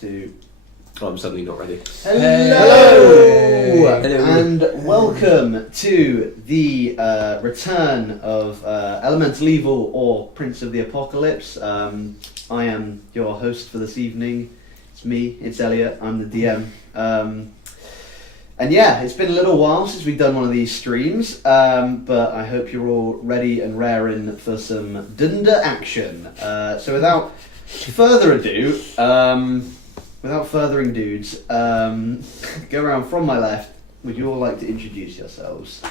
2. Oh, I'm suddenly not ready. Hello! Hello. And welcome to the return of Elemental Evil or Prince of the Apocalypse. I am your host for this evening. It's me, it's Elliot, I'm the DM. And yeah, it's been a little while since we've done one of these streams, but I hope you're all ready and raring for some D&D action. So without further ado, without furthering dudes, go around from my left. Would you all like to introduce yourselves?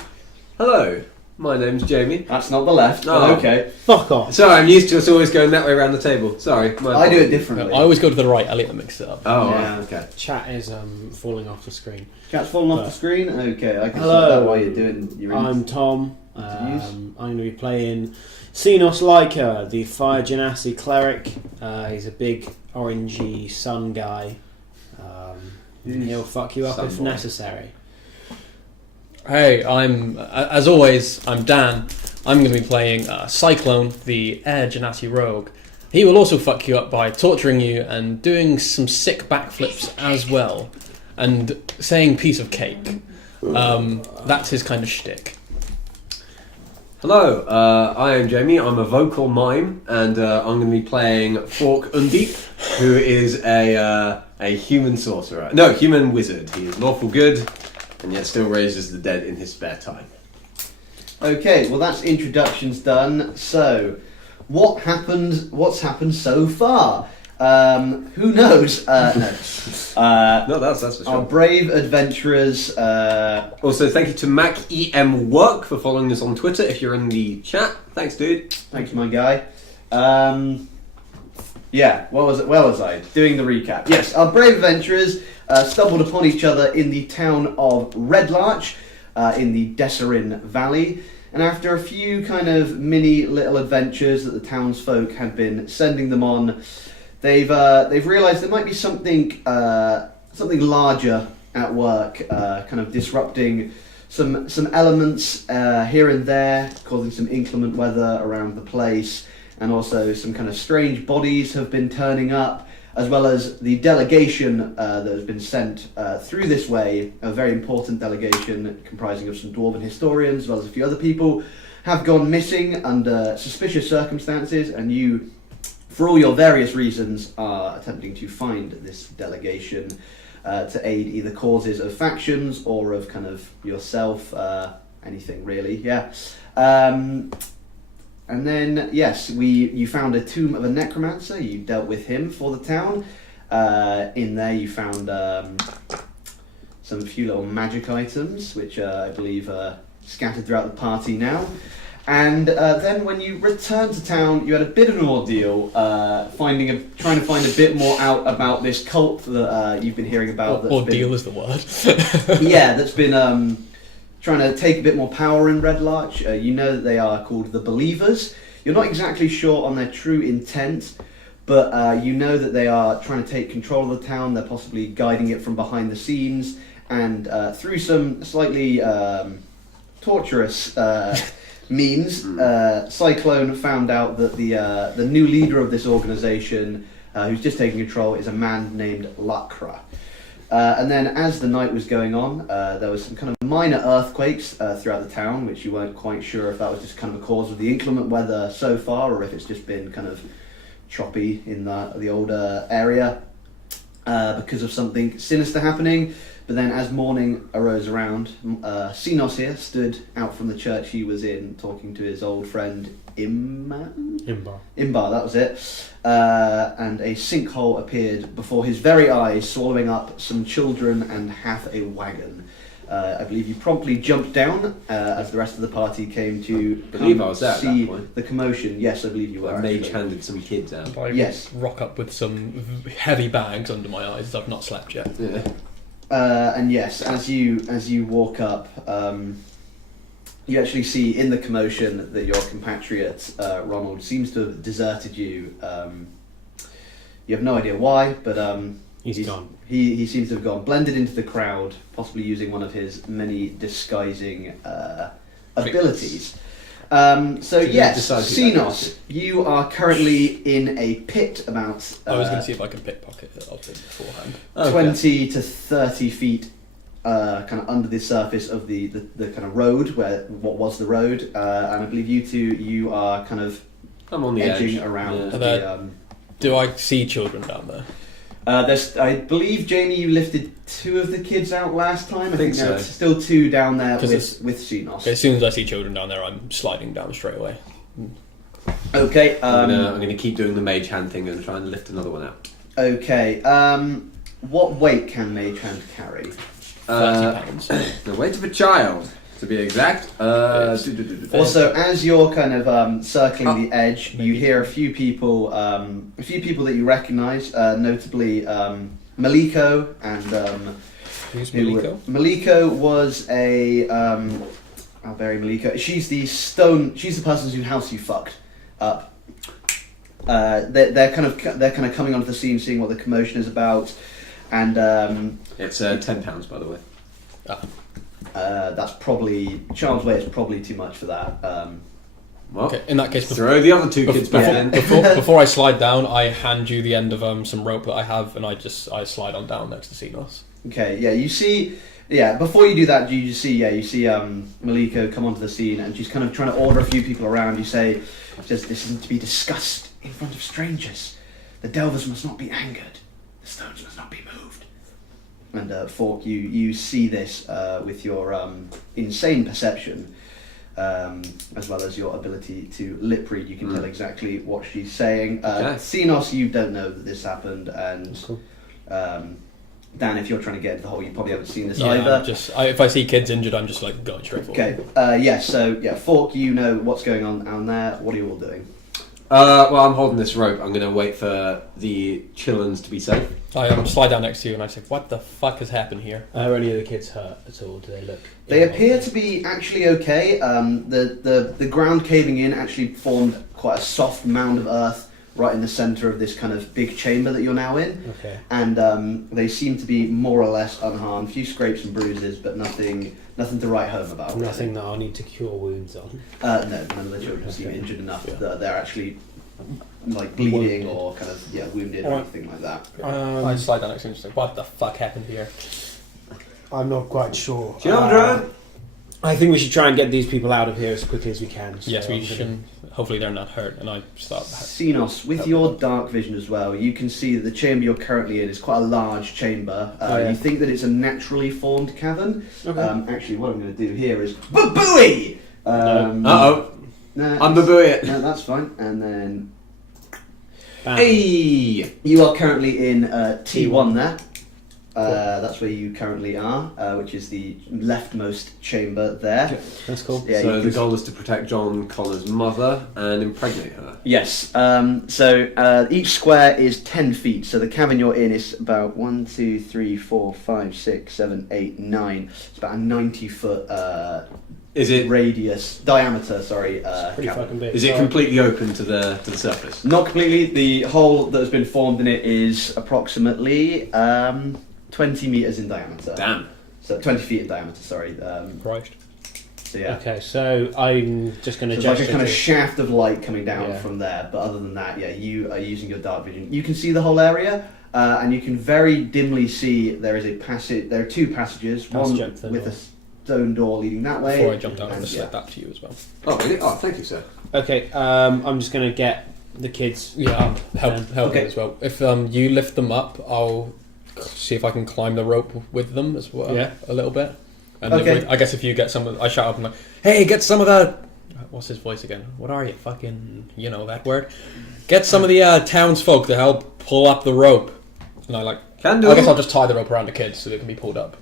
Hello, my name's Jamie. That's not the left, but Oh. okay. Fuck off. Sorry, I'm used to us always going that way around the table. Sorry. I do it differently. I always go to the right. Elliot mixed it up. Oh, Yeah. okay. Chat is falling off the screen. Chat's falling off the screen? Okay, I can Hello. stop that while you're doing your I'm Tom. interviews. I'm going to be playing Xenos Leica, the Fire Genasi cleric. He's a big orangey sun guy. He'll fuck you up Sun if boy. necessary. Hey, as always, I'm Dan. I'm going to be playing Cyclone, the Air Genasi rogue. He will also fuck you up by torturing you and doing some sick backflips as well, and saying piece of cake. That's his kind of shtick. Hello, I am Jamie. I'm a vocal mime, and I'm going to be playing Fork Undeep, who is a human sorcerer. No, human wizard. He is lawful good, and yet still raises the dead in his spare time. Okay, well that's introductions done. So, what's happened so far? Who knows? No, No, that's for our sure. brave adventurers. Also, thank you to Mac EM Work for following us on Twitter. If you're in the chat, thanks, dude. Thanks, my guy. Yeah, where was I? Doing the recap. Yes, our brave adventurers stumbled upon each other in the town of Red Larch, in the Desserin Valley, and after a few kind of mini little adventures that the townsfolk had been sending them on, they've realised there might be something larger at work, kind of disrupting some elements here and there, causing some inclement weather around the place. And also some kind of strange bodies have been turning up, as well as the delegation that has been sent through this way, a very important delegation comprising of some dwarven historians, as well as a few other people, have gone missing under suspicious circumstances, and you, for all your various reasons, are attempting to find this delegation to aid either causes of factions or of kind of yourself, anything really, yeah. And then, yes, you found a tomb of a necromancer. You dealt with him for the town. In there, you found some few little magic items, which I believe are scattered throughout the party now. And then, when you returned to town, you had a bit of an ordeal, trying to find a bit more out about this cult that you've been hearing about. Ordeal is the word. Yeah, that's been trying to take a bit more power in Red Larch. You know that they are called the Believers. You're not exactly sure on their true intent, but you know that they are trying to take control of the town. They're possibly guiding it from behind the scenes, and through some slightly torturous means, Cyclone found out that the new leader of this organisation, who's just taking control, is a man named Lakra. And then as the night was going on, there was some kind of minor earthquakes throughout the town, which you weren't quite sure if that was just kind of a cause of the inclement weather so far, or if it's just been kind of choppy in the older area because of something sinister happening. But then as morning arose around, Xenos here stood out from the church he was in, talking to his old friend Imbar, that was it. And a sinkhole appeared before his very eyes, swallowing up some children and half a wagon. I believe you promptly jumped down as the rest of the party came to believe I was there at see that point. the commotion. Yes, I believe you were. A mage actually. handed some kids out. I Yes. rock up with some heavy bags under my eyes. I've not slept yet. Yeah. And yes, as you walk up, you actually see in the commotion that your compatriot Ronald seems to have deserted you. You have no idea why, but He's gone. He seems to have gone, blended into the crowd, possibly using one of his many disguising abilities. So you yes, decide who that Xenos, you are currently in a pit about I was going to see if I can pickpocket it of it beforehand. 20 to 30 feet kind of under the surface of the kind of road, what was the road, and I believe you are kind of I'm on the edging edge. around Yeah. Do I see children down there? I believe, Jamie, you lifted 2 of the kids out last time. I think so. there's still 2 down there 'Cause with Xenos. As soon as I see children down there, I'm sliding down straight away. Okay. I'm gonna keep doing the mage hand thing and try and lift another one out. Okay. What weight can Mage Hand carry? 30 pounds. The weight of a child, to be exact. Also, as you're kind of circling the edge, you hear a few people that you recognise, notably Maliko and Who's Maliko? Maliko was I'll bury Maliko. She's the person whose house you fucked up. They're kind of coming onto the scene, seeing what the commotion is about, and it's £10, by the way. that's probably child's weight is probably too much for that. Well, Okay, in that case, throw the other 2 kids back in. before I slide down, I hand you the end of some rope that I have, and I slide on down next to Xenos. Okay, yeah, you see, before you do that, you see Maliko come onto the scene, and she's kind of trying to order a few people around. She says, this isn't to be discussed in front of strangers. The Delvers must not be angered. The stones must not be moved. And Fork, you see this with your insane perception, as well as your ability to lip read. You can tell exactly what she's saying. Xenos, you don't know that this happened, and Cool. Dan, if you're trying to get into the hole, you probably haven't seen this Yeah, either. if I see kids injured, I'm just like going straight forward. Okay. Fork, you know what's going on down there. What are you all doing? Well, I'm holding this rope. I'm going to wait for the chillins to be safe. I slide down next to you and I say, "What the fuck has happened here?" Are any of the kids hurt at all? Do they look? They appear to be actually okay. The ground caving in actually formed quite a soft mound of earth right in the centre of this kind of big chamber that you're now in. Okay. And they seem to be more or less unharmed. A few scrapes and bruises, but nothing to write home about. Nothing that I'll need to cure wounds on. No, none of the children seem injured enough that they're actually like bleeding or kind of wounded or anything like that. I slide down next to you and just like, "What the fuck happened here?" I'm not quite sure. Children! I think we should try and get these people out of here as quickly as we can. So Yes, we I'm gonna- should. Hopefully, they're not hurt. And I start. Xenos, with your dark vision as well, you can see that the chamber you're currently in is quite a large chamber. You think that it's a naturally formed cavern. Okay. Actually, what I'm going to do here is babooey! Uh-oh. No, I'm babooey. no, that's fine. And then Bam. Hey! you are currently in T1 there. That's where you currently are, which is the leftmost chamber there. That's cool. Yeah, So you the can- goal is to protect John Connor's mother and impregnate her. Yes. So each square is 10 feet. So the cavern you're in is about 1, 2, 3, 4, 5, 6, 7, 8, 9. It's about a 90-foot Is it diameter. Sorry. Pretty cavern. fucking big. is it completely open to the surface? Not completely. The hole that has been formed in it is approximately 20 meters in diameter. Damn. So 20 feet in diameter. Sorry. Christ. So yeah. Okay, so I'm just going So to it's like a gesture kind of to- shaft of light coming down Yeah. from there, but other than that, you are using your dark vision. You can see the whole area, and you can very dimly see there is a passage. There are 2 passages, I'll one jump the with door. a stone door leading that way. Before I jump down, I'm and, going to slip that to you as well. Oh, really? Oh, thank you, sir. Okay, I'm just going to get the kids. Yeah, help Okay. me as well. If you lift them up, I'll see if I can climb the rope with them as well. Yeah. A little bit. And Okay. I guess if you get some of, I shout up and like, "Hey, get some of the," what's his voice again? What are you, fucking, you know that word? Get some of the townsfolk to help pull up the rope. And I Can do. I guess I'll just tie the rope around the kids so they can be pulled up.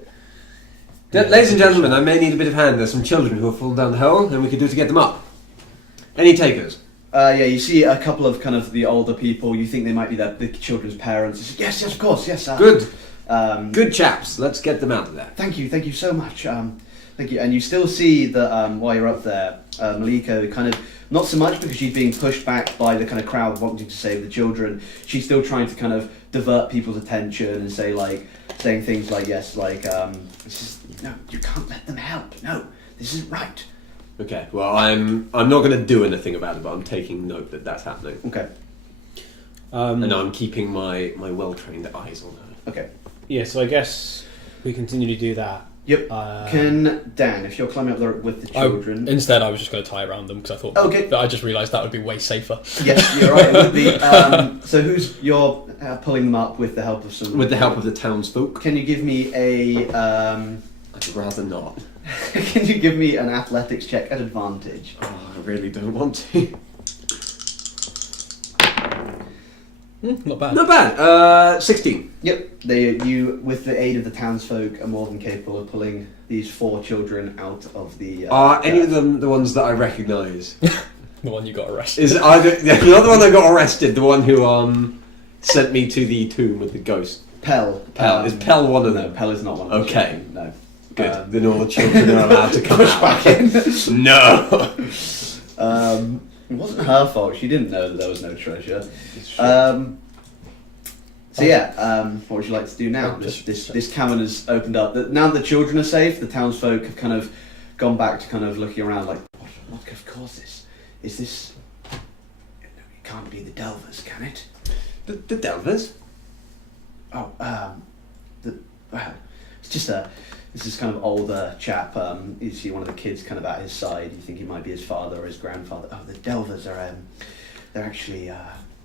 Ladies and gentlemen, I may need a bit of hand. There's some children who have fallen down the hole, and we could do to get them up. Any takers? you see a couple of kind of the older people. You think they might be the children's parents. It's, yes, of course, yes. Good. Good. Chaps. Let's get them out of there. Thank you so much. Thank you. And you still see that while you're up there, Maliko kind of, not so much because she's being pushed back by the kind of crowd wanting to save the children, she's still trying to kind of divert people's attention and saying things like, yes, this is, no, you can't let them help. No, this isn't right. Okay. Well, I'm not going to do anything about it, but I'm taking note that that's happening, Okay. and I'm keeping my well-trained eyes on her. Okay. Yeah, so I guess we continue to do that. Yep. Can Dan, if you're climbing up there with the children... Instead, I was just going to tie around them because I thought. Okay. But I just realised that would be way safer. Yes, you're right. It would be. So you're pulling them up with the help of some... With the help of the townsfolk. Can you give me a... I'd rather not. Can you give me an athletics check at advantage? Oh, I really don't want to. Not bad. Not bad. 16. Yep. You, with the aid of the townsfolk, are more than capable of pulling these 4 children out of the... Are any of them the ones that I recognise? The one you got arrested. Is either not the one that got arrested, the one who sent me to the tomb with the ghost? Pell. Is Pell one of No, them? Pell is not one of them. Okay. No. Good. Then all the children are allowed to come Push out. back in. No. It wasn't her fault. She didn't know that there was no treasure. So yeah, what would you like to do now? This cavern has opened up. Now the children are safe, the townsfolk have kind of gone back to kind of looking around like, what could have caused this? Is this... It can't be the Delvers, can it? The Delvers? Oh, it's just this is kind of older chap. You see one of the kids kind of at his side. You think he might be his father or his grandfather. Oh, the Delvers are they're actually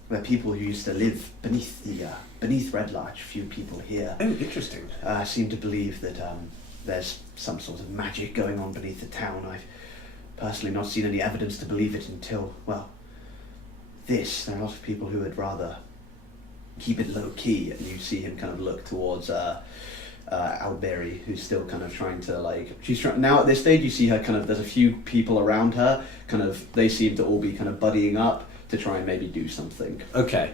they're people who used to live beneath Red Larch. Few people here Oh, interesting. seem to believe that there's some sort of magic going on beneath the town. I've personally not seen any evidence to believe it until, well, this. There are a lot of people who would rather keep it low key, and you see him kind of look towards Alberry, who's still kind of trying to she's trying now at this stage. You see her kind of, there's a few people around her, kind of, they seem to all be kind of buddying up to try and maybe do something. Okay.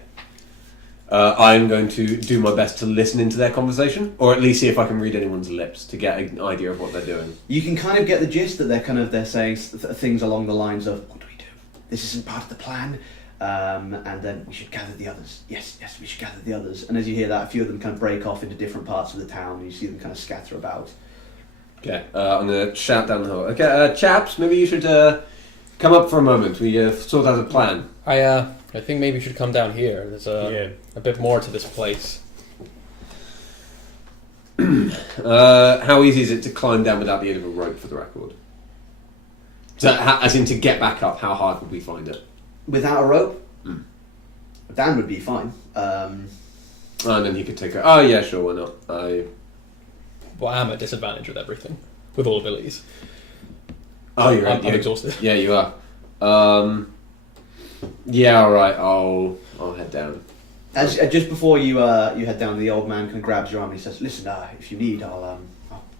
I'm going to do my best to listen into their conversation, or at least see if I can read anyone's lips to get an idea of what they're doing. You can kind of get the gist that they're saying things along the lines of, what do we do? This isn't part of the plan. And then we should gather the others. Yes, we should gather the others. And as you hear that, a few of them kind of break off into different parts of the town, and you see them kind of scatter about. Okay, I'm going to shout down the hall. Okay, chaps, maybe you should come up for a moment. We sort out a plan. I think maybe you should come down here. There's a bit more to this place. How easy is it to climb down without the aid of a rope, for the record? So, as in to get back up, how hard would we find it? Without a rope? Dan would be fine. And then he could take a... Oh, yeah, sure, why not? Well, I'm at disadvantage with everything. With all abilities. Oh, you're right. I'm exhausted. Yeah, you are. Yeah, alright, I'll head down. As just before you head down, the old man kind of grabs your arm and he says, "Listen, if you need, I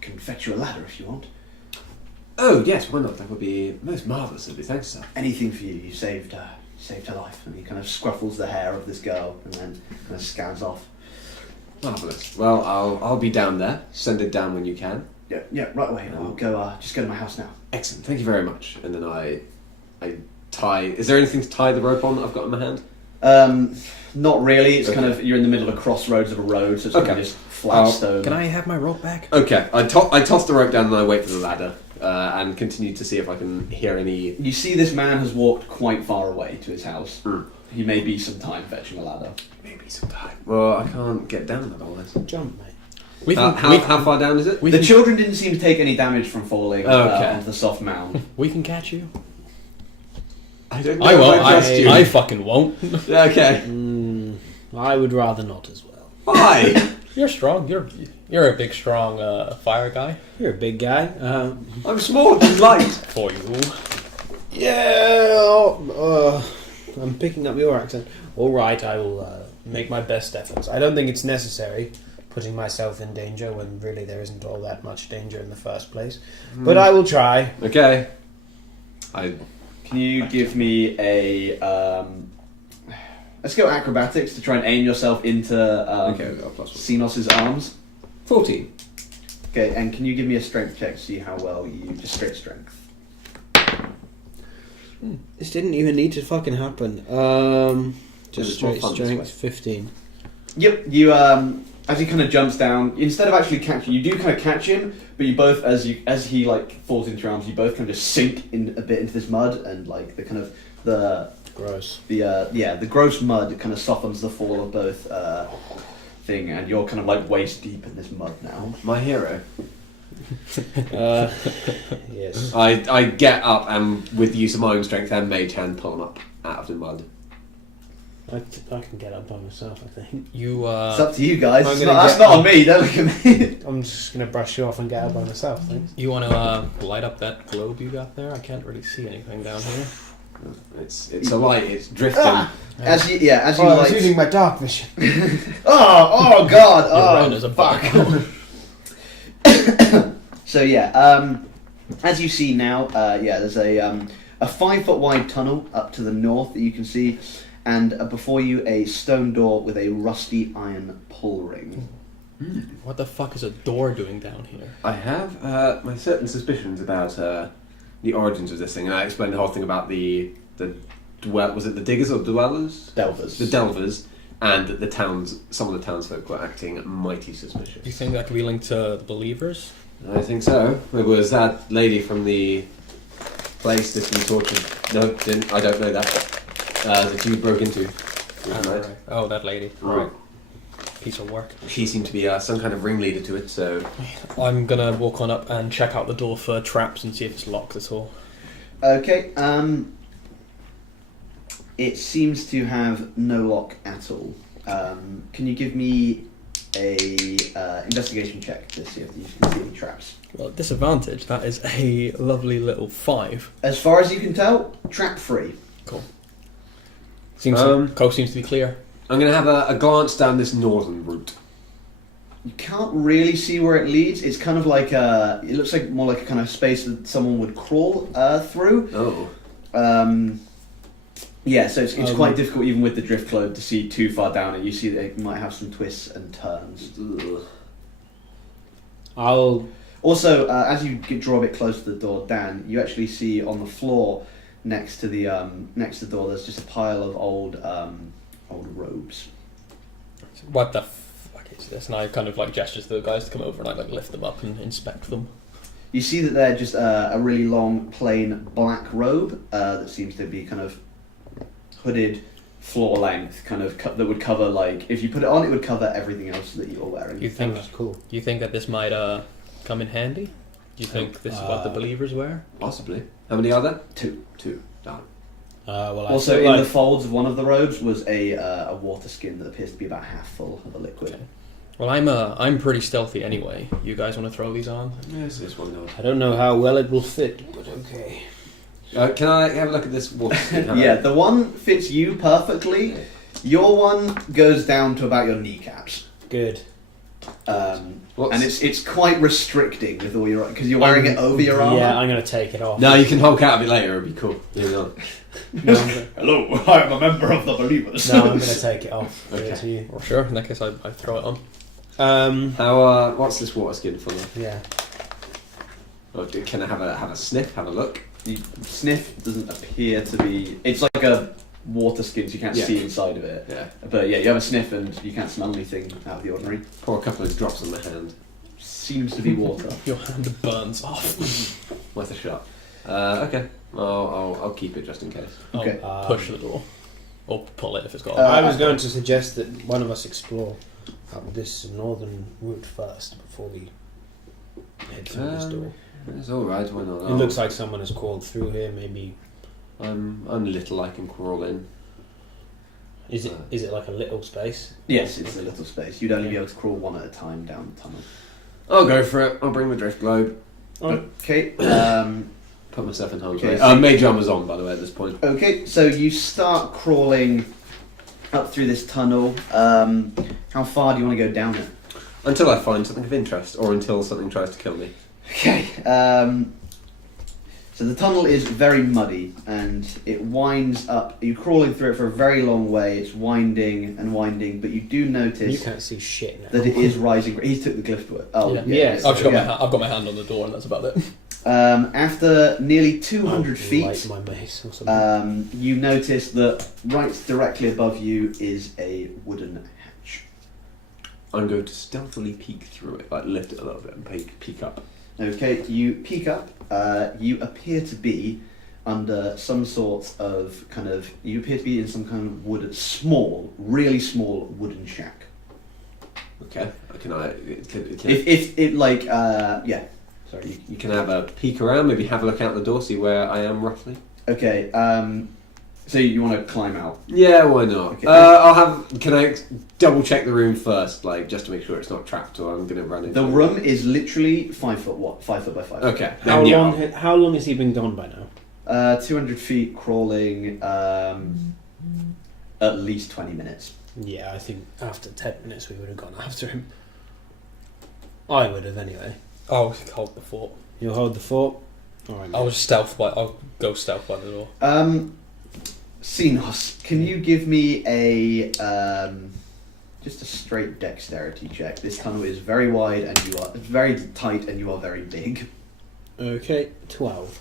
can fetch you a ladder if you want." Oh, yes, why not? That would be most marvellous of you. Thanks, sir. Anything for you. You saved her life. And he kind of scruffles the hair of this girl and then kind of scans off. Marvellous. Well, I'll be down there. Send it down when you can. Yeah, right away. I'll go. Just go to my house now. Excellent. Thank you very much. And then I tie... Is there anything to tie the rope on that I've got in my hand? Not really. It's Okay. kind of, you're in the middle of a crossroads of a road, so it's kind of just flat stone. Can I have my rope back? Okay. I toss the rope down and I wait for the ladder and continue to see if I can hear any... You see this man has walked quite far away to his house. He may be some time fetching a ladder. Maybe some time. Well, I can't get down otherwise. Jump, mate. How far down is it? The children didn't seem to take any damage from falling onto the soft mound. We can catch you. I don't know I if won't. trust you. I fucking won't. Okay. I would rather not as well. Why? You're strong. You're a big, strong fire guy. You're a big guy. I'm small and light. For you. Yeah, I'm picking up your accent. All right, I will make my best efforts. I don't think it's necessary putting myself in danger when really there isn't all that much danger in the first place. But I will try. Okay. Can you give me a... let's go acrobatics to try and aim yourself into Okay, I've got Xenos' arms. 14. Okay, and can you give me a strength check to see how well you... Just straight strength. This didn't even need to fucking happen. Just It's more straight fun this strength, way. 15. Yep, you as he kind of jumps down, instead of actually catching, you do kind of catch him, but you both, as he like falls into your arms, you both kind of just sink in a bit into this mud, and like the kind of the Gross. the gross mud kind of softens the fall of both thing, and you're kind of like waist deep in this mud now. My hero. Yes. I get up and with the use of my own strength and mage hand pull him up out of the mud. I can get up by myself, I think. You It's up to you guys. I'm That's gonna not on me. Don't look at me. I'm just going to brush you off and get up by myself, thanks. you want to light up that globe you got there? I can't really see anything down here. It's a light. It's drifting. As you I was light. using my dark vision. Oh God! Your brain Oh is a fuck! So as you see now, there's a 5 foot wide tunnel up to the north that you can see, and before you a stone door with a rusty iron pull ring. What the fuck is a door doing down here? I have my certain suspicions about the origins of this thing, and I explained the whole thing about was it the diggers or dwellers? Delvers. The delvers, and the towns. Some of the townsfolk were acting mighty suspicious. Do you think that could be linked to the believers? I think so. It was that lady from the place that you tortured. No, didn't. I don't know that. That you broke into. Right. Oh, that lady. Right. Piece of work. She seemed to be some kind of ringleader to it, so... I'm gonna walk on up and check out the door for traps and see if it's locked at all. Okay. It seems to have no lock at all. Can you give me a investigation check to see if you can see any traps? Well, at disadvantage, that is a lovely little 5. As far as you can tell, trap free. Cool. Coast seems to be clear. I'm going to have a glance down this northern route. You can't really see where it leads. It's kind of like it looks like more like a kind of space that someone would crawl through. Oh. Yeah, so it's quite difficult even with the drift globe to see too far down it. You see that it might have some twists and turns. Ugh. Also, as you draw a bit closer to the door, Dan, you actually see on the floor next to the door, there's just a pile of old robes. What the fuck is this? And I kind of like gestures to the guys to come over and I like lift them up and inspect them. You see that they're just a really long, plain black robe that seems to be kind of hooded, floor length, kind of that would cover, like, if you put it on, it would cover everything else that you're wearing. You think That's cool. Do you think that this might come in handy? Do you think this is what the believers wear? Possibly. How many are there? Two. Darn. Well, Also, in the folds of one of the robes was a water skin that appears to be about half full of a liquid. Okay. Well, I'm pretty stealthy anyway. You guys want to throw these on? Yes, this one goes. I don't know how well it will fit, but okay. Can I have a look at this water skin? Yeah, the one fits you perfectly. Your one goes down to about your kneecaps. Good. And it's quite restricting with all your, because you're wearing it over your armor. Yeah, I'm going to take it off. No, you can hulk out of it later. It'll be cool. You know. Hello, I'm a member of the Believers. No, I'm going to take it off. Okay. Give it to you. Well, sure. In that case, I throw it on. How? What's this water skin for? Yeah. Oh, can I have a sniff? Have a look. The sniff doesn't appear to be. It's like a water skin, so you can't see inside of it. Yeah. But yeah, you have a sniff and you can't smell anything out of the ordinary. Pour a couple of drops on my hand. Seems to be water. Your hand burns off. Worth a shot. Okay. I'll keep it just in case. Okay. I'll push the door. Or pull it if it's got I was going to suggest that one of us explore this northern route first before we head through this door. It's all right. Why not? It looks like someone has crawled through here. Maybe. I'm little. I can crawl in. Is it like a little space? Yes, it's a little space. You'd only be able to crawl one at a time down the tunnel. I'll go for it. I'll bring the drift globe. Okay. Put myself in harm's Okay, way. so- Mage armor's on, by the way, at this point. Okay, so you start crawling up through this tunnel. How far do you want to go down it? Until I find something of interest, or until something tries to kill me. Okay. So the tunnel is very muddy and it winds up. You're crawling through it for a very long way. It's winding and winding, but you do You notice can't see shit now. that it is rising. He took the glyph to it. Oh, Yeah. Yes. I've got my hand on the door and that's about it. After nearly 200 feet, Light my mace or something. you notice that right directly above you is a wooden hatch. I'm going to stealthily peek through it, like lift it a little bit and peek up. Okay, you peek up. You appear to be under some sort of you appear to be in some kind of really small wooden shack. Okay, can I? If it like yeah, sorry. You can have a peek around, maybe have a look out the door, see where I am roughly. Okay, so you want to climb out? Yeah, why not? Okay. Can I double check the room first, like just to make sure it's not trapped, or I'm going to run into The room is literally 5 foot. 5 foot by 5. Okay. How long has he been gone by now? 200 feet crawling. At least 20 minutes. Yeah, I think after 10 minutes we would have gone after him. I would have anyway. I'll hold the fort. You'll hold the fort? Alright. I'll go stealth by the door. Xenos, can you give me a just a straight dexterity check? This tunnel is very wide and you are very tight and you are very big. Okay, 12.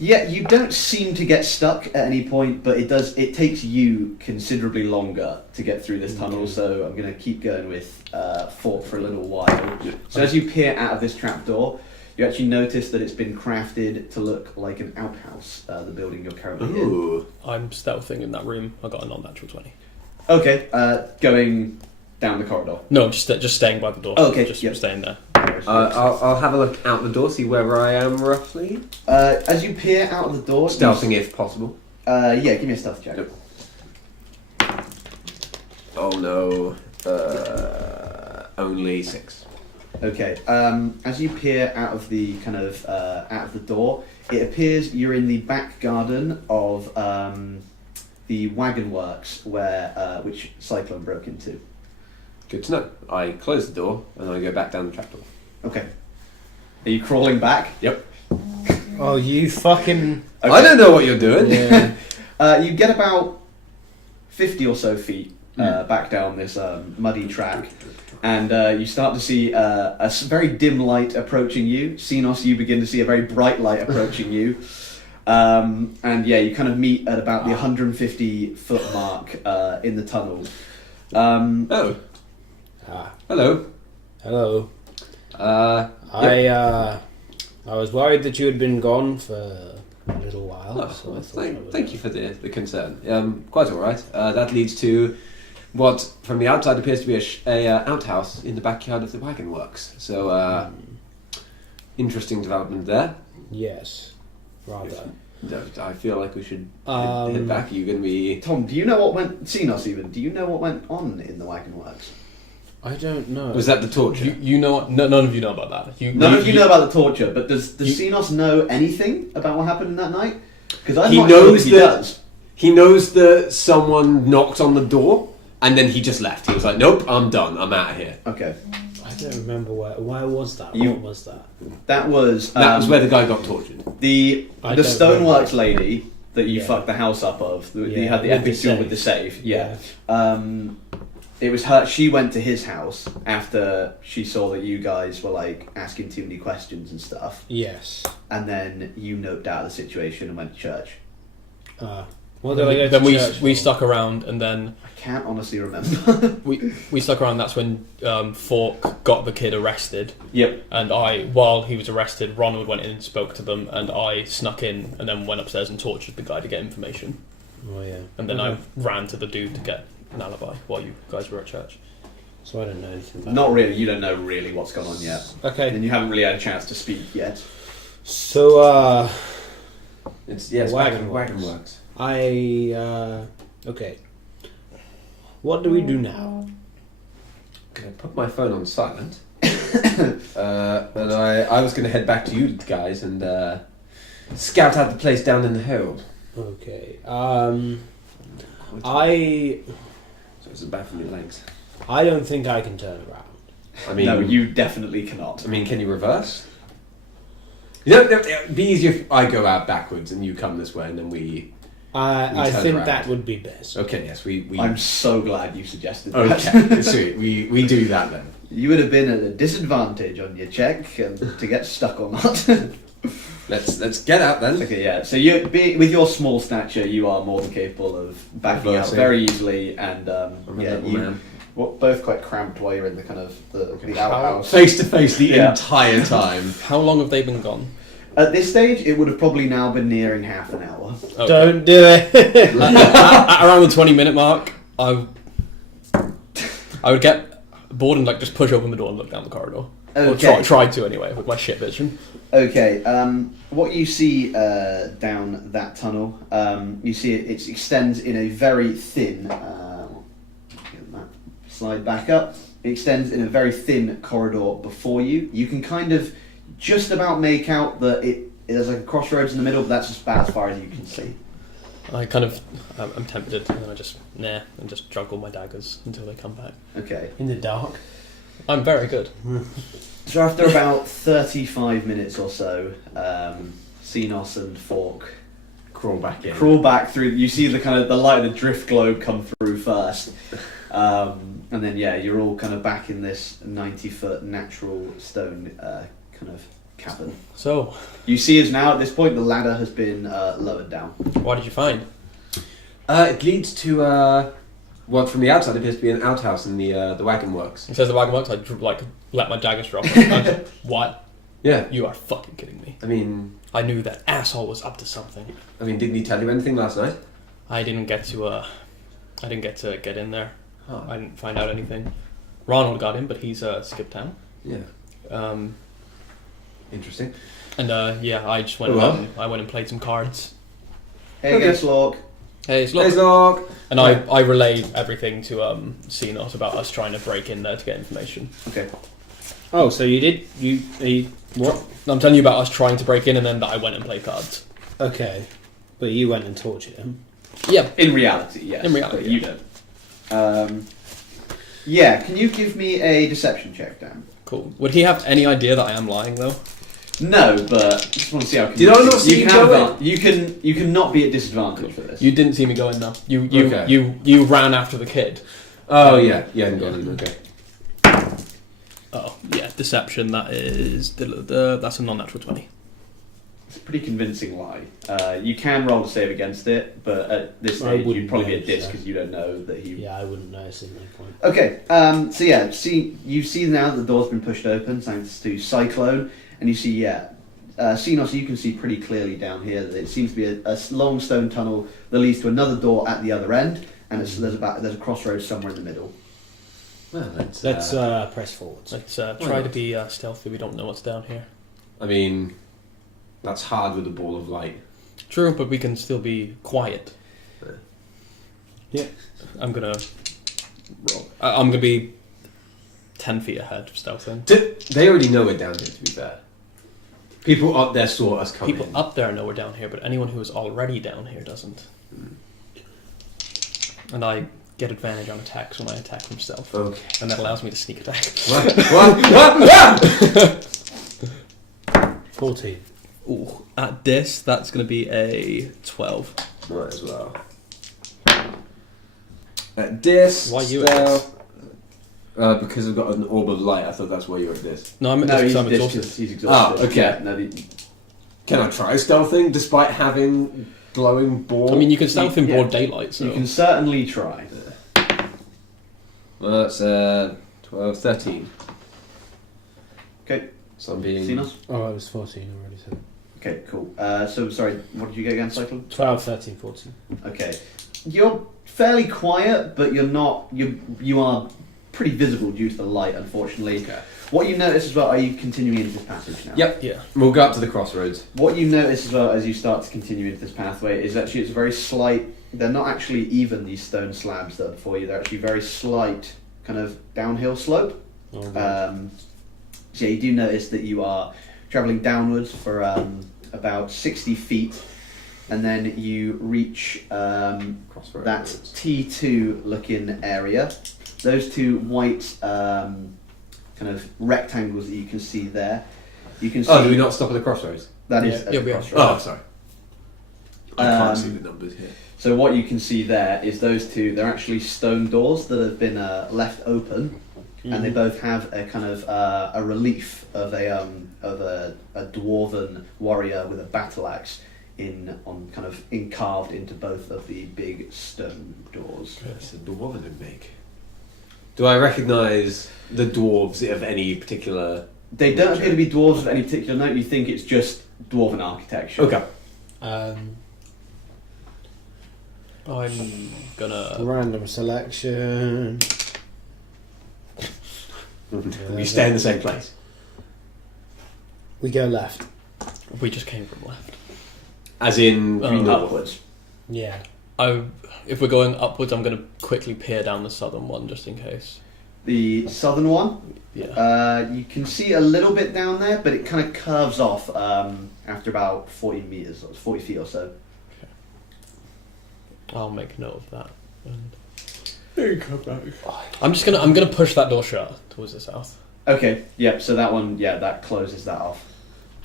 Yeah, you don't seem to get stuck at any point, but it takes you considerably longer to get through this tunnel, so I'm going to keep going with fort for a little while. So as you peer out of this trapdoor, you actually notice that it's been crafted to look like an outhouse, the building you're currently in. I'm stealthing in that room. I got a non-natural 20. Okay, going down the corridor. No, just staying by the door. Okay, just yep. staying there. I'll have a look out the door, see where I am roughly. As you peer out of the door... Stealthing if possible. Yeah, give me a stealth check. Yep. Oh no. Only 6. Okay, as you peer out of the out of the door, it appears you're in the back garden of the wagon works which Cyclone broke into. Good to know. I close the door and I go back down the trapdoor. Okay. Are you crawling back? Yep. Oh, you fucking... Okay. I don't know what you're doing. Yeah. You get about 50 or so feet back down this muddy track, and you start to see a very dim light approaching you. Xenos, you begin to see a very bright light approaching you. And yeah, you kind of meet at about the 150 foot mark in the tunnel. Oh. Hello. Hello. Yep. I was worried that you had been gone for a little while. Oh, so I well, thought thank you for the concern. Quite all right. That leads to what, from the outside, appears to be a outhouse in the backyard of the wagon works. So, interesting development there. Yes, rather. I feel like we should head back. Are you going to be... Tom, do you know what went... Xenos even, do you know what went on in the wagon works? I don't know. Was that the torture? You know, none of you know about that. None of you know about the torture, but does Xenos know anything about what happened that night? Because He knows that someone knocked on the door, and then he just left. He was like, "Nope, I'm done. I'm out of here." Okay. I don't remember where was that? You- What was that? That was where the guy got tortured. the I don't stoneworks remember. lady that you Yeah. fucked the house up of. You Yeah, had the with epic the duel safe. with the safe. Yeah. It was her. She went to his house after she saw that you guys were like asking too many questions and stuff, Yes. and then you noped out of the situation and went to church. What did I go to Then church we for? stuck around, and then I can't honestly remember. we stuck around. That's when Fork got the kid arrested, Yep. and while he was arrested, Ronald went in and spoke to them, and I snuck in and then went upstairs and tortured the guy to get information, Oh yeah. and then I ran to the dude to get an alibi while you guys were at church. So I don't know anything about Not really. You don't know really what's gone on yet, Okay. and you haven't really had a chance to speak yet. So It's Wagon wagon works. works. okay. What do we do now? Gonna put my phone on silent, and I was gonna head back to you guys and scout out the place down in the hold. Okay. So it's bad for my legs. I don't think I can turn around. I mean, No, you definitely cannot. I mean, can you reverse? You know, it'd be easier if I go out backwards and you come this way, and then we. I turn think around. that would be best. Okay, yes, we. I'm so glad you suggested that. Okay, sweet. We do that then. You would have been at a disadvantage on your check to get stuck or not. Let's get out then. Okay, yeah. So with your small stature, you are more than capable of backing out Reversing. very easily, and I'm a yeah, little man. both quite cramped while you're in the kind of the outhouse. Face to face the Yeah. entire time. How long have they been gone? At this stage, it would have probably now been nearing half an hour. Okay. Don't do it. At around the 20-minute mark, I would get bored and like just push open the door and look down the corridor. Okay. Or try to anyway with my shit vision. Okay, what you see down that tunnel, you see it extends in a very thin, get that slide back up, it extends in a very thin corridor before you. You can kind of just about make out that there's like a crossroads in the middle, but that's just about as far as you can see. I kind of, I'm tempted, and then I just, and just juggle my daggers until they come back. Okay. In the dark. I'm very good. So after about 35 minutes or so, Xenos and Fork Crawl back in. crawl back through. You see the kind of the light of the drift globe come through first, and then you're all kind of back in this 90-foot natural stone kind of cavern. So, You see, as now at this point the ladder has been lowered down. what did you find? It leads to well, from the outside it appears to be an outhouse in the wagon works. It says the wagon works. I let my daggers drop. What? Yeah. You are fucking kidding me. I mean, I knew that asshole was up to something. didn't he tell you anything last night? I didn't get to get in there. Oh. I didn't find out anything. Ronald got in, but he's skipped town. Yeah. Interesting. And I just went. Oh, well. I went and played some cards. Hey, Okay. guess Lork. Hey, it's look. There's Locke. And I relayed everything to CNOT about us trying to break in there to get information. Okay. Oh, so you did? You what? I'm telling you about us trying to break in, and then that I went and played cards. Okay, but you went and tortured him. Yeah. In reality, yes. In reality, but you don't. Can you give me a deception check, Dan? Cool. Would he have any idea that I am lying though? No, but just want to see how. Did I not see you can go You can not be at disadvantage for this. You didn't see me go in though. Okay. You ran after the kid. Oh yeah, yeah, okay. Oh yeah, deception. That's a non-natural 20. It's a pretty convincing lie. You can roll to save against it, but at this I stage wouldn't you'd probably be at notice dis that. because you don't know that he. Yeah, I wouldn't notice at any point. Okay. You see now that the door's been pushed open thanks to Cyclone, and you see Xenos, you can see pretty clearly down here that it seems to be a long stone tunnel that leads to another door at the other end, and there's a crossroads somewhere in the middle. Well, Let's press forwards. Let's try to be stealthy. We don't know what's down here. I mean, that's hard with a ball of light. True, but we can still be quiet. Yeah. I'm gonna roll. I'm gonna be 10 feet ahead of stealthing. They already know we're down here, to be fair. People up there saw us coming. People up there know we're down here, but anyone who is already down here doesn't. And I get advantage on attacks when I attack from stealth. Okay. And that allows me to sneak attack. What? 14. Ooh, at this, that's going to be a 12. Might as well. At this. Why you stealth, because I've got an orb of light. I thought that's why you were at this. No, I'm at this because I'm exhausted. He's exhausted. Ah, okay. Yeah, no, Can I try stealthing despite having glowing ball? I mean, you can stealth in Yeah. broad daylight, so... You can certainly try. Well, that's 12, 13. Okay. So I'm being. Xenos? Oh, I was 14 already, so. Okay, cool. So, sorry, what did you get again, Cyclone? 12, 13, 14. Okay. You're fairly quiet, but you're not... You are pretty visible due to the light, unfortunately. Okay. What you notice as well, are you continuing into this passage now? Yep. Yeah. We'll go up to the crossroads. What you notice as well as you start to continue into this pathway is actually it's a very slight... They're not actually even, these stone slabs that are before you. They're actually very slight kind of downhill slope. Oh, right. So you do notice that you are travelling downwards for about 60 feet, and then you reach Crossroads. that T2 looking area. Those two white kind of rectangles that you can see there. You can see Oh, do we not stop at the crossroads? that is Yeah, at yeah, the we are. crossroads. Oh, sorry. I can't see Um, the numbers here. So what you can see there is those two. They're actually stone doors that have been left open, and they both have a kind of a relief of a dwarven warrior with a battle axe carved into both of the big stone doors. That's a dwarven make. Do I recognise the dwarves of any particular? They don't appear to be dwarves of any particular note. You think it's just dwarven architecture. Okay. I'm gonna. Random selection. We stay in the same place. We go left. We just came from left. As in north. Upwards. Yeah. If we're going upwards, I'm gonna quickly peer down the southern one just in case. The southern one. Yeah. You can see a little bit down there, but it kind of curves off after about 40 meters, 40 feet or so. I'll make note of that. I'm gonna push that door shut towards the south. Okay. Yep. So that one, that closes that off.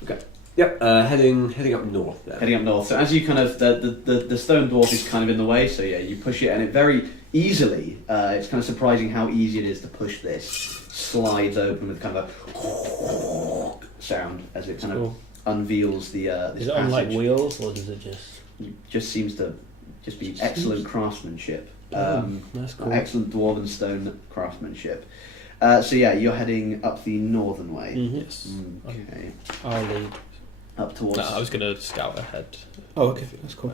Okay. Yep. Heading up north. There. Heading up north. So as you kind of the stone dwarf is kind of in the way. So yeah, you push it, and it very easily. It's kind of surprising how easy it is to push this. Slides open with kind of a sound as it kind of unveils the. This Is it on like passage. wheels or does it just? It just seems to just be excellent craftsmanship. That's cool. Excellent dwarven stone craftsmanship. So yeah, you're heading up the northern way. Yes. Okay. I'll lead. Up towards. No, I was gonna scout ahead. Oh, okay, that's cool.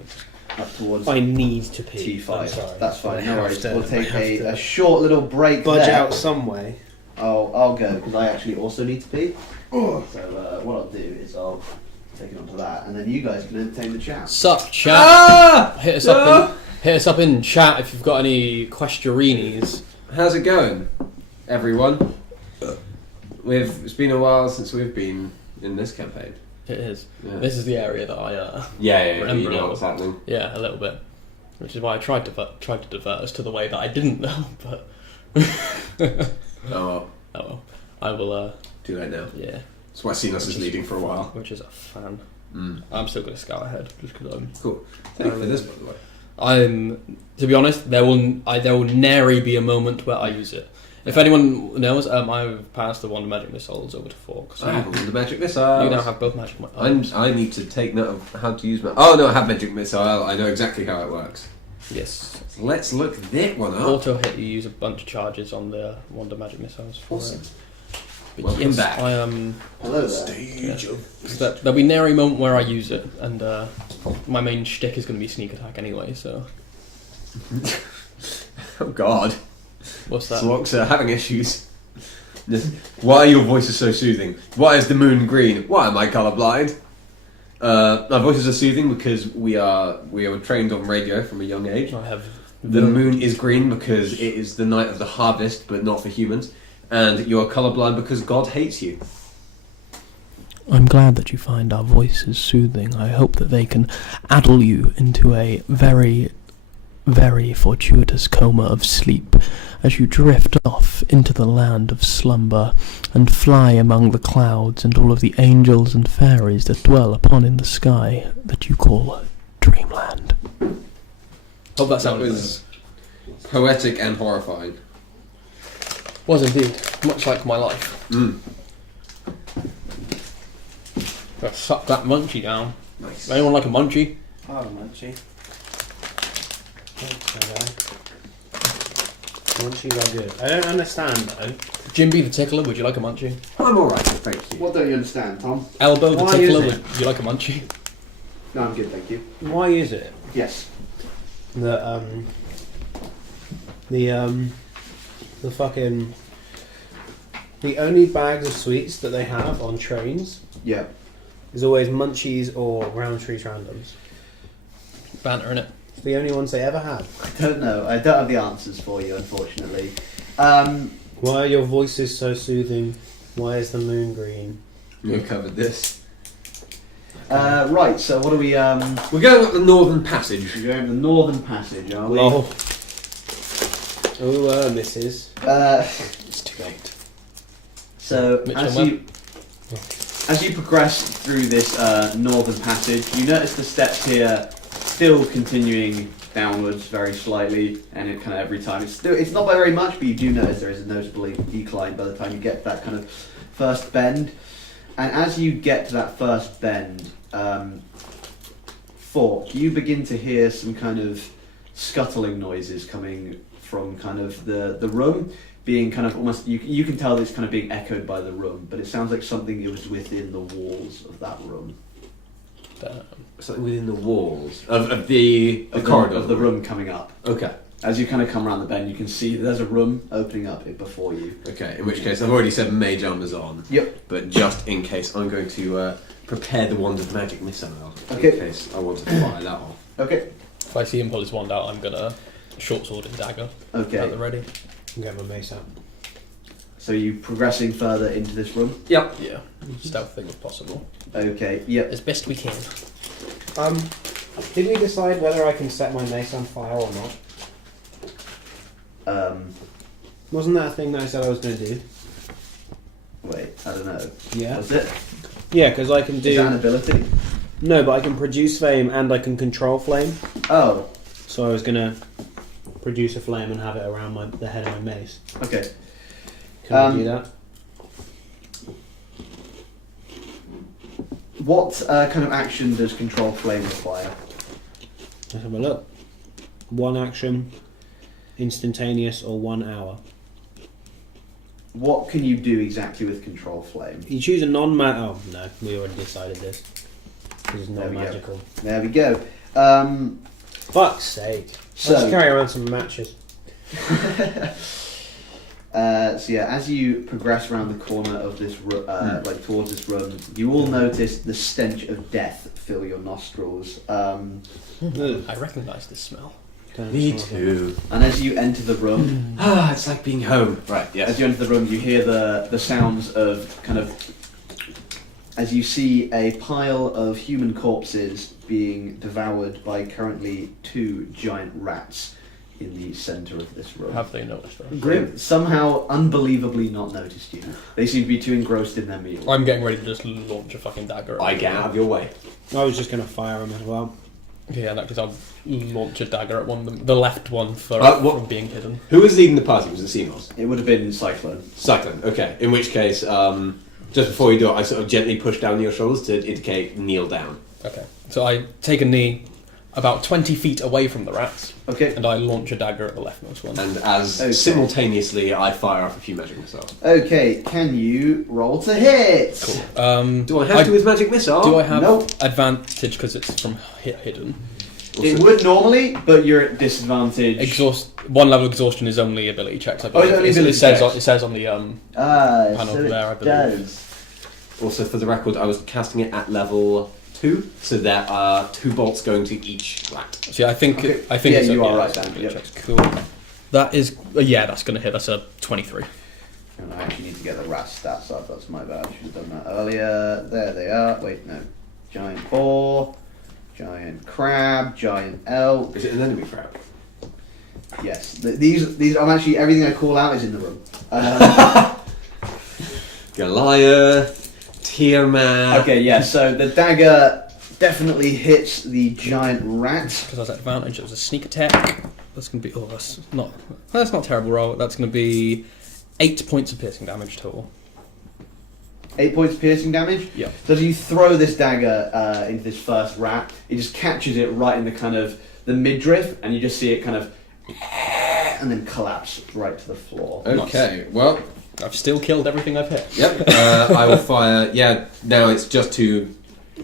Up towards. I need to pee. T5. I'm sorry. That's fine. I No have worries. to- We'll I take have a to short little break budge there. out some way. I'll go because I actually also need to pee. So what I'll do is I'll take it onto that, and then you guys can entertain the chat. Sup, chat? Hit us up in chat if you've got any questioneries. How's it going, everyone? It's been a while since we've been in this campaign. It is. Yeah. This is the area that I Yeah. Remember You know now. what's happening. yeah, a little bit, which is why I tried to divert us to the way that I didn't know, but Oh well. oh well. I will. Too late now. Yeah, That's why Cenos is leading for a while. which is a fan. Mm. I'm still going to scout ahead just because I'm. Cool. Thank you for this, by the way. I'm. To be honest, there will nary be a moment where I use it. If anyone knows, I've passed the Wonder Magic Missiles over to Fork. So I have the magic missile. you now have both magic missiles. I need to take note of how to use my. Oh no, I have magic missile. I know exactly how it works. Yes. So let's look that one up. Auto hit. You use a bunch of charges on the Wonder Magic Missiles. For Awesome. it. But Welcome yes, back. I am. Hello there. Stage of. So there'll be nary moment where I use it, and my main shtick is going to be sneak attack anyway. So Oh God. what's that? Slox are having issues. Why are your voices so soothing? Why is the moon green? Why am I colourblind? Our voices are soothing because we are trained on radio from a young age. I have. The moon is green because it is the night of the harvest, but not for humans. And you are colourblind because God hates you. I'm glad that you find our voices soothing. I hope that they can addle you into a very, very fortuitous coma of sleep as you drift off into the land of slumber and fly among the clouds and all of the angels and fairies that dwell upon in the sky that you call dreamland. Hope that sounded was poetic and horrifying. Was indeed, much like my life. Mm. Gotta suck that munchie down. Nice. Anyone like a munchie? Oh, Munchie. Munchies are good. I don't understand though. Jimby the Tickler, would you like a munchie? I'm alright, thank you. What don't you understand, Tom? Elbow the Why Tickler, is it? would you like a munchie? No, I'm good, thank you. Why is it Yes. that the fucking the only bags of sweets that they have on trains Yeah. is always Munchies or Roundtree Randoms? Banter in it. It's the only ones they ever have. I don't know. I don't have the answers for you, unfortunately. Why are your voices so soothing? Why is the moon green? We covered this. Right. So what are we? We're going up the Northern Passage. We're going the Northern Passage, are we? Oh, missus. It's too late. So Mitchell, as you progress through this northern passage, you notice the steps here still continuing downwards very slightly, and it kind of every time it's not by very much, but you do notice there is a noticeable decline by the time you get to that kind of first bend. And as you get to that first bend, Fork, you begin to hear some kind of scuttling noises coming from kind of the room. being kind of almost. You can tell that it's kind of being echoed by the room, but it sounds like something that was within the walls of that room. Something within the walls of the corridor of the room coming up. Okay. As you kind of come around the bend, you can see there's a room opening up before you. Okay. In which case, I've already said mage armor's on. Yep. But just in case, I'm going to prepare the wand of magic missile. Okay. In case I want to fire that off. Okay. If I see him pull his wand out, I'm gonna short sword and dagger Okay. at the ready. Get my mace out. So you progressing further into this room? Yep. Yeah, stealthing if possible, Okay. Yep. as best we can. Did we decide whether I can set my mace on fire or not? Wasn't that a thing that I said I was going to do? Wait. I don't know. Yeah. Was it? Yeah, because I can Is that an do... ability? No, but I can produce flame and I can control flame. Oh. So I was going to produce a flame and have it around the head of my mace. Okay. Can I do that? What kind of action does control flame require? Let's have a look. 1 action, instantaneous, or 1 hour. What can you do exactly with control flame? You choose a non-mag... Oh, no, we already decided this. This is There we go. non-magical. There we go. Fuck's sake. So- Let's carry around some matches. So yeah, as you progress around the corner of this, like towards this room, you all notice the stench of death fill your nostrils. I recognise this smell. Me too. And as you enter the room, It's like being home. Right. Yes. as you enter the room, you hear the sounds of kind of as you see a pile of human corpses being devoured by currently 2 giant rats in the centre of this room. Have they noticed us? They've somehow unbelievably not noticed you. They seem to be too engrossed in their meal. I'm getting ready to just launch a fucking dagger. I get out of your way. I was just going to fire him as well. Yeah, in that case, I'll launch a dagger at one of them, the left one for What? from being hidden. Who was leading the party? Was it Seamos? It would have been Cyclone. Cyclone. Okay. In which case, just before you do it, I sort of gently push down your shoulders to indicate kneel down. Okay, so I take a knee about 20 feet away from the rats, Okay. and I launch a dagger at the leftmost one. And as Okay. simultaneously, I fire off a few magic missiles. Okay, can you roll to hit? Cool. Do I have to with magic missile? Do I have Nope. advantage because it's from hidden? It would normally, but you're at disadvantage. One level exhaustion is only ability checks. I believe. it's only ability it says checks. It says on the panel so there, I it believe. does. Also, for the record, I was casting it at level 2, so there are 2 bolts going to each rat. So yeah, I think Okay. I think Yeah, it's you are right, it's Dan, ability yep. checks. Cool. That is that's going to hit. That's a 23. And I actually need to get the rat stats up. That's my bad. I should have done that earlier. There they are. Wait, no. Giant boar, giant crab, giant elk. Is it an enemy crab? Yes, these. I'm actually everything I call out is in the room. Goliath, Tiamat. Okay, yeah. So the dagger definitely hits the giant rat. Because I was at advantage, it was a sneak attack. That's going to be that's not a terrible roll. That's going to be 8 points of piercing damage total. 8 points piercing damage. Yeah. So as you throw this dagger into this first rat, it just catches it right in the kind of the midriff, and you just see it kind of and then collapse right to the floor. Okay, well, I've still killed everything I've hit. yep. I will fire. Yeah, now it's just 2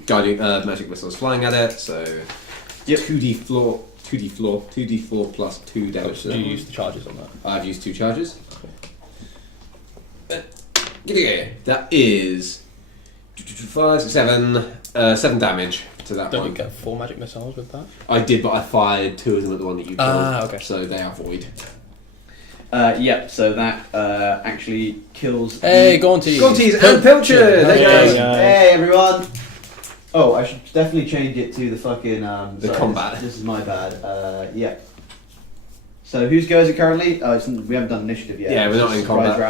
guiding magic missiles flying at it. So, Yep. 2d4 plus 2 damage. Did you use the charges on that? I've used 2 charges. That is 5, 6, 7 damage to that Don't one. you get 4 magic missiles with that? I did, but I fired 2 of them at the one that you killed. Ah, okay. So they are void. Yep. So that actually kills. Hey, Gaunties! Gaunties and Pilchard! There you Hey, go. hey, everyone! Oh, I should definitely change it to the fucking The combat. This is my bad. Yeah. So whose go is it currently? Oh, we haven't done initiative yet. Yeah, we're It's not a in surprise combat.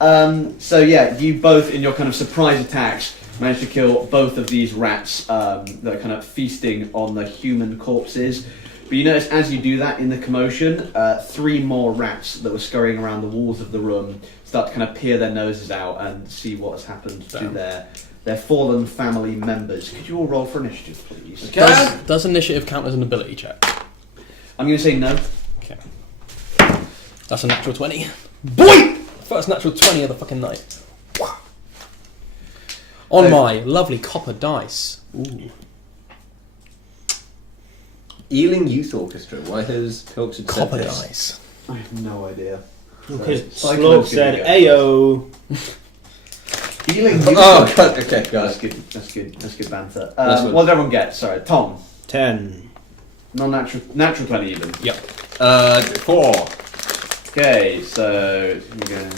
round. So yeah, you both in your kind of surprise attacks managed to kill both of these rats that are kind of feasting on the human corpses. But you notice as you do that in the commotion, 3 more rats that were scurrying around the walls of the room start to kind of peer their noses out and see what has happened to their fallen family members. Could you all roll for initiative, please? Okay. Does initiative count as an ability check? I'm going to say no. Okay. That's a natural 20. Boy! First natural 20 of the fucking night. On my lovely copper dice. Ooh. Ealing Youth Orchestra. Why has Pilchard said Copper this? dice. I have no idea. Because Cyclone's Slork said, gonna go. Ayo. Healing. Oh, God. Okay, That's guys. good. That's good. That's good banter. Nice one. What did everyone get? Sorry, Tom. 10. Non-natural, natural 20 even. Yep. 4. Okay, so we're going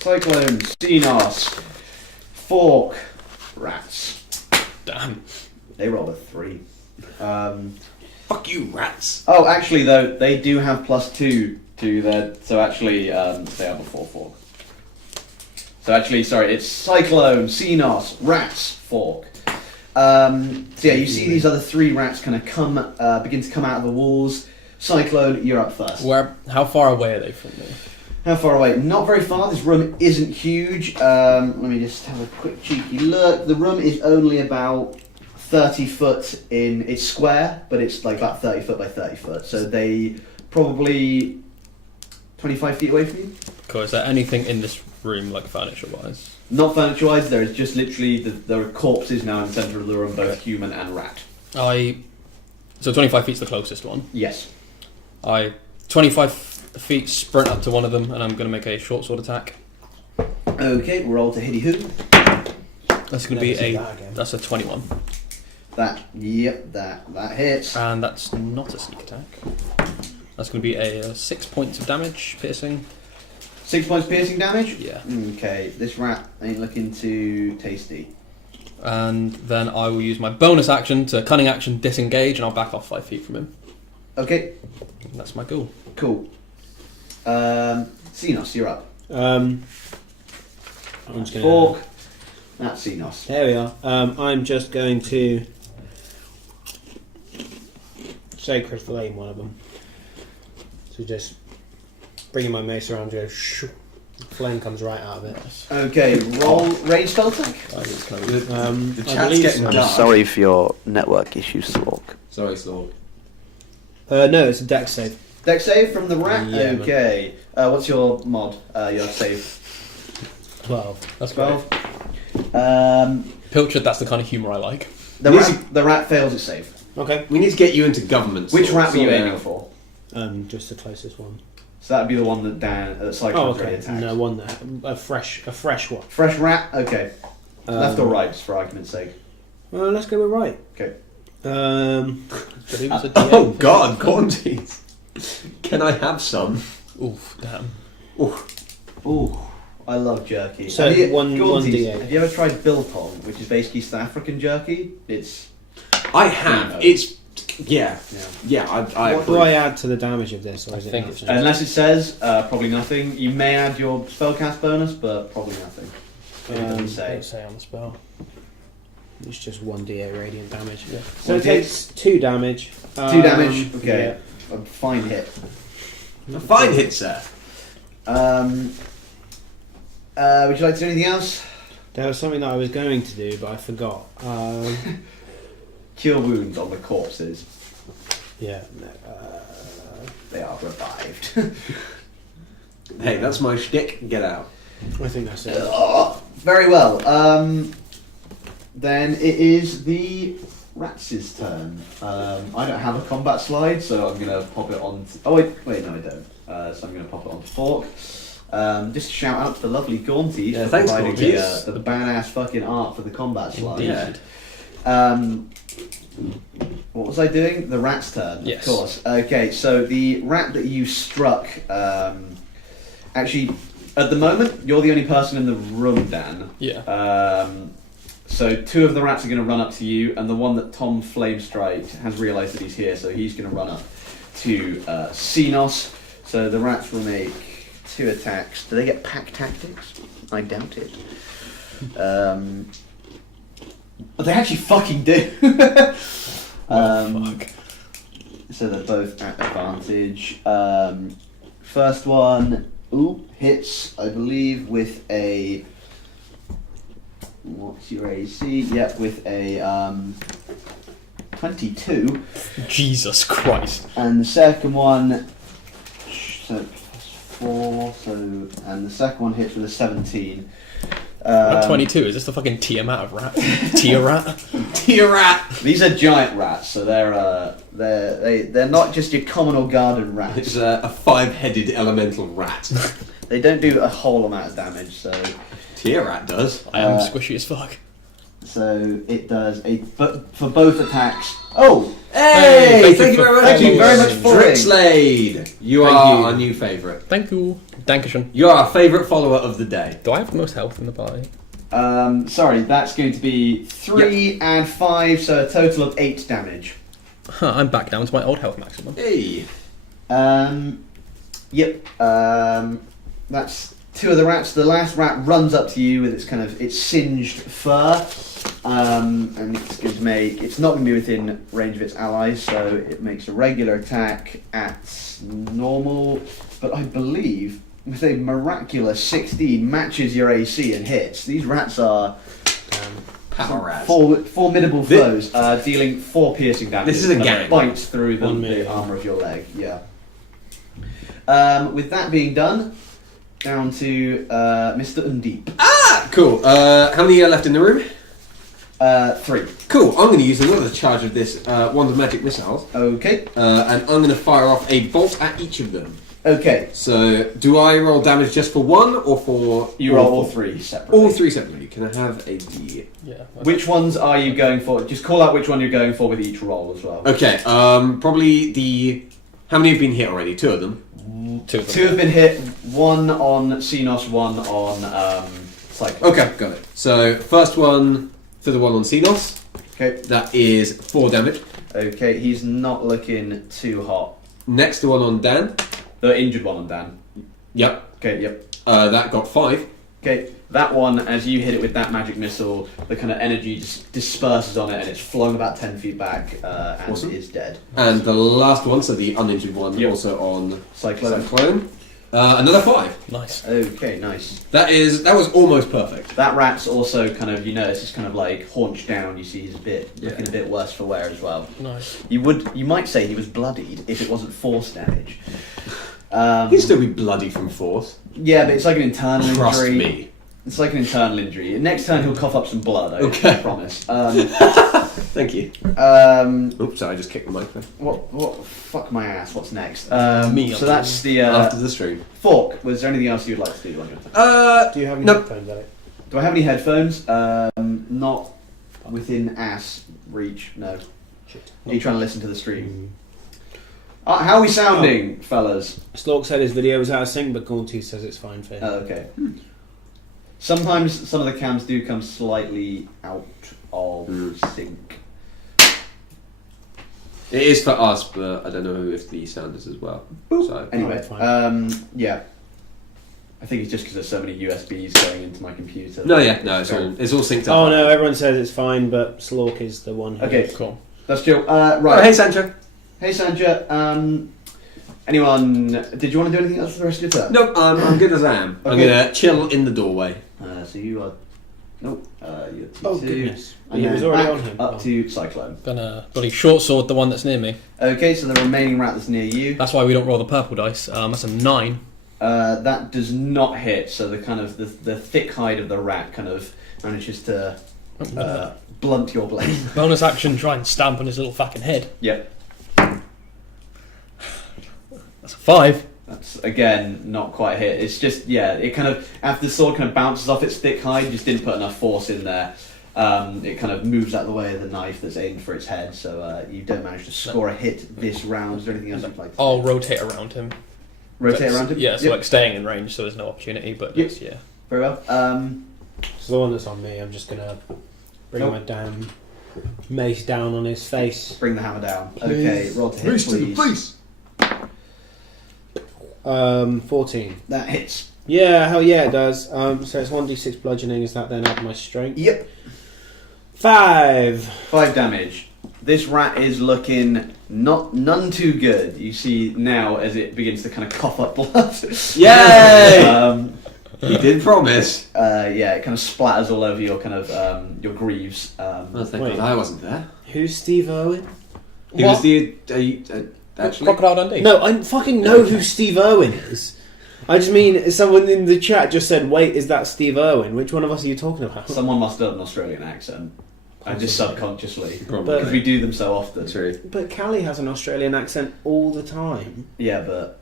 Cyclone, Xenos, Fork, Rats. Damn. They rolled a 3. Fuck you, rats. Oh, actually, though, they do have +2 to their. So actually, they are before Fork. So actually, sorry, it's Cyclone, Xenos, Rats, Fork. So yeah, you see these other 3 rats kind of begin to come out of the walls. Cyclone, you're up first. How far away are they from me? How far away? Not very far. This room isn't huge. Let me just have a quick cheeky look. The room is only about 30 foot in. It's square, but it's like about 30 foot by 30 foot. So they probably 25 feet away from you. Cool. Is there anything in this room, like furniture-wise? Not furniture-wise. There is just literally there are corpses now in the centre of the room, both human and rat. So 25 feet's the closest one. Yes. 25 feet sprint up to one of them, and I'm going to make a short sword attack. Okay, roll to hitty who. That's going to be Never seen that again. that's a 21, That hits. and that's not a sneak attack. That's going to be a 6 points of damage, piercing. 6 points piercing damage. Yeah. Okay, this rat ain't looking too tasty. And then I will use my bonus action to cunning action disengage, and I'll back off 5 feet from him. Okay, And that's my goal. cool. Xenos, you're up. I'm just gonna... Fork. That's Xenos. There we are. I'm just going to Sacred Flame one of them. So just bringing my mace around, go shoo, flame comes right out of it. Okay, roll range spell attack. The I chat's believe getting so. dark. Sorry for your network issues, Slork. Sorry, Slork. No, it's a dex save. Dex save from the rat. Yeah, Okay. What's your mod? Your save. 12. That's great. 12. Pilchard, that's the kind of humour I like. The rat fails its save. Okay. We need to get you into government. Which Slork, rat were you so, aiming for? Just the closest one. So that'd be the one that Cyclone's already attacked. No, one there. A fresh one. Fresh rat. Okay. Left or right, just for argument's sake. Let's go with right. Okay. But he was a Oh DM. God, Gaunties. Can I have some? Oof, damn. Ooh, I love jerky. So Have you- one Gaunties, D8. Have you ever tried biltong, which is basically South African jerky? It's I have. No. It's yeah. I What do I add to the damage of this, or is I it think nothing? it's unless it says probably nothing. You may add your spellcast bonus, but probably nothing. It doesn't say. Don't say on the spell. It's just 1d8 radiant damage. Yeah. So it 1d8. takes 2 damage. 2 damage. Okay, a fine hit. A fine hit, sir. Would you like to do anything else? There was something that I was going to do, but I forgot. Cure wounds on the corpses. Yeah. They are revived. Hey, that's my shtick. Get out. I think that's it. Very well. Then it is the rats' turn. I don't have a combat slide, so I'm gonna pop it on. Oh wait, no, I don't. So I'm gonna pop it on Fork. Just a shout out to the lovely Gaunties Yeah, for thanks, providing Gaunties. the badass fucking art for the combat slide. Indeed. What was I doing? The rat's turn, Yes. of course. Okay, so the rat that you struck, actually, at the moment, you're the only person in the room, Dan. Yeah. So 2 of the rats are going to run up to you, and the one that Tom Flamestrike has realised that he's here, so he's going to run up to Xenos. So the rats will make 2 attacks. Do they get pack tactics? I doubt it. But they actually fucking do. Fuck. So they're both at advantage. First one, hits, I believe, with a. What's your AC? Yep, with a 22. Jesus Christ. And the second one, so 4. So, and the second one hits with a 17. At 22, is this the fucking Tiamat of rat? Tia-rat? Tia-rat! These are giant rats, so they're not just your common or garden rats. It's a 5-headed elemental rat. They don't do a whole amount of damage, so Tia-rat does. I am squishy as fuck. it does but for both attacks. Oh, Hey! Thank you very much. Thank you very much for it. Drixlade, you Thank are you. our new favourite. Thank you. Dankeschön. You are our favourite follower of the day. Do I have the most health in the party? Sorry, that's going to be 3 and 5, so a total of 8 damage. Huh, I'm back down to my old health maximum. Hey! Yep. That's 2 of the rats. The last rat runs up to you with its singed fur, and it's going to make. It's not going to be within range of its allies, so it makes a regular attack at normal. But I believe with a miraculous 16 matches your AC and hits. These rats are Power rats. formidable foes, dealing 4 piercing damage. This is a Kind of gang. Bites through On me. the armor of your leg. Yeah. With that being done, down to Mr. Undeep. Cool. How many are left in the room? 3. Cool. I'm going to use another charge of this wand of magic missiles, Okay. and I'm going to fire off a bolt at each of them. Okay. So, do I roll damage just for one, or for You roll all 3 separately. all 3 separately? Can I have a D? Yeah. Which ones are you going for? Just call out which one you're going for with each roll as well. Okay. Probably the. How many have been hit already? 2 of them. 2 of them. 2 have been hit. 1 on Xenos, 1 on Cyclops. Okay, got it. So, first one for the one on Xenos. Okay. That is 4 damage. Okay. He's not looking too hot. Next one on Dan. The injured one on Dan. Yep. Okay. Yep. That got 5. Okay, that one, as you hit it with that magic missile, the kind of energy just disperses on it and it's flung about 10 feet back and Awesome. is dead. And the last one, so the uninjured one, Yep. also on Cyclone. Cyclone. Another 5. Nice. Okay, nice. That was almost perfect. That rat's also kind of, you notice, it's kind of like haunched down. You see he's Yeah. looking a bit worse for wear as well. Nice. You might say he was bloodied if it wasn't force damage. He'd still be bloody from force. Yeah, but it's like an internal Trust injury. me. It's like an internal injury. Next turn he'll cough up some blood. Okay. I promise. Thank you. Um, Oops, sorry, I just kicked the microphone. what? Fuck my ass. What's next? Me, So that's the After the stream. Fork. Was there anything else you'd like to do on your turn? Do you have any No. headphones, Alex? Do I have any headphones? Not within ass reach. No. Shit. Are you trying to listen to the stream? How are we sounding, fellas? Slork said his video was out of sync, but Gaunty says it's fine for him. Oh, okay. Sometimes some of the cams do come slightly out of sync. It is for us, but I don't know if the sound is as well. So, Anyway, fine. yeah. I think it's just because there's so many USBs going into my computer. no, it's all synced up. Oh no, everyone says it's fine, but Slork is the one who... Okay. Cool. That's chill. Oh, Right. hey, Sancho. Hey, Sanja. Anyone? Did you want to do anything else for the rest of your turn? Nope, I'm good as I am. I'm Okay. gonna chill in the doorway. So you are. Nope. You're T2. Oh goodness. And He then was already back on him. Up Oh. to Cyclone. Gonna bloody short sword the one that's near me. Okay, so the remaining rat that's near you. That's why we don't roll the purple dice. That's a 9. That does not hit. So the kind of the thick hide of the rat kind of manages to blunt your blade. Bonus action, try and stamp on his little fucking head. Yep. That's a 5. That's again not quite a hit. It's just it kind of after the sword kind of bounces off its thick hide, just didn't put enough force in there. It kind of moves out of the way of the knife that's aimed for its head, so you don't manage to score a hit this round. Is there anything else you'd like to do? I'll rotate around him. Rotate around him? Yeah, so Yep. like staying in range, so there's no opportunity, but Yep. just, yeah. Very well. So the one that's on me, I'm just gonna bring Nope. my damn mace down on his face. Bring the hammer down. Okay, roll to hit, please. 14. That hits. Yeah, hell yeah, it does. So it's 1d6 bludgeoning. Is that then add my strength? Yep. 5. 5 damage. This rat is looking none too good. You see now as it begins to kind of cough up blood. Yay! He did promise. It kind of splatters all over your kind of your greaves. Oh, thank Wait. God I wasn't there. Who's Steve Irwin? He was What? the actually. Crocodile Dundee. No, I fucking know who Steve Irwin is. I just mean someone in the chat just said, "Wait, is that Steve Irwin? Which one of us are you talking about?" Someone must have an Australian accent. And just subconsciously. Probably. Because we do them so often. True. But Callie has an Australian accent all the time. Yeah, but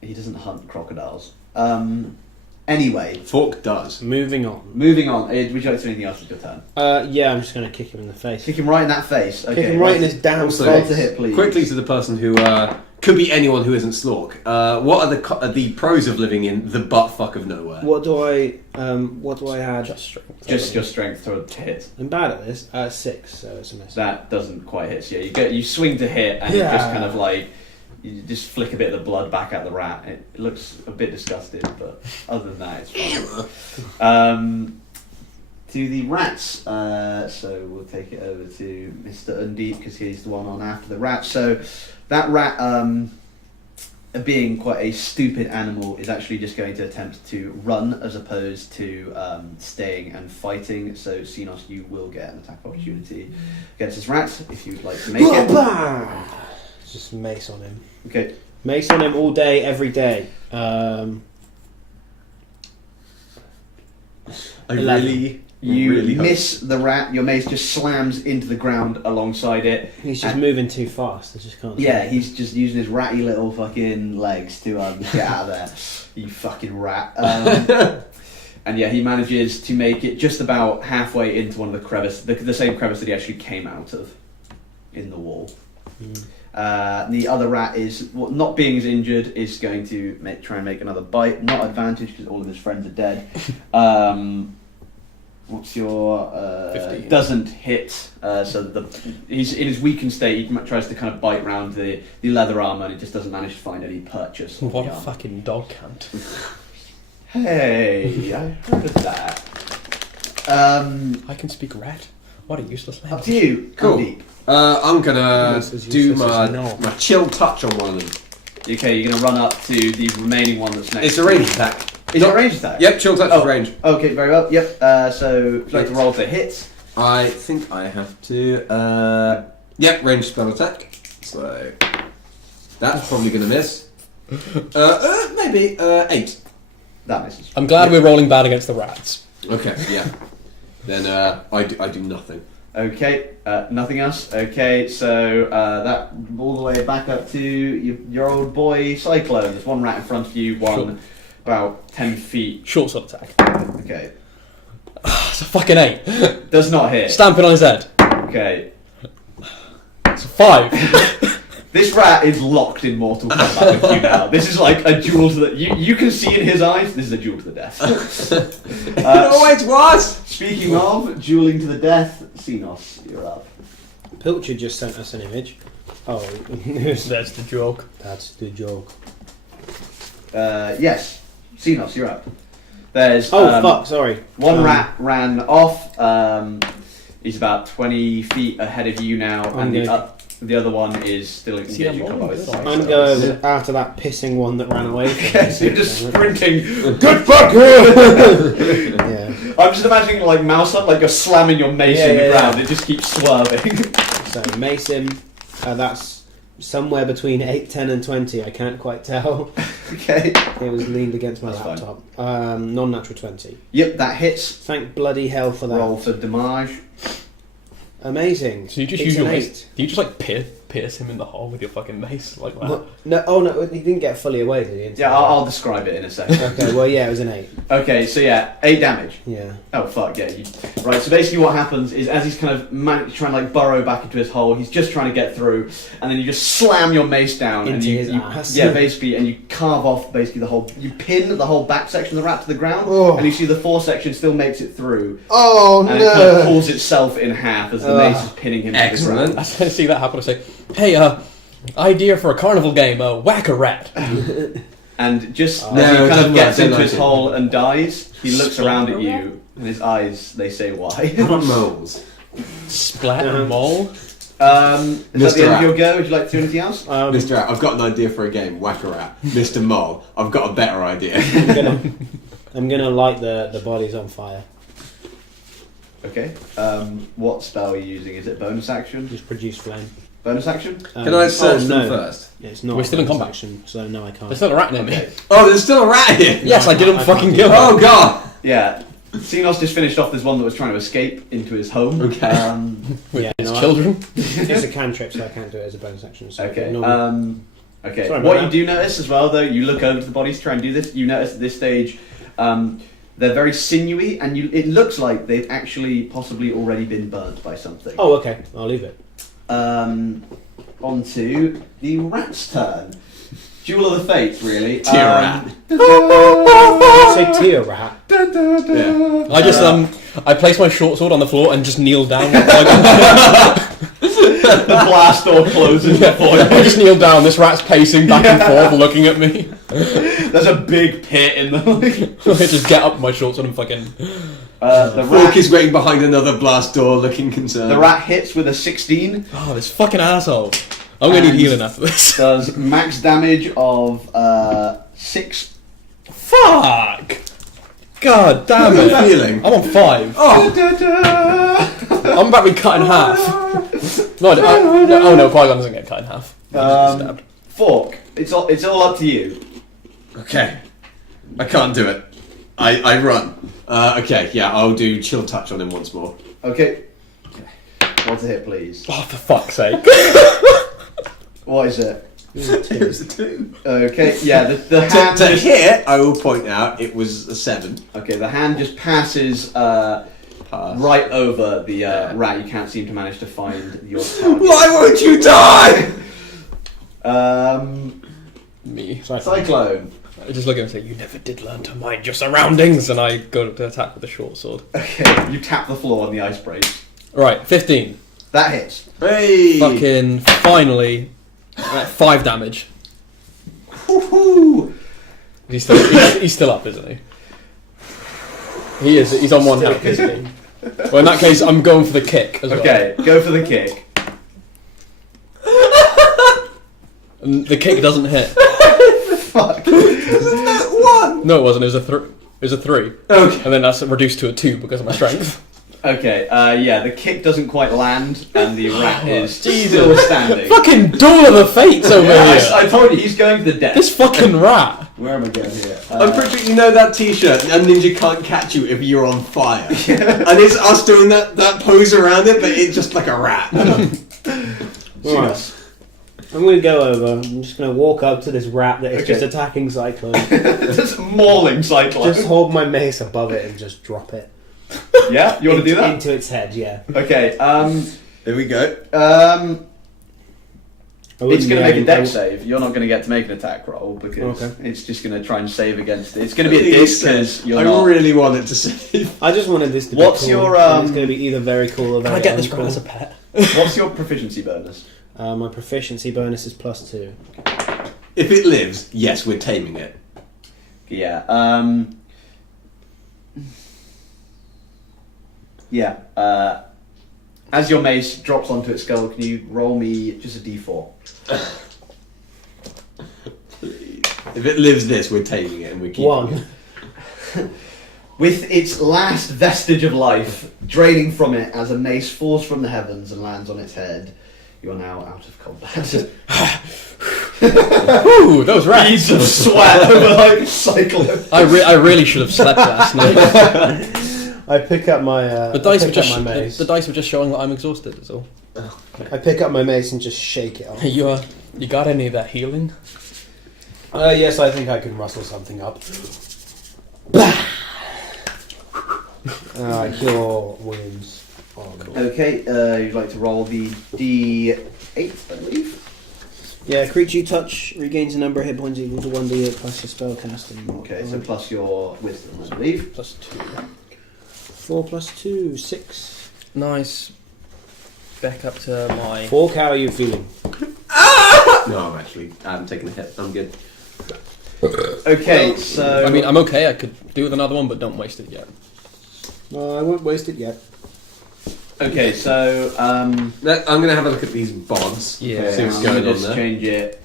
he doesn't hunt crocodiles. Anyway. Fork does. Moving on. Moving on. Would you like to do anything else with your turn? Yeah, I'm just going to kick him in the face. Kick him right in that face. Okay, Kick him right in his damn Also, Roll face. to hit, please. Quickly to the person who could be anyone who isn't Slork. What are the pros of living in the butt fuck of nowhere? What do I add? Just strength. Just your strength to hit. I'm bad at this. 6, so it's a miss. That doesn't quite hit. So yeah, you swing to hit, and you just kind of like you just flick a bit of the blood back at the rat. It looks a bit disgusted, but other than that, it's fine. To the rats. So we'll take it over to Mr. Undeep because he's the one on after the rat. So that rat, being quite a stupid animal, is actually just going to attempt to run as opposed to staying and fighting. So Xenos, you will get an attack opportunity against this rat if you'd like to make it. Just mace on him. Okay. Mace on him all day, every day. I 11. You really hope. miss the rat. Your mace just slams into the ground alongside it. He's just moving too fast. I just can't. Yeah, he's just using his ratty little fucking legs to get out of there. You fucking rat. And yeah, he manages to make it just about halfway into one of the crevices, the same crevice that he actually came out of in the wall. The other rat is, not being as injured, is going to try and make another bite. Not advantage because all of his friends are dead. What's your 15. Doesn't hit. So he's in his weakened state. He tries to kind of bite round the leather armor, and he just doesn't manage to find any purchase. What a Yeah. fucking dog cunt. Hey, I heard of that. I can speak rat. What a useless Up language. to you. Cool. Undeep. I'm gonna Yes, as do useless my as no. my chill touch on one of them. Okay, you're going to run up to the remaining one that's next. It's a range attack. Is it a range attack? Yep, chill touch is range. Okay, very well. Yep. So, would you like to roll to hit? I think I have to. Yep, range spell attack. So that's probably gonna miss. Maybe 8. That misses. I'm glad we're rolling bad against the rats. Okay, yeah. Then I do nothing. Okay, nothing else. Okay, so that all the way back up to your old boy Cyclone. There's one rat in front of you, one Sure. about 10 feet. Short sword attack. Okay, It's a fucking 8. does not hit. Stamping on his head. Okay, It's a 5. this rat is locked in Mortal Kombat with you now. This is like a duel to the. You can see in his eyes. This is a duel to the death. It was. Speaking of dueling to the death, Xenos, you're up. Pilcher just sent us an image. Oh, That's the joke. that's the joke. Yes, Xenos, you're up. There's Fuck, sorry. one rat ran off. He's about 20 feet ahead of you now, and the other one is still See, engaging I'm combat with rolling Cyclone. I'm going after that pissing one that ran away from Okay, me. so you're just sprinting. Good fuck! Yeah. I'm just imagining like mouse up, like you're slamming your mace in the Yeah. ground. It just keeps swerving. So mace him. That's somewhere between 8, 10 and 20. I can't quite tell. Okay. It was leaned against my That's fine. laptop. Non-natural 20. Yep, that hits. Thank bloody hell for that. Roll for damage. Amazing. So you just It's use your an mace. 8. Do you just like pierce him in the hole with your fucking mace like that? No, he didn't get fully away, did he? Yeah, I'll describe it in a second. Okay, well, yeah, it was an 8. Okay, so yeah, 8 damage. Yeah. Oh fuck yeah! Right, so basically what happens is as he's kind of trying to like burrow back into his hole, he's just trying to get through, and then you just slam your mace down and Into you, his you- ass. yeah, basically, and you carve off basically you pin the whole back section of the rat to the ground, Oh. and you see the foresection still makes it through, Oh, and it kind of pulls itself in half as the mace is pinning him to the Excellent. ground. I see that happen. I say, "Hey, idea for a carnival game. Whack a rat." And just Oh. as No, he it kind doesn't of gets work, into don't his like it. hole and dies, he looks around at Splatter you, and his eyes they say why. Moles. Splat Uh-huh. and mole. Is that the Mr. end of Rat. your go? Would you like to do anything else? Mr. Rat, I've got an idea for a game. Whack a rat. Mr. Mole, I've got a better idea. I'm gonna light the bodies on fire. Okay. What spell are you using? Is it bonus action? Just produce flame. Bonus action? Can I search no. them first? Yeah, it's not. We're still in bonus combat. action, so no, I can't. There's still a rat near me. Okay. Oh, there's still a rat here! Yes, I didn't I fucking can't kill do him. Oh god! Yeah. Xenos just finished off. There's one that was trying to escape into his home. Okay. With Yeah, his no, children. It's a cantrip, so I can't do it as a bonus action. So Okay. normally- Okay. Sorry about What you that. do notice as well, though, you look over to the bodies to try and do this. You notice at this stage, they're very sinewy, and it looks like they've actually possibly already been burnt by something. Oh, okay. I'll leave it. Onto the rat's turn. Duel of the Fates, really. Tier rat. Say tier rat. Yeah. I just I place my short sword on the floor and just kneel down. The blast door closes before you. I just kneel down. This rat's pacing back and forth, looking at me. There's a big pit in the. I just get up my short sword and fucking. The Fork rat. is waiting behind another blast door, looking concerned. The rat hits with a 16. Oh, this fucking asshole. I'm gonna need And- healing after this. Does max damage of 6. Fuck! God damn How are you it! feeling? I'm on 5. Oh! I'm about to be cut in half. No, oh no, Qui-Gon doesn't get cut in half. Stabbed. Fork. It's all up to you. Okay. I can't do it. I run. Okay, yeah, I'll do chill touch on him once more. Okay. What's a hit, please? Oh, for fuck's sake! What is it? It was a 2. Okay. Yeah. The hand. To hit, I will point out, it was a 7. Okay. The hand just passes Pass. right over the rat. You can't seem to manage to find your target. Why won't you die? Me. Cyclone. I just look at him and say, "You never did learn to mind your surroundings," and I go to attack with a short sword. Okay. You tap the floor on the ice brace. Right, 15. That hits. Hey! Fucking finally, 5 damage. Woohoo! He's still up, isn't he? He is. He's on 1 health, isn't he? Well, in that case, I'm going for the kick as well. Okay. Go for the kick. And the kick doesn't hit. Fuck. Isn't that 1? No, it wasn't. It was a 3. Okay. And then that's reduced to a 2 because of my strength. Okay, yeah, the kick doesn't quite land, and the rat is Jesus. still standing. Fucking duel of the fates over Yeah, here. I told you, he's going to the death. This fucking rat. Where am I going here? I'm pretty sure you know that t-shirt, a ninja can't catch you if you're on fire. And it's us doing that pose around it, but it's just like a rat. Right. I'm going to go over. I'm just going to walk up to this rat that is Okay. just attacking Cyclone. Just mauling Cyclone. Just hold my mace above it and just drop it. Yeah, you want to do that? Into its head, yeah. Okay, There we go. it's going to make a dex save. You're not going to get to make an attack roll because Okay. it's just going to try and save against it. It's going to be a disc because you're I not. really wanted to save. I just wanted this to be What's cool. your, and it's going to be either very cool or Can very I get this uncool. rat as a pet? What's your proficiency bonus? My proficiency bonus is +2. If it lives, yes, we're taming it. Yeah. Yeah. As your mace drops onto its skull, can you roll me just a d4? If it lives this, we're taming it and we're keeping 1. it. With its last vestige of life draining from it as a mace falls from the heavens and lands on its head, you are now out of combat. Ooh, those rats. Beads of sweat over like cycling. I really should have slept last night. I pick up my The dice were my just mace. the dice were just showing that I'm exhausted. That's all. I pick up my mace and just shake it off. Hey, you got any of that healing? Yes, I think I can rustle something up. Cure wounds. Oh, cool. Okay, you'd like to roll the d8, I believe. Yeah, creature you touch regains a number of hit points equal to 1d8 plus your spell casting. Okay, so plus your wisdom, I believe. +2. 4 plus 2, 6. Nice. Back up to my. 4, how are you feeling? No, I haven't taken a hit. I'm good. Okay, so... I mean, I'm okay. I could do with another one, but don't waste it yet. I won't waste it yet. Okay, so... I'm going to have a look at these bods. Yeah. See what's I'm going gonna on just there. change it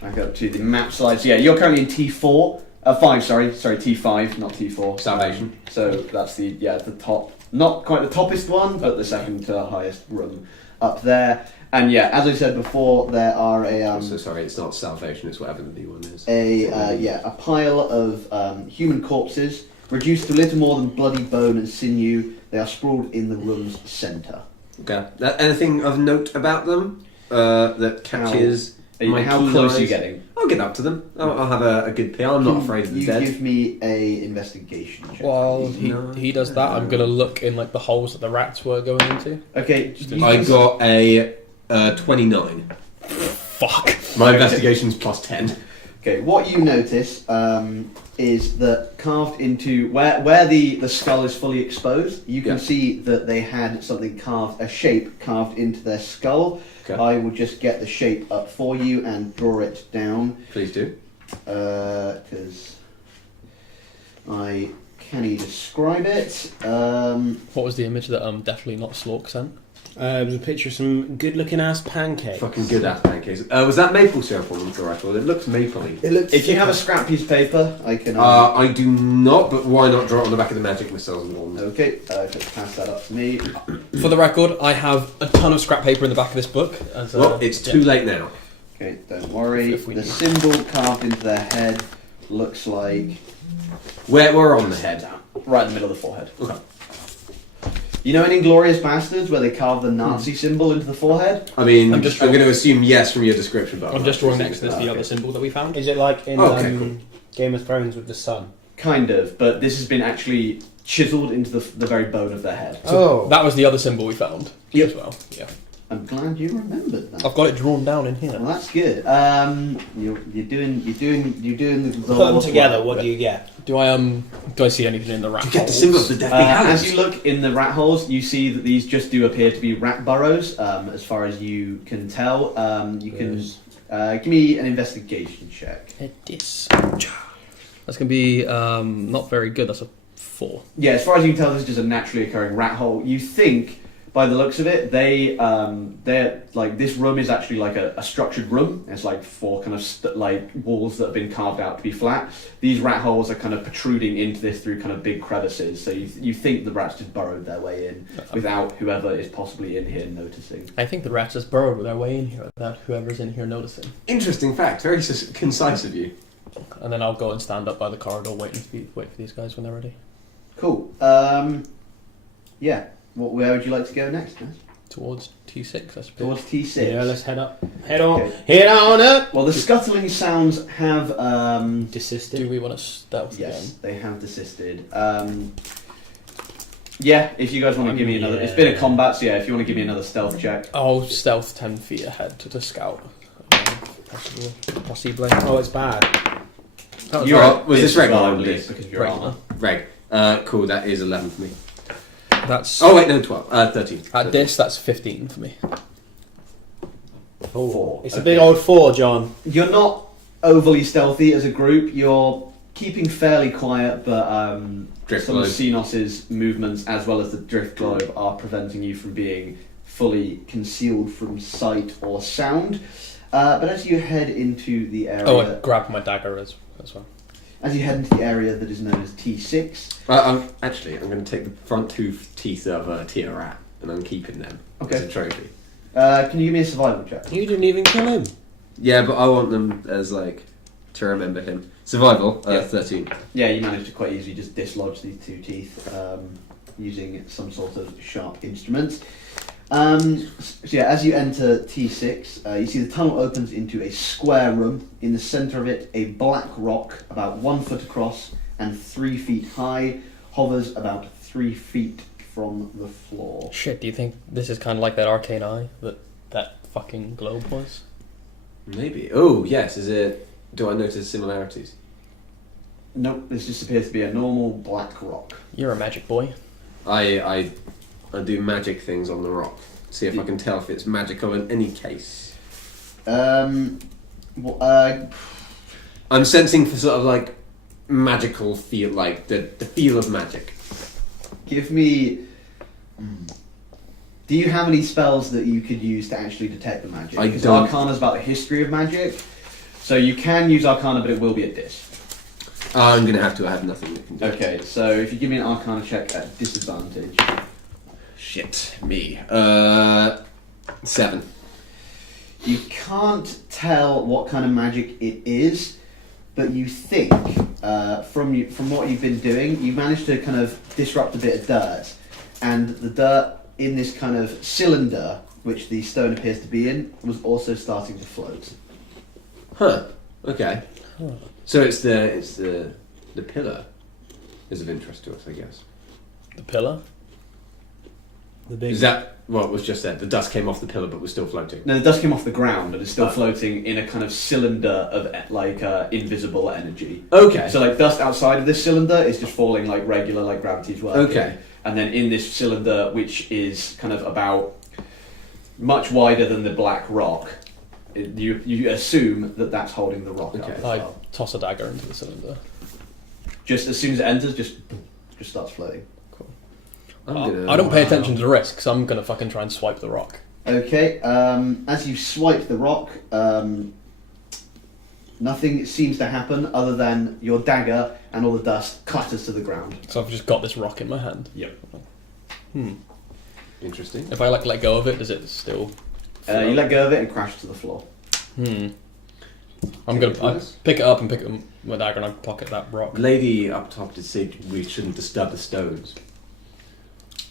back up to the map slide. So yeah, you're currently in T4. 5, sorry, T5, not T4. Salvation. So that's the top, not quite the toppest one, but the second to highest room up there. And yeah, as I said before, there are I'm so sorry, it's not salvation, it's whatever the new one is. a pile of human corpses, reduced to little more than bloody bone and sinew. They are sprawled in the room's centre. Okay. Anything of note about them that catches How keen close are you eyes? getting? I'll get up to them. I'll have a good peer. I'm not afraid of the You dead. give me a investigation check. While please. he does that, I'm gonna look in like the holes that the rats were going into. Okay, I got a 29. Fuck. My investigation's plus 10. Okay, what you notice is that carved into where the skull is fully exposed, you can Yeah. see that they had something carved, a shape carved into their skull. Okay. I will just get the shape up for you and draw it down, Please do. because I can't describe it. What was the image that definitely not Slork sent? It was a picture of some good-looking ass pancakes. Fucking good ass pancakes. Was that maple syrup on the record? It looks mapley. It looks. If you have a scrap piece of paper, I can. I do not, but why not draw it on the back of the magic missiles and wands? Okay, just pass that up to me. For the record, I have a ton of scrap paper in the back of this book. As, Well, it's too late now. Okay, don't worry. If we The need- symbol carved into their head looks like We're on the head. right in the middle of the forehead. Okay. You know in Inglourious Bastards where they carve the Nazi symbol into the forehead? I mean, I'm I'm just going to assume yes from your description, but I'm just drawing next to this the Okay. other symbol that we found. Is it like in Okay, cool. Game of Thrones with the sun? Kind of, but this has been actually chiseled into the very bone of their head. Oh, That was the other symbol we found Yep. as well. Yeah, I'm glad you remembered that. I've got it drawn down in here. Well, that's good. You're doing the put them together. What do you get? Do I see anything in the rat you get the holes? symbol of the deathly hallows. As you look in the rat holes, you see that these just do appear to be rat burrows. As far as you can tell, you can give me an investigation check. That's gonna be not very good. That's a 4. Yeah, as far as you can tell, this is just a naturally occurring rat hole. You think, by the looks of it, they're like this room is actually like a structured room. It's like 4 kind of like walls that have been carved out to be flat. These rat holes are kind of protruding into this through kind of big crevices. So you think the rats just burrowed their way in without whoever is possibly in here noticing. I think the rats just burrowed their way in here without whoever's in here noticing. Interesting fact. Very concise of you. And then I'll go and stand up by the corridor, wait for these guys when they're ready. Cool. Yeah. Where would you like to go next, guys? Towards T6, I suppose. Towards T6. Yeah, let's head up. Head on. Okay. Head on up. Well, the scuttling sounds have Desisted. Do we want to stealth yes, again? they have desisted. Yeah, if you guys want to give me another, Yeah. it's been a combat, so yeah, if you want to give me another stealth check. I'll stealth 10 feet ahead to the scout. Possibly. Oh, it's bad. You're right. Was this regular, I I believe? because of your Regular. armor. Reg. Cool, that is 11 for me. That's Oh, wait, no, 12. 13. at this. That's 15 for me. Four. It's a big old 4, John. You're not overly stealthy as a group. You're keeping fairly quiet, but Drift some of globe. Xenos's movements, as well as the drift globe, are preventing you from being fully concealed from sight or sound. But as you head into the area, Oh, I grabbed my dagger as well. as you head into the area that is known as T6, Actually, I'm going to take the front 2 teeth of a tier rat, and I'm keeping them Okay. as a trophy. can you give me a survival check? You didn't even kill him. Yeah, but I want them as, like, to remember him. Survival, Yeah. 13. Yeah, you managed to quite easily just dislodge these 2 teeth using some sort of sharp instrument. So yeah, as you enter T6, you see the tunnel opens into a square room. In the centre of it, a black rock about 1 foot across and 3 feet high hovers about 3 feet from the floor. Shit, do you think this is kind of like that arcane eye that fucking globe was? Maybe. Oh, yes, is it... Do I notice similarities? Nope, this just appears to be a normal black rock. You're a magic boy. I do magic things on the rock. See if I can tell if it's magical in any case. Well, I'm sensing for sort of like magical feel, like the feel of magic. give me... Do you have any spells that you could use to actually detect the magic? I Because don't. Arcana is about the history of magic. So you can use Arcana, but it will be a dis. I'm going to have to. I have nothing that can do it. Okay, so if you give me an Arcana check at disadvantage. Shit, me. 7. You can't tell what kind of magic it is, but you think from what you've been doing, you managed to kind of disrupt a bit of dirt, and the dirt in this kind of cylinder, which the stone appears to be in, was also starting to float. Huh. Okay. So it's the pillar is of interest to us, I guess. The pillar? The big. Is that what was just said? The dust came off the pillar, but was still floating. No, the dust came off the ground, but it's still floating in a kind of cylinder of like invisible energy. Okay. So like dust outside of this cylinder is just falling like regular, like gravity's working. Okay. And then in this cylinder, which is kind of about much wider than the black rock, you assume that that's holding the rock up. Okay. As I well. toss a dagger into the cylinder. Just as soon as it enters, just starts floating. I don't pay attention to the risk, so I'm gonna fucking try and swipe the rock. Okay. As you swipe the rock, nothing seems to happen other than your dagger and all the dust clatters to the ground. So I've just got this rock in my hand. Yep. Interesting. If I let go of it, does it still? You let go of it and crash to the floor. I'm gonna I pick it up and pick up my dagger and I pocket that rock. The lady up top did say we shouldn't disturb the stones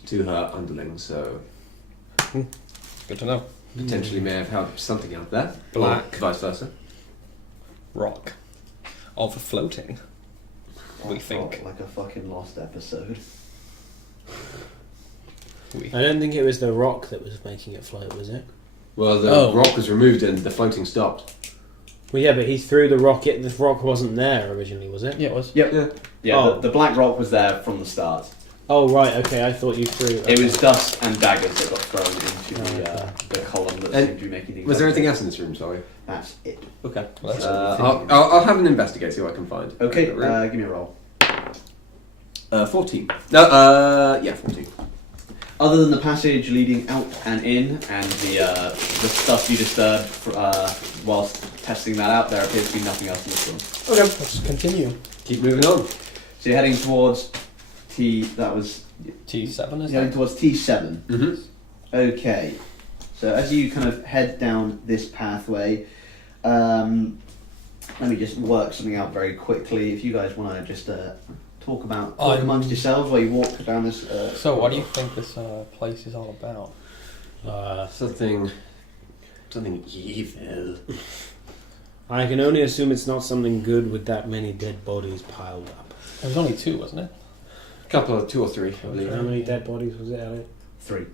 to her underlings, so Good to know. potentially may have helped something out there. Black. Or vice versa. Rock of floating. We think. Like a fucking lost episode. I don't think it was the rock that was making it float, was it? Well, the rock was removed and the floating stopped. Well, yeah, but he threw the rock. This rock wasn't there originally, was it? Yeah, it was. Yep. Yeah. Oh. The black rock was there from the start. Oh right, okay. I thought you threw. It was dust and daggers that got thrown into the column that And seemed to be making things. Was there like anything this. else in this room? Sorry. That's it. Okay. Well, that's I'll have an investigate, see what I can find. Okay. Room. Give me a roll. 14. No. Yeah, 14. Other than the passage leading out and in, and the stuff you disturbed whilst testing that out, there appears to be nothing else in this room. Okay, let's continue. Keep moving on. So you're heading towards T. That was T7 is you're heading that? towards T7. Mm-hmm. Okay. So as you kind of head down this pathway, let me just work something out very quickly. If you guys want to just talk amongst yourselves while you walk down this. So, what do you think this place is all about? Something evil. I can only assume it's not something good with that many dead bodies piled up. There was only 2, wasn't it? Two or three, I believe. How many dead bodies was it, Elliot? 3.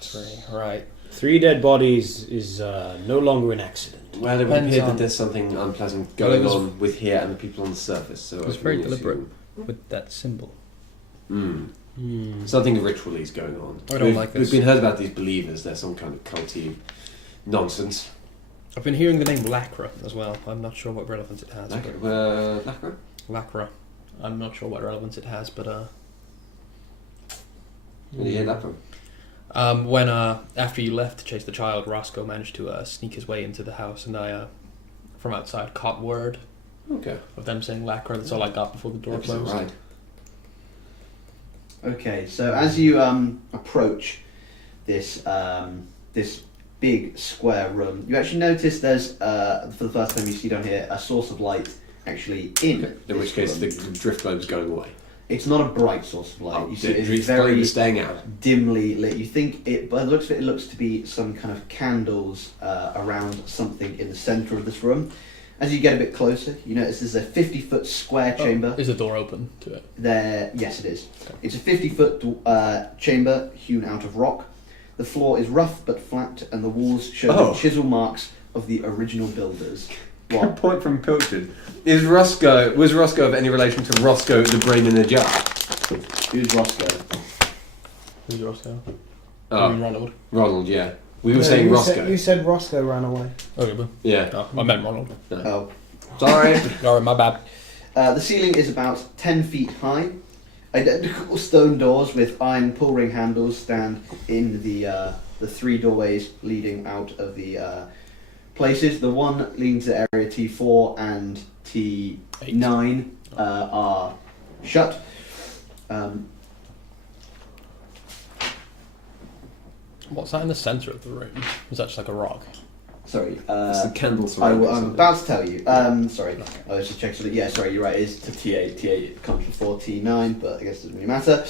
3. Right. 3 dead bodies is no longer an accident. Well, it would Depends appear on- that there's something unpleasant Well, going it was- on with here and the people on the surface. So It was very deliberate with that symbol. Something ritually is going on. I don't like this. We've been heard about these believers. They're some kind of culty nonsense. I've been hearing the name Lacra as well. I'm not sure what relevance it has. Lacra? Lacra. I'm not sure what relevance it has, but Where do you hear that from? when after you left to chase the child, Roscoe managed to sneak his way into the house, and I from outside caught word Okay. of them saying Lacra. That's all I got before the door closed. Right. Okay, so as you approach this this big square room, you actually notice there's for the first time you see down here a source of light actually in. Okay. In which case, room. the drift globe is going away. It's not a bright source of light. You see, the it's drift very globe is staying out. dimly lit. You think it, by the looks of it, it looks to be some kind of candles around something in the centre of this room. As you get a bit closer, you notice there's a 50-foot square chamber. Is the door open to it? There, yes, it is. It's a 50-foot chamber hewn out of rock. The floor is rough but flat, and the walls show the chisel marks of the original builders. Good What? point from Pilchard. Was Roscoe of any relation to Roscoe the brain in a jar? Who's Roscoe? Who's Roscoe? Oh, Ronald. Ronald, yeah. We were saying Roscoe. You said Roscoe ran away. Okay, but Yeah. I meant Ronald. Oh. Sorry. Sorry, my bad. The ceiling is about 10 feet high. Identical stone doors with iron pull ring handles stand in the 3 doorways leading out of the places. The one leading to area T4 and T9 are shut. What's that in the centre of the room? Is that just like a rock? Sorry. It's the candles. I'm about to tell you. Sorry. I was just checking something. Yeah, sorry, you're right. It's to T8. T8 comes before T9, but I guess it doesn't really matter.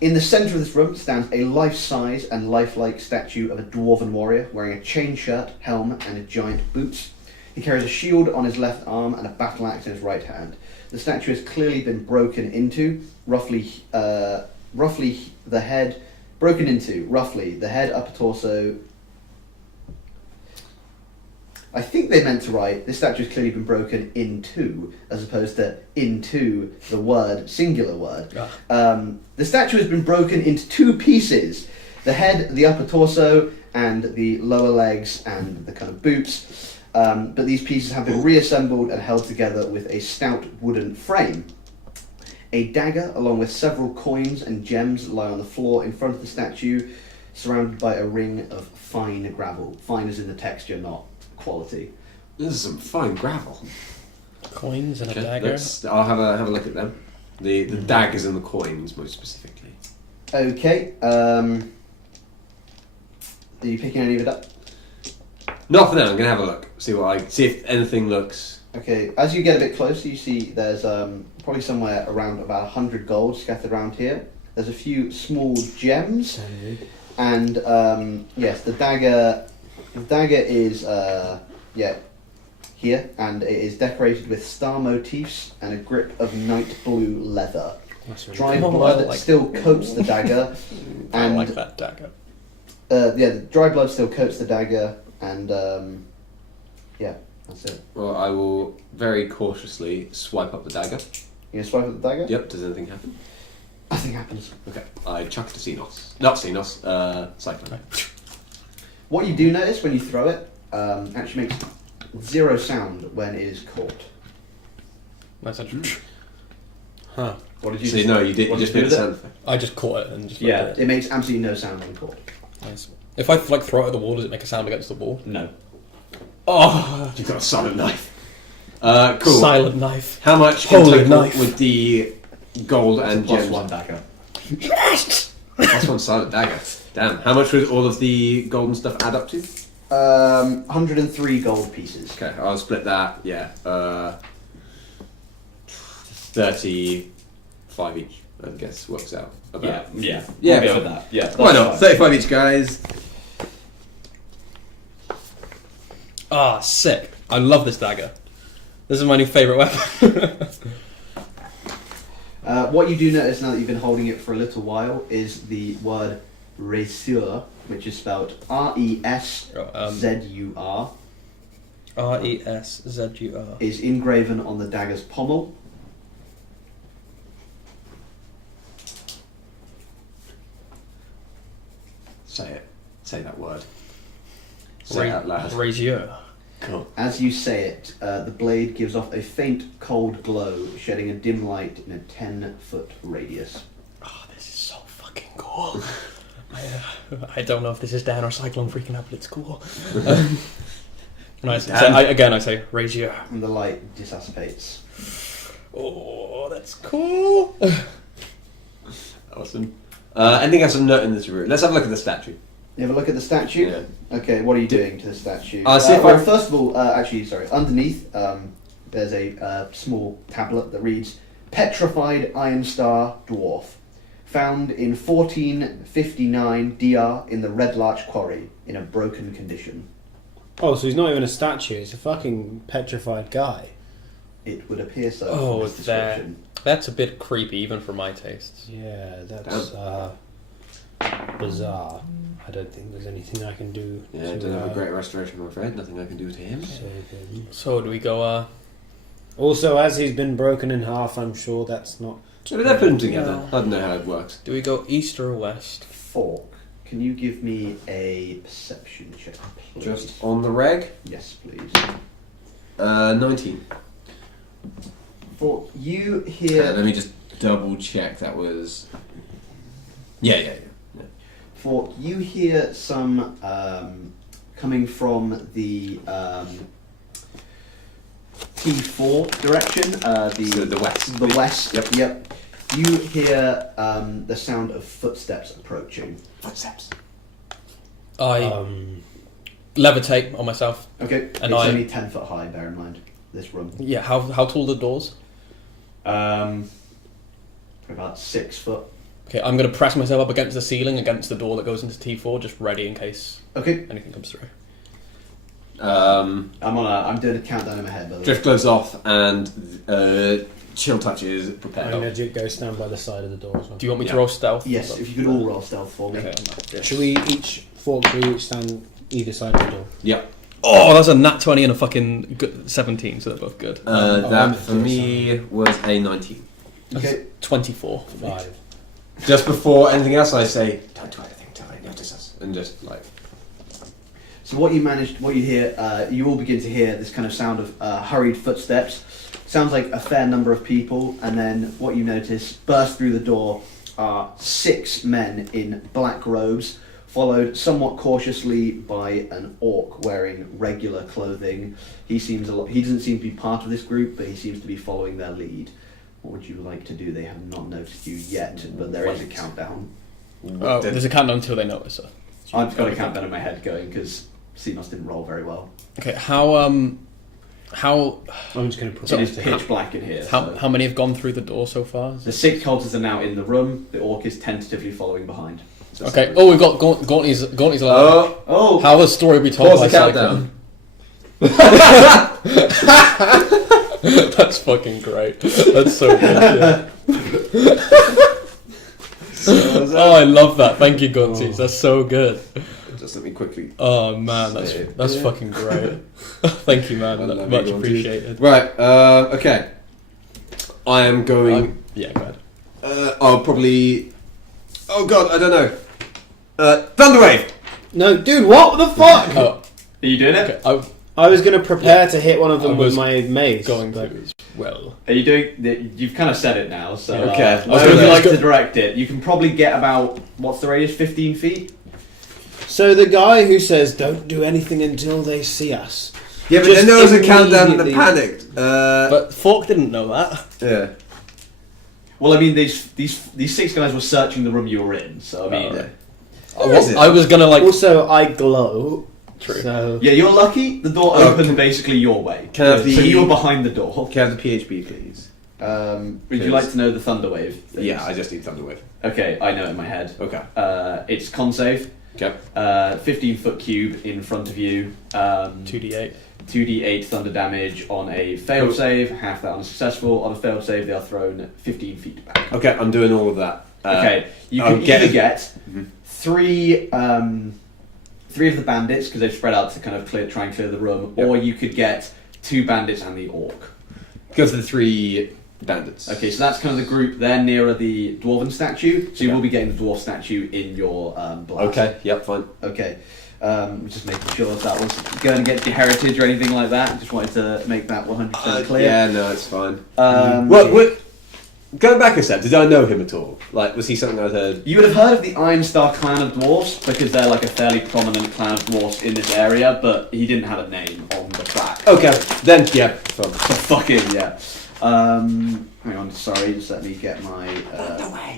In the centre of this room stands a life-size and lifelike statue of a dwarven warrior wearing a chain shirt, helm, and giant boots. He carries a shield on his left arm and a battle axe in his right hand. The statue has clearly been broken into, roughly the head, upper torso. I think they meant to write, this statue has clearly been broken into, as opposed to into the word, singular word. The statue has been broken into two pieces. The head, the upper torso, and the lower legs, and the kind of boots. But these pieces have been reassembled and held together with a stout wooden frame. A dagger, along with several coins and gems, lie on the floor in front of the statue, surrounded by a ring of fine gravel. Fine as in the texture, not quality. This is some fine gravel. Coins and a dagger. I'll have a look at them. The daggers and the coins, most specifically. Okay. Are you picking any of it up? Not for now. I'm gonna have a look. See if anything looks. Okay. As you get a bit closer, you see there's probably somewhere around about 100 gold scattered around here. There's a few small gems, and yes, the dagger. The dagger is here, and it is decorated with star motifs and a grip of night blue leather. Dry blood still coats the dagger, and I like that dagger. The dry blood still coats the dagger, and that's it. Well, I will very cautiously swipe up the dagger. You gonna swipe at the dagger? Yep. Does anything happen? Nothing happens. Okay. I chuck it to Xenos. Not Xenos. Cyclone. What you do notice when you throw it actually makes zero sound when it is caught. That's a Huh. What did you? See, no, you did. You just made a sound effect. I just caught it and just Yeah, looked at it makes absolutely no sound when caught. Nice. If I throw it at the wall, does it make a sound against the wall? No. Oh, You've got a silent knife. Cool. Silent knife. How much Holy in total knife. with the gold and Plus gems? one dagger. Plus one silent dagger. Damn. How much would all of the gold and stuff add up to? 103 gold pieces. Okay, I'll split that. Yeah. 35 each. I guess works out. About. Yeah. Yeah, We'll go cool. with that. Yeah. Why that's not? fine. 35 each, guys. Ah, sick. I love this dagger. This is my new favourite weapon. What you do notice now that you've been holding it for a little while is the word resur, which is spelled R-E-S-Z-U-R, R-E-S-Z-U-R. is engraven on the dagger's pommel. Say it. Say that word. Say it out loud. Brazier. Cool. As you say it, the blade gives off a faint, cold glow, shedding a dim light in a 10-foot radius. Oh, this is so fucking cool. I don't know if this is Dan or Cyclone freaking out, but it's cool. And I say, Brazier. And the light dissipates. Oh, that's cool. Awesome. Anything else to note in this room? Let's have a look at the statue. You have a look at the statue? Yeah. Okay, what are you doing to the statue? See if well, first of all, underneath, there's a small tablet that reads, Petrified Iron Star Dwarf, found in 1459 DR in the Red Larch Quarry, in a broken condition. Oh, so he's not even a statue, he's a fucking petrified guy. It would appear so Oh, from this description. that's a bit creepy, even for my tastes. Yeah, that's bizarre. I don't think there's anything I can do Yeah, I to don't have a great restoration, I'm afraid. Nothing I can do to him. save him. So, do we go, Also, as he's been broken in half, I'm sure that's not... So they put them together. No. I don't know how it works. do we go east or west? Fork, can you give me a perception check, please? Just on the reg. Yes, please. 19. Fork, you hear... Let me just double check that was... Yeah. For you hear some coming from the T4 direction, So the west. the west. Yep. You hear the sound of footsteps approaching. Footsteps. I levitate on myself. Okay. And it's I- only 10 foot high. Bear in mind this room. Yeah, how tall are the doors? About 6 foot. Okay, I'm going to press myself up against the ceiling, against the door that goes into T4, just ready in case Okay. anything comes through. I'm doing a countdown in my head. By the way. Drift glows off and chill touch is I'm prepared. going to go stand by the side of the door as well. Do you want me to Yeah. roll stealth? Yes, if you could all roll stealth for me. Okay, on that. Yeah. Should we each stand either side of the door? Yep. Oh, that's a nat 20 and a fucking 17, so they're both good. I'm That the for first me was a 19. Okay. 24. for me. 5. Just before anything else, I say, don't do anything till they notice us. And just like, So what you hear, you all begin to hear this kind of sound of hurried footsteps. Sounds like a fair number of people, and then what you notice burst through the door are 6 men in black robes, followed somewhat cautiously by an orc wearing regular clothing. He doesn't seem to be part of this group, but he seems to be following their lead. What would you like to do? They have not noticed you yet, but there is a countdown. Oh, there's a countdown until they notice her. I've got a countdown in my head going because CMOS didn't roll very well. Okay, how I'm just going to It propose is to him. pitch black in here. so- how many have gone through the door so far? The 6 cultists are now in the room. The orc is tentatively following behind. So Okay. Oh, we've got Gauntly's alive. Oh! How will the story be told pause by the countdown. Cyclone? That's fucking great. That's so good. Yeah. Oh, I love that. Thank you, Gunties. That's so good. Just let me quickly. Oh man, that's fucking great. Thank you, man. I love Much you, Gunties. appreciated. Right, okay. I am going. Yeah, go ahead. I'll probably. Oh god, I don't know. Thunderwave! No, dude, what the fuck? Oh, Are you doing it? okay. I was going to prepare to hit one of I them was with my mace. Going but to as well. Are you doing? You've kind of said it now, so Okay. where would you like Let's to direct it? You can probably get about what's the radius? 15 feet. So the guy who says, don't do anything until they see us. Yeah, but Just then there was a countdown and they immediately- panicked. But Fork didn't know that. Yeah. Well, I mean, these 6 guys were searching the room you were in, so I mean, Yeah. I was gonna like. Also, I glow. True. So yeah, you're lucky. The door Oh, opened basically your way. Can I have the- So you were behind the door. Can I have the PHB, please? Would you like to know the Thunderwave? things? Yeah, I just need Thunderwave. Okay, I know it in my head. Okay. It's con save. Okay. 15-foot cube in front of you. 2d8. 2d8 thunder damage on a failed Cool. save, half that on a successful. On a failed save, they are thrown 15 feet back. Okay, I'm doing all of that. Okay, you I'll can get either it. get Mhm. 3 of the bandits, because they've spread out to kind of try and clear the room, Yep. or you could get 2 bandits and the orc. Go for the 3 bandits. Okay, so that's kind of the group. They're nearer the dwarven statue, so you Okay. will be getting the dwarf statue in your blast. Okay, yep, fine. Okay. Just making sure that was going against your heritage or anything like that. Just wanted to make that 100% clear. Yeah, no, it's fine. Well, Going back a step, did I know him at all? Like, was he something I'd heard? you would have heard of the Iron Star clan of dwarfs because they're like a fairly prominent clan of dwarfs in this area, but he didn't have a name on the plaque. Okay, then, yeah, fine. So fucking yeah. Hang on, sorry, just let me get my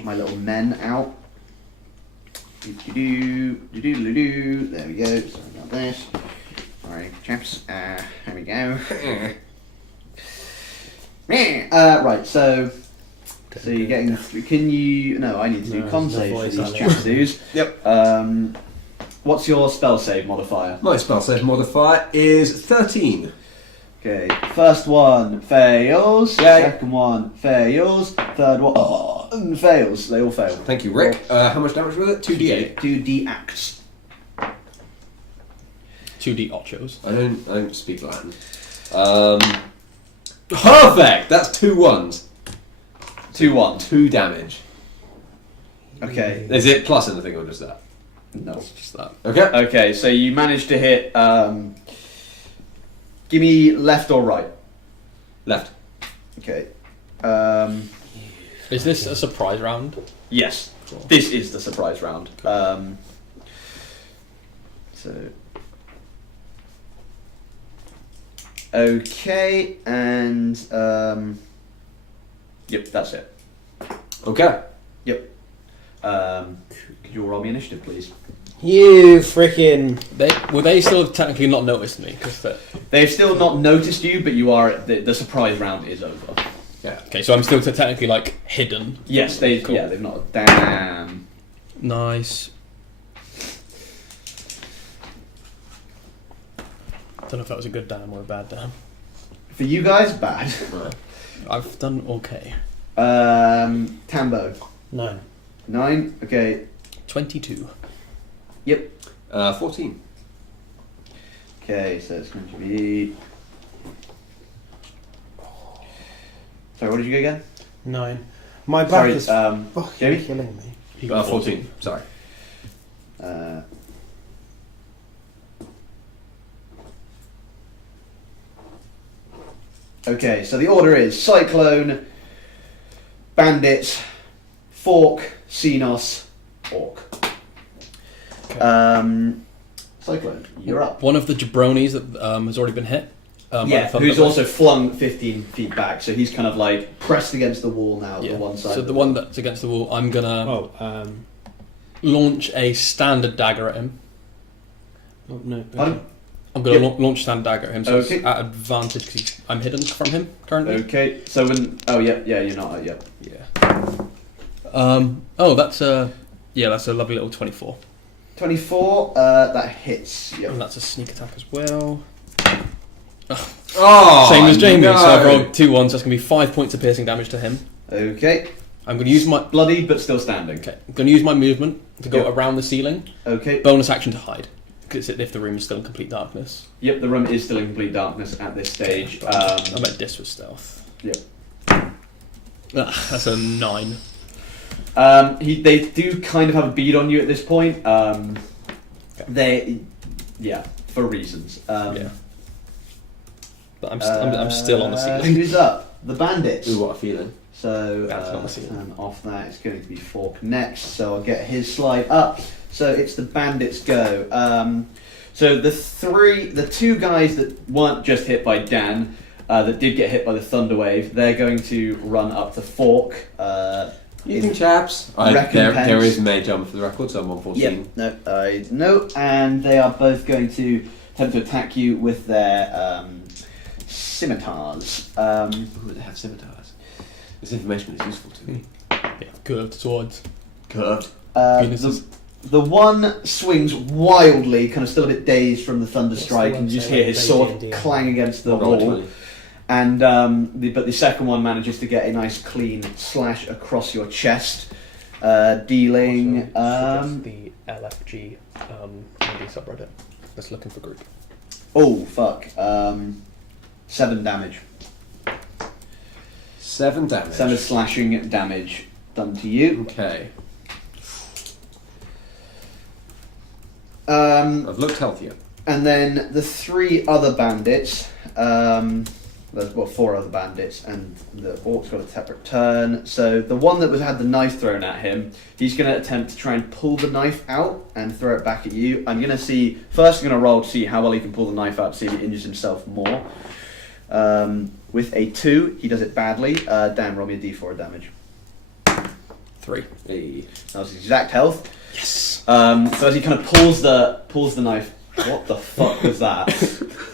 my little men out. Do-do-do-do-do-do-do. There we go. Sorry about this. Alright, chaps. Here we go. Right, so you're getting. Can you? No, I need to do No, con there's no save for voice these on it. chaps, dudes. Yep. What's your spell save modifier? My spell save modifier is 13. Okay, first one fails. Yay. Second one fails. Third one fails. They all fail. Thank you, Rick. How much damage was it? 2d8. 2d acts. 2d ochos. I don't speak Latin. Perfect! That's 2 1s. 2-1. 2 damage. Okay. Is it plus anything or just that? No. Just that. Okay. Okay, so you managed to hit. Give me left or right. Left. Okay. Is this a surprise round? Yes. Cool. This is the surprise round. So. Okay, and yep, that's it. Okay. Yep. Could you all roll me initiative, please? You freaking. They still technically not noticed me because They've still not noticed you, but you are. The surprise round is over. Yeah. okay, so I'm still technically like hidden. Yes, they've. Cool. Yeah, they've not. Damn. Nice. Don't know if that was a good damn or a bad damn. For you guys, bad. Right. I've done okay. Tambo. 9. 9. Okay. 22. Yep. 14. Okay, so it's going to be. Sorry, what did you get again? 9. My back Sorry, is Jamie? fucking killing me. 14. Sorry. Okay, so the order is Cyclone, Bandits, Fork, Xenos, Orc. Cyclone, you're up. One of the jabronis that has already been hit. By Yeah, the thunder who's blade. also flung 15 feet back, so he's kind of like pressed against the wall now, Yeah. the one side. So of the one that's against the wall, I'm gonna Oh, launch a standard dagger at him. oh no. Pardon? I'm gonna Yep. launch a standard dagger at him, so Okay. it's at advantage because I'm hidden from him currently. Okay, so when. Oh, yeah, you're not, yep. Yeah. Oh, that's a lovely little 24. 24, that hits. Yep. And that's a sneak attack as well. Oh, Same as Jamie. no. So I've rolled 2 1s. So that's gonna be 5 points of piercing damage to him. Okay, I'm gonna use my bloody but still standing. I'm gonna use my movement to go Yep. around the ceiling. Okay, Bonus action to hide, because if the room is still in complete darkness. yep, the room is still in complete darkness at this stage. I'm at dis with stealth. Yep. That's a 9. They do kind of have a bead on you at this point. For reasons. Yeah. But I'm still on the ceiling. Who's up? The bandits. Ooh, what a feeling. So That's not the ceiling. turn off that. It's going to be Fork next. So I'll get his slide up. So it's the bandits go. So the two guys that weren't just hit by Dan, that did get hit by the thunder wave, they're going to run up to Fork. Evening, chaps. Recompense. There is May jump for the record, so I'm 114. Yep. No, I know. And they are both going to attempt to attack you with their scimitars. Ooh, they have scimitars. This information is useful to me. Yeah, curved swords. Curved. Penises. The one swings wildly, kind of still a bit dazed from the thunder What's strike, the and one you just say hear when his they sword D&D? clang against the Roll wall. 20. And but the second one manages to get a nice clean slash across your chest, dealing. the LFG D subreddit that's looking for group. Oh fuck! 7 damage. 7 damage. 7 slashing damage done to you. Okay. And I've looked healthier. then the 3 other bandits. There's 4 other bandits, and the orc's got a separate turn. So the one that had the knife thrown at him, he's going to attempt to try and pull the knife out and throw it back at you. I'm going to see. First, I'm going to roll to see how well he can pull the knife out, to see if he injures himself more. With a 2, he does it badly. Dan, roll me a d4 of damage. 3. Hey. That was his exact health. Yes. So as he kind of pulls the knife. What the fuck was that?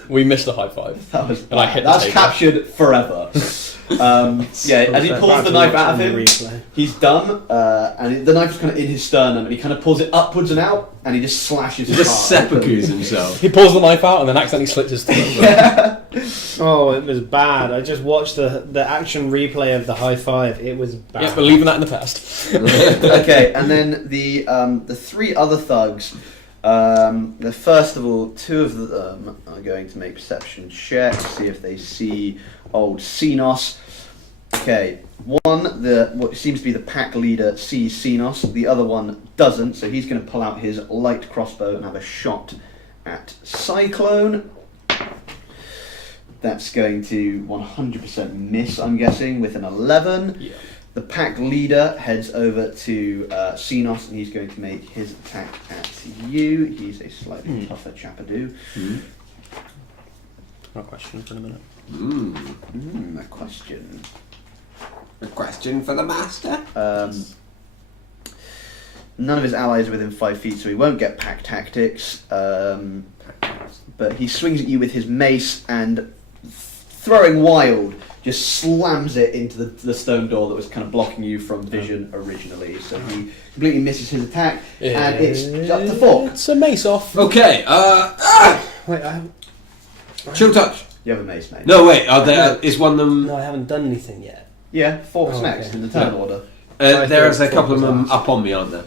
We missed a high 5. That was And I hit the that's table. captured forever. As he pulls the knife out of him, he's done, and the knife is kind of in his sternum, and he kind of pulls it upwards and out, and he just slashes He his just heart open. seppukus himself. He pulls the knife out and then accidentally slits his throat. Yeah. Oh, it was bad. I just watched the action replay of the high 5. It was bad. Yeah, we're leaving that in the past. Okay, and then the 3 other thugs. First of all, 2 of them are going to make perception checks, see if they see old Xenos. Okay, one, what seems to be the pack leader, sees Xenos. The other one doesn't, so he's going to pull out his light crossbow and have a shot at Cyclone. That's going to 100% miss, I'm guessing, with an 11. Yeah. The pack leader heads over to Xenos, and he's going to make his attack at you. He's a slightly tougher chapadoo. No question for a minute. A question. A question for the master. None of his allies are within 5 feet, so he won't get pack tactics. But he swings at you with his mace and, throwing wild, just slams it into the stone door that was kind of blocking you from vision originally. So he completely misses his attack, and it's up to Fork. It's a mace off. Okay. Wait, I haven't. Chill touch. You have a mace, mate. No, wait. Is one of them? No, I haven't done anything yet. Yeah, Fork's Oh, next okay. in the turn order. There's a thought couple of Fork was them last. up on me, aren't there?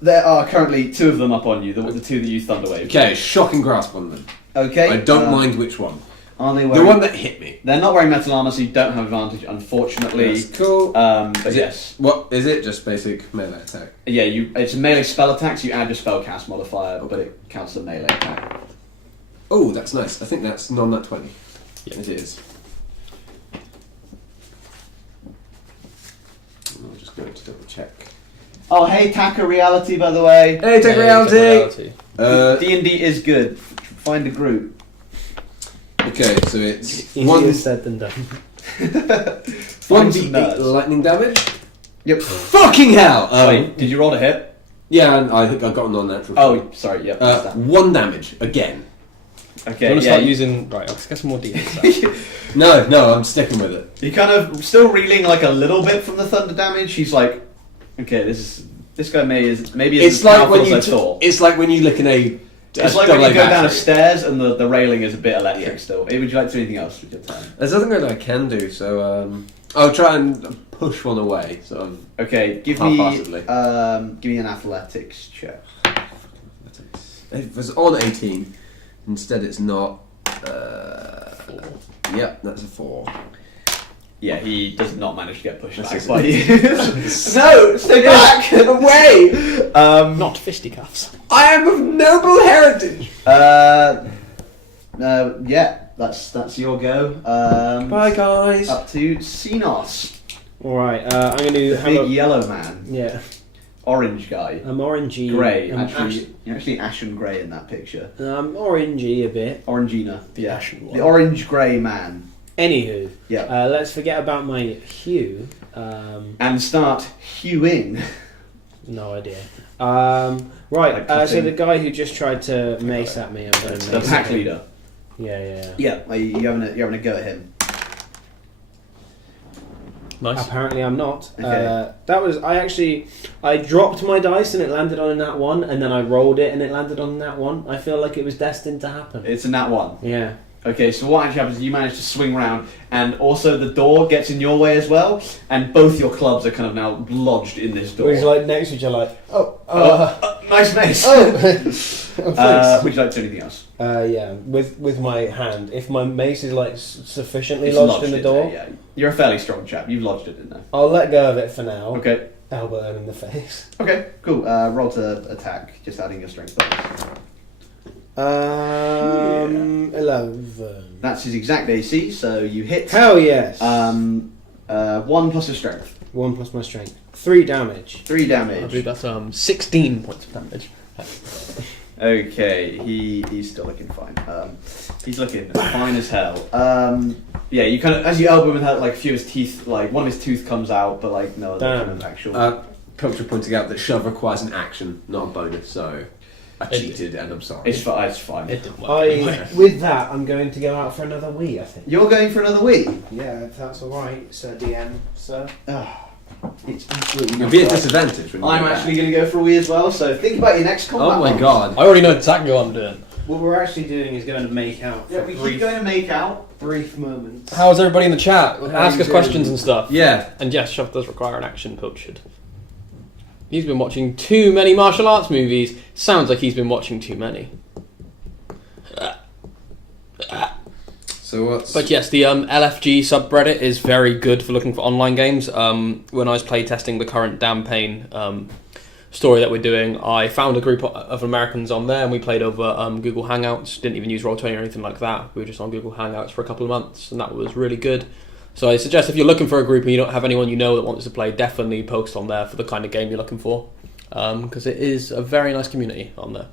There are currently 2 of them up on you, the 2 that you Thunderwave. Okay. Shocking grasp on them. Okay. I don't mind which one. Are they The wearing... one that hit me. They're not wearing metal armor, so you don't have advantage, unfortunately. That's cool. But Is yes. What is it? Just basic melee attack. Yeah, it's a melee spell attack, so you add your spellcast modifier, but it counts as a melee attack. Oh, that's nice. I think that's non-nat 20. Yeah. It is. I'm just going to double check. Oh, hey, Taka Reality, by the way. Hey, take reality! D&D is good. Find a group. Okay, so it's Easier one said than done. Find some nerds. lightning damage. Yep. Fucking hell! Wait, did you roll a hit? Yeah, and I think I got a non-natural. Oh, sorry, yep. missed that. 1 damage again. Okay, You want to yeah, start using... Right, let's get some more d8s. No, I'm sticking with it. You're kind of still reeling like a little bit from the thunder damage. He's like, okay, this guy maybe isn't It's as like powerful when as I thought. it's like when you look in a. It's like when you go down a stairs and the railing is a bit electric still. Would you like to do anything else with your turn? There's nothing that I can do, so I'll try and push one away. Sort of. Okay, give Half-heartedly. me an athletics check. It was on 18. Instead, it's not. Yep, that's a 4. Yeah, he does not manage to get pushed That's back a- by you. No, stay back! Away! Not fisticuffs. I am of noble heritage. Yeah, that's your go. Bye, guys. Up to Xenos, Alright, I'm going to the have big a... yellow man, Yeah, orange guy, I'm orangey. grey. I'm Actually, you're actually ashen grey in that picture. I'm orangey a bit. Orangina, yeah, Ashen one. the orange grey man. Anywho, Yeah, let's forget about my hue. and start hewing. No idea. Like Right, so cutting. the guy who just tried to mace at me, I'm going to The mace pack him. leader. Yeah. Yeah, you're having a go at him. Nice. Apparently I'm not. Okay. I dropped my dice and it landed on a nat 1, and then I rolled it and it landed on a nat 1. I feel like it was destined to happen. It's a nat 1. Yeah. Okay, so what actually happens is you manage to swing round, and also the door gets in your way as well, and both your clubs are kind of now lodged in this door. He's like next to each other, like, Nice mace. thanks. Would you like to do anything else? Yeah, with my hand. If my mace is like sufficiently It's lodged in the door, there, yeah. You're a fairly strong chap. You've lodged it in there. I'll let go of it for now. Okay. Elbow him in the face. Okay. Cool. Roll to attack. Just adding your strength bonus. 11. That's his exact AC. So you hit. Hell yes. 1 plus your strength. 1 plus my strength. 3 damage. 3 I damage. believe that's 16 points of damage. Okay, he's still looking fine. He's looking fine as hell. Yeah, you kind of as you elbow him, like a few of his teeth, like one of his tooth comes out, but like no other kind of actual. Culture pointing out that shove requires an action, not a bonus, so I cheated and I'm sorry. It's fine. It's fine. It didn't work. With that, I'm going to go out for another wee, I think. You're going for another wee. Yeah, if that's alright, Sir DM, sir. It's absolutely You'll not be at right. disadvantage when you I'm get actually going to go for a wee as well. So think about your next combat. Oh my rolls. god. I already know exactly what I'm doing. What we're actually doing is going to make out Yeah, for we keep brief, going to make out. brief moments. How's everybody in the chat? How Ask you us doing? questions and stuff. Yeah. And yes, shove does require an action, Pilchard. He's been watching too many martial arts movies. Sounds like he's been watching too many. So what's... But yes, the LFG subreddit is very good for looking for online games. When I was playtesting the current Damn Pain story that we're doing, I found a group of Americans on there and we played over Google Hangouts. Didn't even use Roll20 or anything like that. We were just on Google Hangouts for a couple of months and that was really good. So I suggest if you're looking for a group and you don't have anyone you know that wants to play, definitely post on there for the kind of game you're looking for. Because it is a very nice community on there.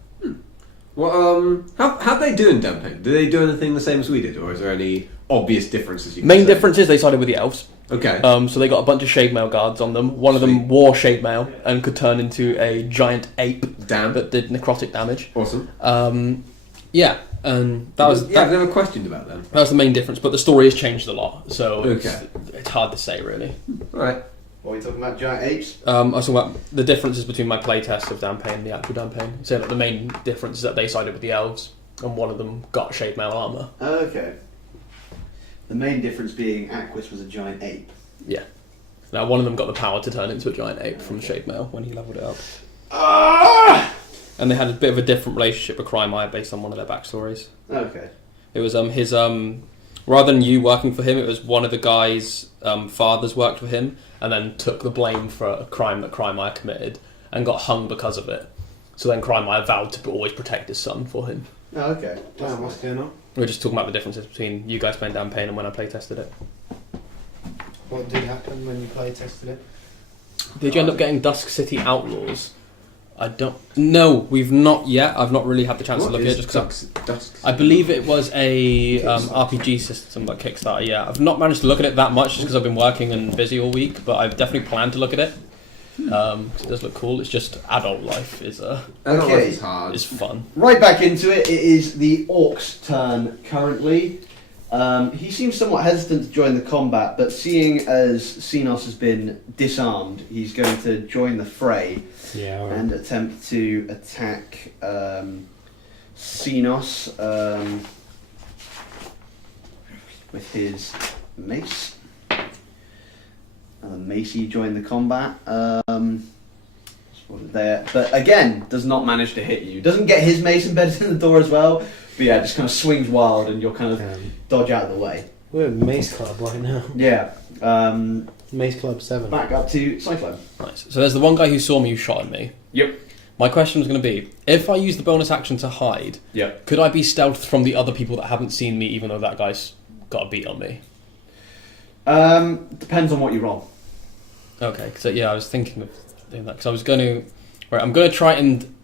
Well, how they do in Damn Pain? Do they do anything the same as we did, or is there any obvious differences? You can Main say? difference is they sided with the elves. Okay. So they got a bunch of shade mail guards on them. One of them wore shade mail and could turn into a giant ape Damn. that did necrotic damage. Awesome. Yeah, and that was I've never questioned about them. that was the main difference. But the story has changed a lot, so Okay. it's hard to say really. All right. What are we talking about? Giant apes? I was talking about the differences between my playtest of Dampane and the actual Dampane. So like, the main difference is that they sided with the elves, and one of them got shade mail armor. Okay. The main difference being Aquis was a giant ape. Yeah. Now one of them got the power to turn into a giant ape from shade mail when he leveled it up. And they had a bit of a different relationship with Crime based on one of their backstories. Okay. It was his rather than you working for him, it was one of the guy's fathers worked for him and then took the blame for a crime that Crime committed and got hung because of it. So then Crime vowed to always protect his son for him. Oh, okay. Damn, what's going on? We were just talking about the differences between you guys playing Dampane and when I playtested it. What did happen when you play tested it? Did you end up getting Dusk City Outlaws? I don't. No, we've not yet. I've not really had the chance to look at it just because I believe it was a RPG system like Kickstarter. Yeah, I've not managed to look at it that much just because I've been working and busy all week. But I've definitely planned to look at it. 'Cause it does look cool. It's just adult life is Adult life is hard. is fun. Right back into it. It is the Orc's turn currently. He seems somewhat hesitant to join the combat, but seeing as Xenos has been disarmed, he's going to join the fray and attempt to attack Xenos with his mace. Macy joined the combat. But again, does not manage to hit you. Doesn't get his mace embedded in the door as well. But yeah, just kind of swings wild and you'll kind of dodge out of the way. We're at Mace Club right now. Yeah. Mace Club 7. Back up to Cyclone. Nice. So there's the one guy who saw me who shot at me. Yep. My question was going to be, if I use the bonus action to hide, Yep. could I be stealthed from the other people that haven't seen me even though that guy's got a beat on me? Depends on what you roll. Okay, so yeah, I was thinking of doing that because I was going to... Right, I'm going to try and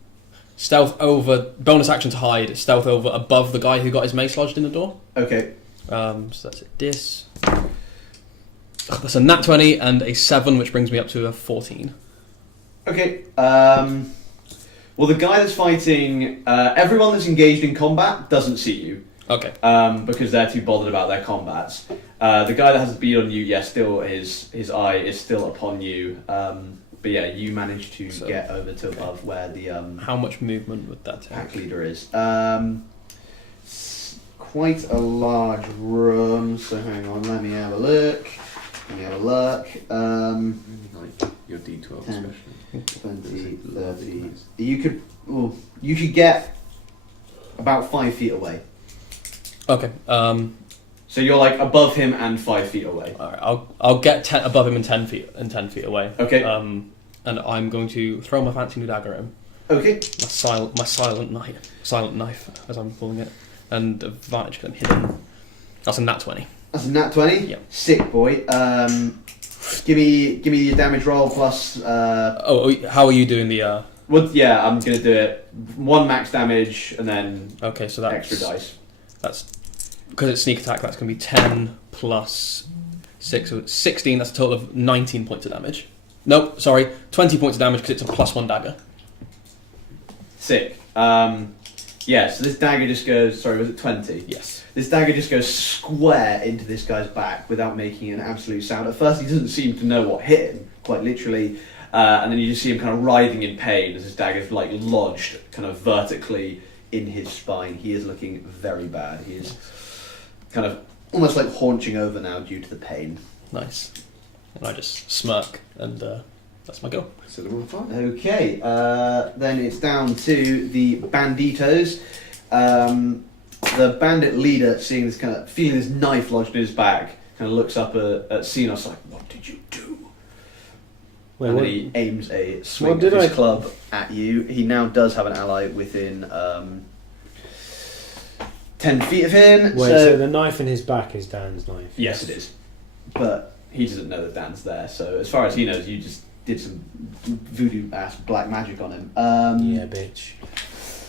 stealth over... Bonus action to hide, stealth over above the guy who got his mace lodged in the door. Okay. So that's it. This... That's a nat 20 and a 7, which brings me up to a 14. Okay. Well, the guy that's fighting... everyone that's engaged in combat doesn't see you. Okay. Because they're too bothered about their combats. The guy that has a bead on you, yeah, still his eye is still upon you. But yeah, you managed to get over to above where the How much movement would that take? pack leader is. Quite a large room. So hang on, let me have a look. Like your D12 10, special. 20, 30. You could get about 5 feet away. Okay. So you're like above him and 5 feet away. All right. I'll get above him and 10 feet away. Okay. And I'm going to throw my fancy new dagger at him. Okay. My silent knife, as I'm calling it, and advantage because I'm hidden. That's a nat 20. That's a nat 20? Yep. Sick, boy. Give me your damage roll plus... how are you doing the... Yeah, I'm going to do it. 1 max damage and then Okay, so that's... extra dice. That's... Because it's sneak attack, that's going to be 10 plus 6, so it's 16, that's a total of 19 points of damage. Nope, sorry, 20 points of damage because it's a +1 dagger. Sick. Yeah, so this dagger just goes... Sorry, was it 20? Yes. This dagger just goes square into this guy's back without making an absolute sound. At first, he doesn't seem to know what hit him, quite literally. And then you just see him kind of writhing in pain as his dagger's like lodged kind of vertically in his spine. He is looking very bad. He is kind of almost like haunching over now due to the pain. Nice. And I just smirk, and that's my go. So the 1-5. Okay, then it's down to the banditos. The bandit leader, seeing this kind of, feeling this knife lodged in his back, kind of looks up at Xenos like, "What did you do?" And then he aims a swing of his club at you. He now does have an ally within 10 feet of him. Wait, so the knife in his back is Dan's knife? Yes, it is. But he doesn't know that Dan's there, so as far as he knows, you just did some voodoo-ass black magic on him. Bitch.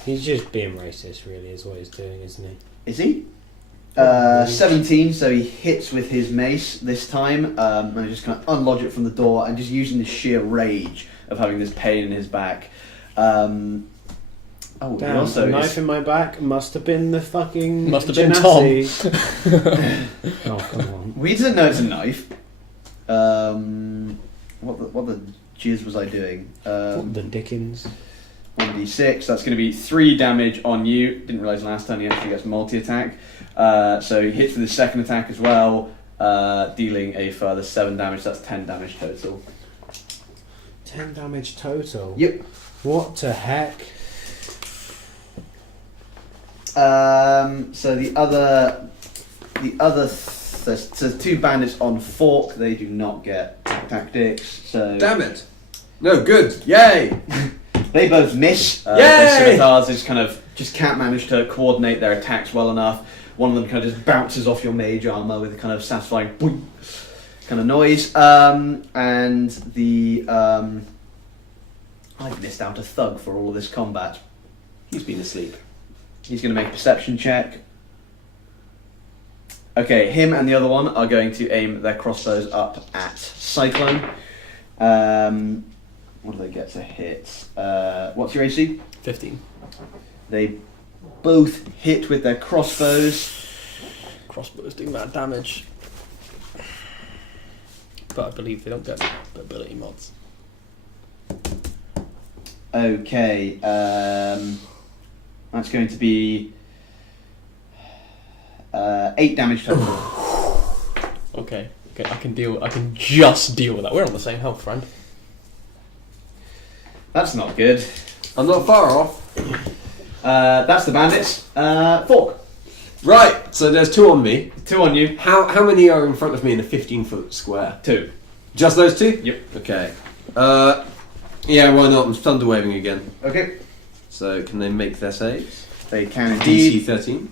He's just being racist, really, is what he's doing, isn't he? Is he? 17, so he hits with his mace this time, and I just kind of unlodge it from the door, and just using the sheer rage of having this pain in his back. He Damn, also a knife in my back must have been the fucking. Must have been Genasi. Oh, come on. We didn't know it's a knife. What the jizz was I doing? What the Dickens? 1d6, that's going to be 3 damage on you. Didn't realise last time he actually gets multi-attack. So he hits with his second attack as well, dealing a further 7 damage. That's 10 damage total. 10 damage total? Yep. What the heck? So the other, there's 2 bandits on Fork. They do not get tactics. So Damn it! No, good. Yay! they both miss. Yay! Their scimitars just can't manage to coordinate their attacks well enough. One of them kind of just bounces off your mage armor with a kind of satisfying boing kind of noise. And the I've missed out a thug for all of this combat. He's been asleep. He's going to make a perception check. Okay, him and the other one are going to aim their crossbows up at Cyclone. What do they get to hit? What's your AC? 15. They both hit with their crossbows. Crossbows do mad damage. But I believe they don't get ability mods. Okay, that's going to be 8 damage total. Okay, I can just deal with that. We're on the same health, friend. That's not good. I'm not far off. That's the bandits. Fork. Right, so there's 2 on me. 2 on you. How many are in front of me in a 15-foot square? 2. Just those 2? Yep. Okay. Yeah, why not? I'm thunder waving again. Okay. So can they make their saves? They can DC indeed. 13.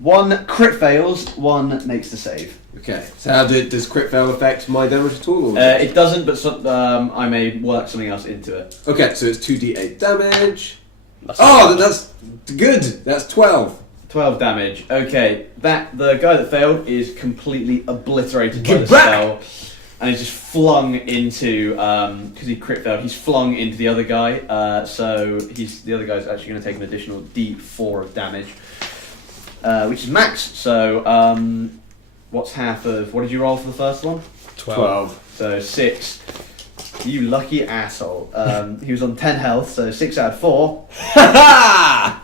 1 crit fails, 1 makes the save. Okay. So how does crit fail affect my damage at all? Or It doesn't, but I may work something else into it. okay, so it's 2d8 damage. That's That's good. That's 12. 12 damage. Okay, the guy that failed is completely obliterated by Get the back! spell, and he's just flung into because he crit failed. He's flung into the other guy. So the other guy's actually going to take an additional D4 of damage, which is max. So what's half of? What did you roll for the first one? 12. So 6. You lucky asshole. He was on 10 health, so 6 out of 4.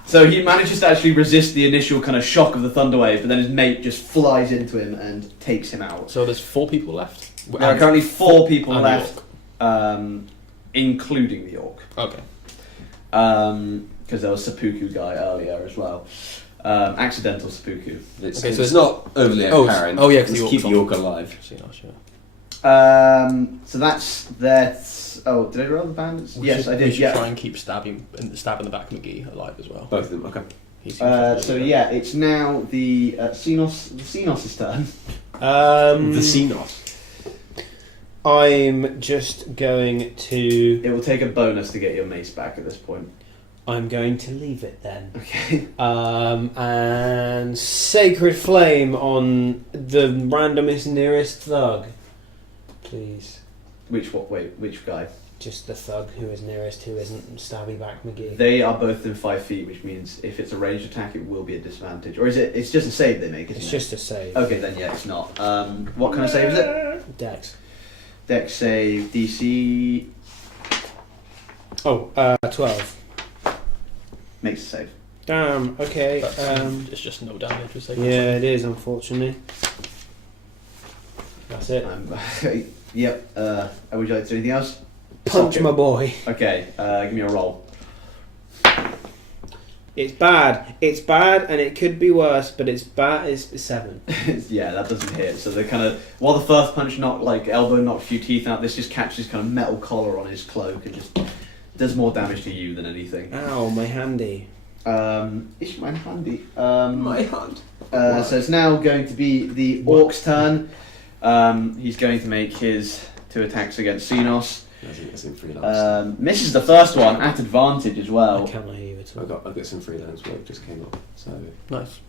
So he manages to actually resist the initial kind of shock of the thunder wave, but then his mate just flies into him and takes him out. So there's 4 people left? There are currently 4 people and left, including the orc. Okay. Because there was seppuku guy earlier as well. Accidental seppuku. It's, Okay, so it's not overly apparent. oh, yeah, 'cause Let's the keep orc's the on. orc alive. See, no, sure. So that's that. Oh, did I roll the bandits? Yes, I We did. should Yeah. try and keep stabbing the back McGee alive as well. Both of them. Okay. He seems to So really yeah, it's now the Xenos' turn. The Xenos. I'm just going to. It will take a bonus to get your mace back at this point. I'm going to leave it then. Okay. And Sacred Flame on the randomest nearest thug. Please. Which guy? Just the thug who is nearest, who isn't Stabby Back McGee. They are both in 5 feet, which means if it's a ranged attack, it will be a disadvantage. Or is it? It's just a save they make, isn't It's it? just a save. Okay, then yeah, it's not. What kind of save is it? Dex. Dex save, DC 12. makes a save. Damn, okay. But, it's just no damage. With Sacred Yeah, it is, unfortunately. That's it. Yep. Would you like to do anything else? Punch Socket. my boy. Okay, give me a roll. It's bad. It's bad, and it could be worse, but it's bad. It's 7. Yeah, that doesn't hit. So they kind of, while the first punch elbow knocked a few teeth out, this just catches kind of metal collar on his cloak and just does more damage to you than anything. Ow, my handy. Is my handy? My hand. So it's now going to be the orc's turn. He's going to make his 2 attacks against Xenos. I think it's in freelance. Misses the first one at advantage as I well. cannot hear you at all. I've got some freelance work just came up. So Nice.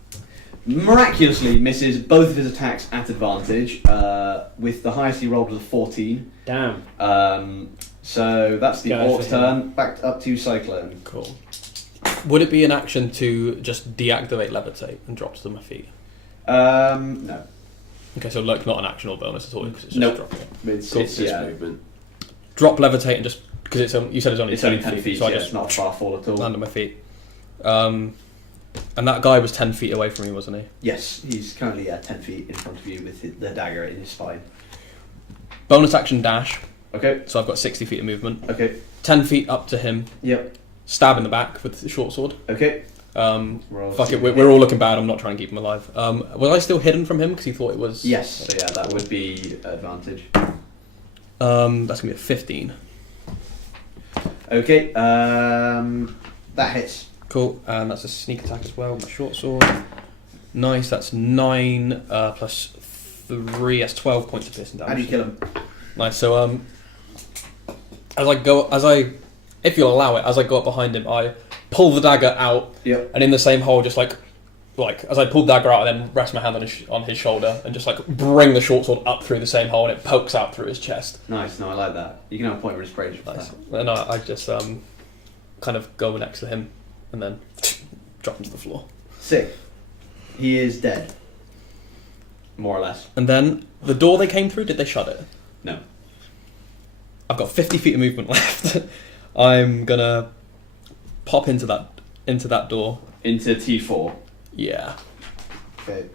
miraculously misses both of his attacks at advantage. With the highest he rolled was a 14. Damn. So that's the Go Orc's for him. turn. Back up to Cyclone. Cool. Would it be an action to just deactivate levitate and drop to my feet? No. Okay, so like not an action or bonus at all because it's just Nope. dropping it. It's, Cool. it's, It's yeah, movement. Drop levitate and just because you said it's only it's only 10 feet, so I yeah, just it's not a far fall at all. land on my feet. And that guy was 10 feet away from me, wasn't he? Yes, he's currently 10 feet in front of you with the dagger in his spine. Bonus action dash, Okay, so I've got 60 feet of movement. okay, 10 feet up to him, yep, stab in the back with the short sword. okay. Roll Fuck to it, hit. we're all looking bad. I'm not trying to keep him alive. Was I still hidden from him because he thought it was? Yes, so yeah, that would be advantage. That's gonna be a 15. Okay, that hits. Cool, and that's a sneak attack as well. My short sword. Nice. That's 9 plus 3. That's 12 points of piercing damage. How do you kill him? Nice. So if you'll allow it, as I go up behind him, I pull the dagger out, Yep. and in the same hole, just like as I pull the dagger out, and then rest my hand on his shoulder, and just like bring the short sword up through the same hole, and it pokes out through his chest. Nice, no, I like that. You can have a point of inspiration for Nice. that. And I just kind of go next to him, and then drop him to the floor. Sick. He is dead. More or less. And then the door they came through, did they shut it? No. I've got 50 feet of movement left. I'm gonna pop into that door. Into T4. Yeah. Okay.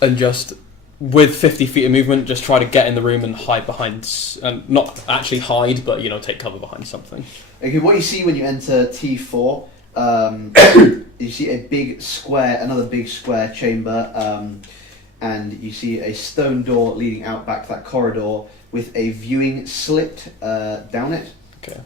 And just with 50 feet of movement, just try to get in the room and hide behind, and not actually hide, but take cover behind something. Okay, what you see when you enter T4, you see another big square chamber, and you see a stone door leading out back to that corridor with a viewing slit down it. Okay.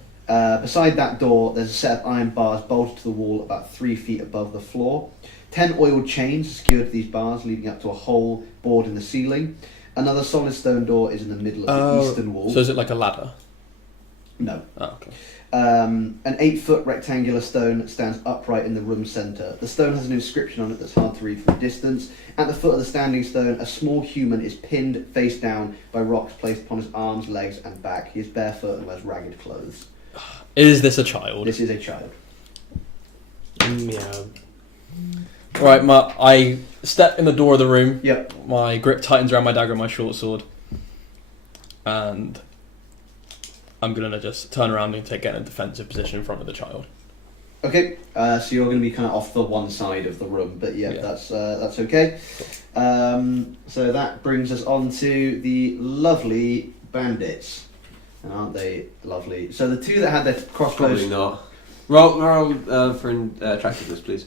Beside that door, there's a set of iron bars bolted to the wall about 3 feet above the floor. 10 oiled chains secured to these bars, leading up to a hole bored in the ceiling. Another solid stone door is in the middle of the eastern wall. So is it like a ladder? No. Oh, okay. An 8-foot rectangular stone stands upright in the room centre. The stone has an inscription on it that's hard to read from a distance. At the foot of the standing stone, a small human is pinned face down by rocks placed upon his arms, legs, and back. He is barefoot and wears ragged clothes. Is this a child? This is a child. Yeah. Right, I step in the door of the room. Yep. My grip tightens around my dagger and my short sword. And I'm going to just turn around and get in a defensive position in front of the child. Okay, so you're going to be kind of off the one side of the room, but yeah. That's okay. So that brings us on to the lovely bandits. And aren't they lovely? So the two that had their crossbows... Probably not. Roll for attractiveness, please.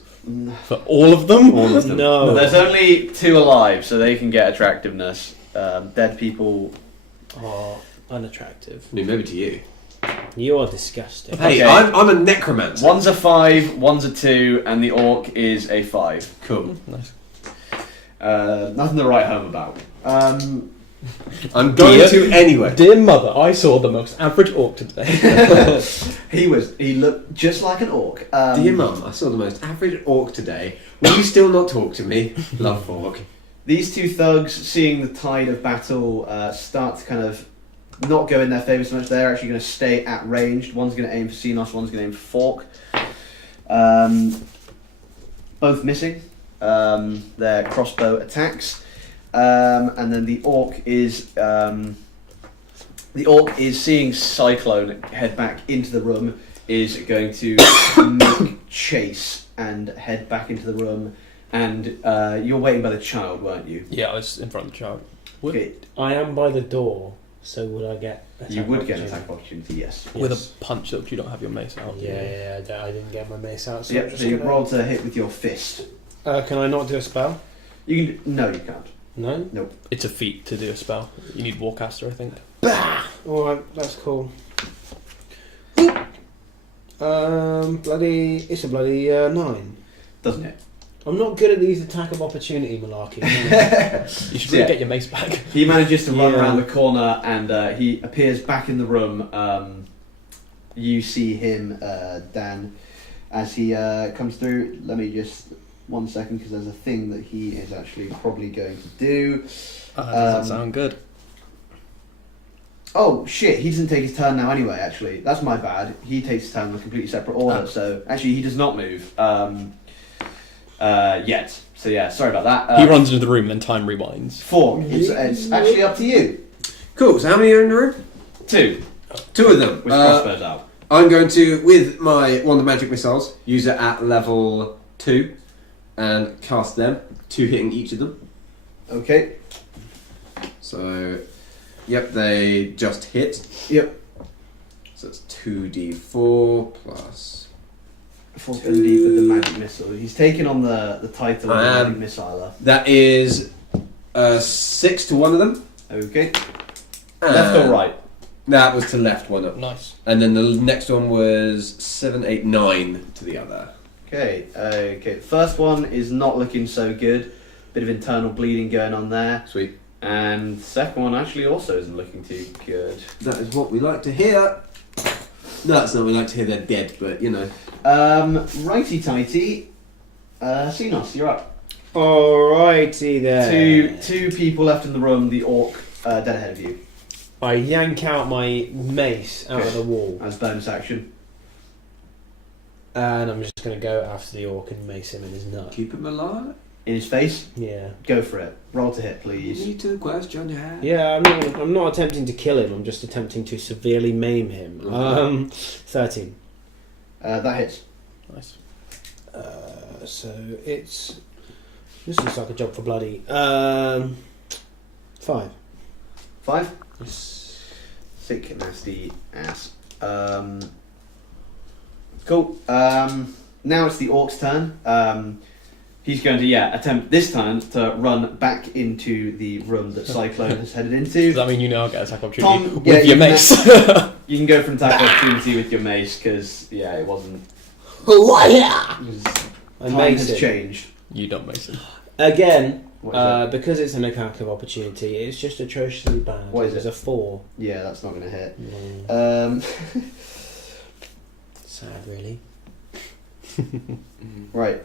For all of them? All of them. No. There's only 2 alive, so they can get attractiveness. Dead people... Oh, unattractive. I mean, maybe to you. You are disgusting. Hey, Okay. I'm a necromancer. One's a 5, one's a 2, and the orc is a 5. Cool. Nice. Nothing to write home about. I'm going to anyway. Dear mother, I saw the most average orc today. He looked just like an orc. Dear mum, I saw the most average orc today. Will you still not talk to me? Love fork. These 2 thugs, seeing the tide of battle start to kind of not go in their favour so much, they're actually going to stay at range. One's going to aim for Xenos, one's going to aim for Fork. Both missing their crossbow attacks. And then the orc is seeing Cyclone head back into the room, is going to make chase and head back into the room. And you're waiting by the child, weren't you? Yeah, I was in front of the child. Okay. I am by the door, so would I get attack You would get an opportunity? attack opportunity, yes. With Yes. a punch that you don't have your mace out. Yeah, I didn't get my mace out. So I'm Yep, just so you gonna- roll to hit with your fist. Can I not do a spell? You can no, you can't. No? It's a feat to do a spell. You need Warcaster, I think. Alright, that's cool. It's a bloody 9. Doesn't it? I'm not good at these attack of opportunity malarkey. You should really Yeah. get your mace back. He manages to run Yeah. around the corner and he appears back in the room. You see him, Dan, as he comes through. Let me just 1 second, because there's a thing that he is actually probably going to do. That doesn't sound good. Oh shit, he doesn't take his turn now anyway, actually. That's my bad. He takes his turn in a completely separate order, so actually he does not move yet. So yeah, sorry about that. He runs into the room, then time rewinds. 4. It's actually up to you. Cool, so how many are in the room? 2. 2 of them. With crossbows out. I'm going to, with my Wand of Magic Missiles, use it at level 2 and cast them, 2 hitting each of them. Okay. So, yep, they just hit. Yep. So it's 2d4 plus... 4 deep with the magic missile. He's taken on the title of the magic missiler. That is 6 to one of them. Okay. And Left or right? That was to left one up. Nice. And then the next one was 7, 8, 9 to the other. Okay. Okay. First one is not looking so good. Bit of internal bleeding going on there. Sweet. And the second one actually also isn't looking too good. That is what we like to hear. No, that's not what we like to hear. They're dead, but you know. Righty tighty. Xenos, you're up. Alrighty then. Two people left in the room. The orc dead ahead of you. I yank out my mace out of the wall, As bonus action. and I'm just going to go after the orc and mace him in his nut. Keep him alive. In his face. Yeah. Go for it. Roll to hit, You please. need to question your Yeah, I'm not attempting to kill him. I'm just attempting to severely maim him. 13. That hits. Nice. So it's this looks like a job for bloody 5. 5. Sick, nasty ass. Cool. Now it's the orc's turn. He's going to, attempt this time to run back into the room that Cyclone has headed into. Does that mean you now get attack opportunity Tom, with your mace? You can go for an attack opportunity with your mace, because, it wasn't... I Time mace has him. changed. You don't mace him. Again, What is because it's an attack of opportunity, it's just atrociously bad. What is It's it? a 4. Yeah, that's not going to hit. Sad, really. Right,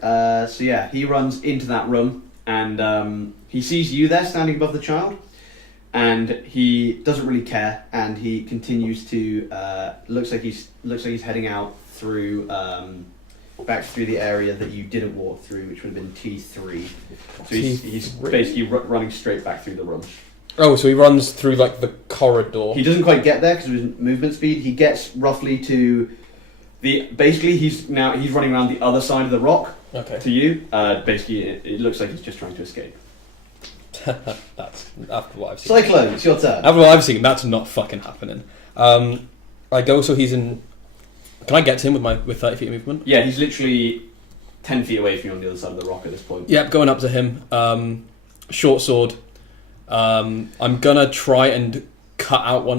he runs into that room, and he sees you there standing above the child, and he doesn't really care, and he continues to looks like he's heading out through back through the area that you didn't walk through, which would have been T3. So he's T3? basically running straight back through the room. Oh, so he runs through like the corridor. He doesn't quite get there because of his movement speed. He gets roughly to he's running around the other side of the rock. Okay. To you, basically, it looks like he's just trying to escape. That's after what I've seen. Cyclone, it's your turn. After what I've seen, that's not fucking happening. I go, so he's in. Can I get to him with 30 feet of movement? Yeah, he's literally 10 feet away from you on the other side of the rock at this point. Yep, going up to him. Short sword. I'm gonna try and cut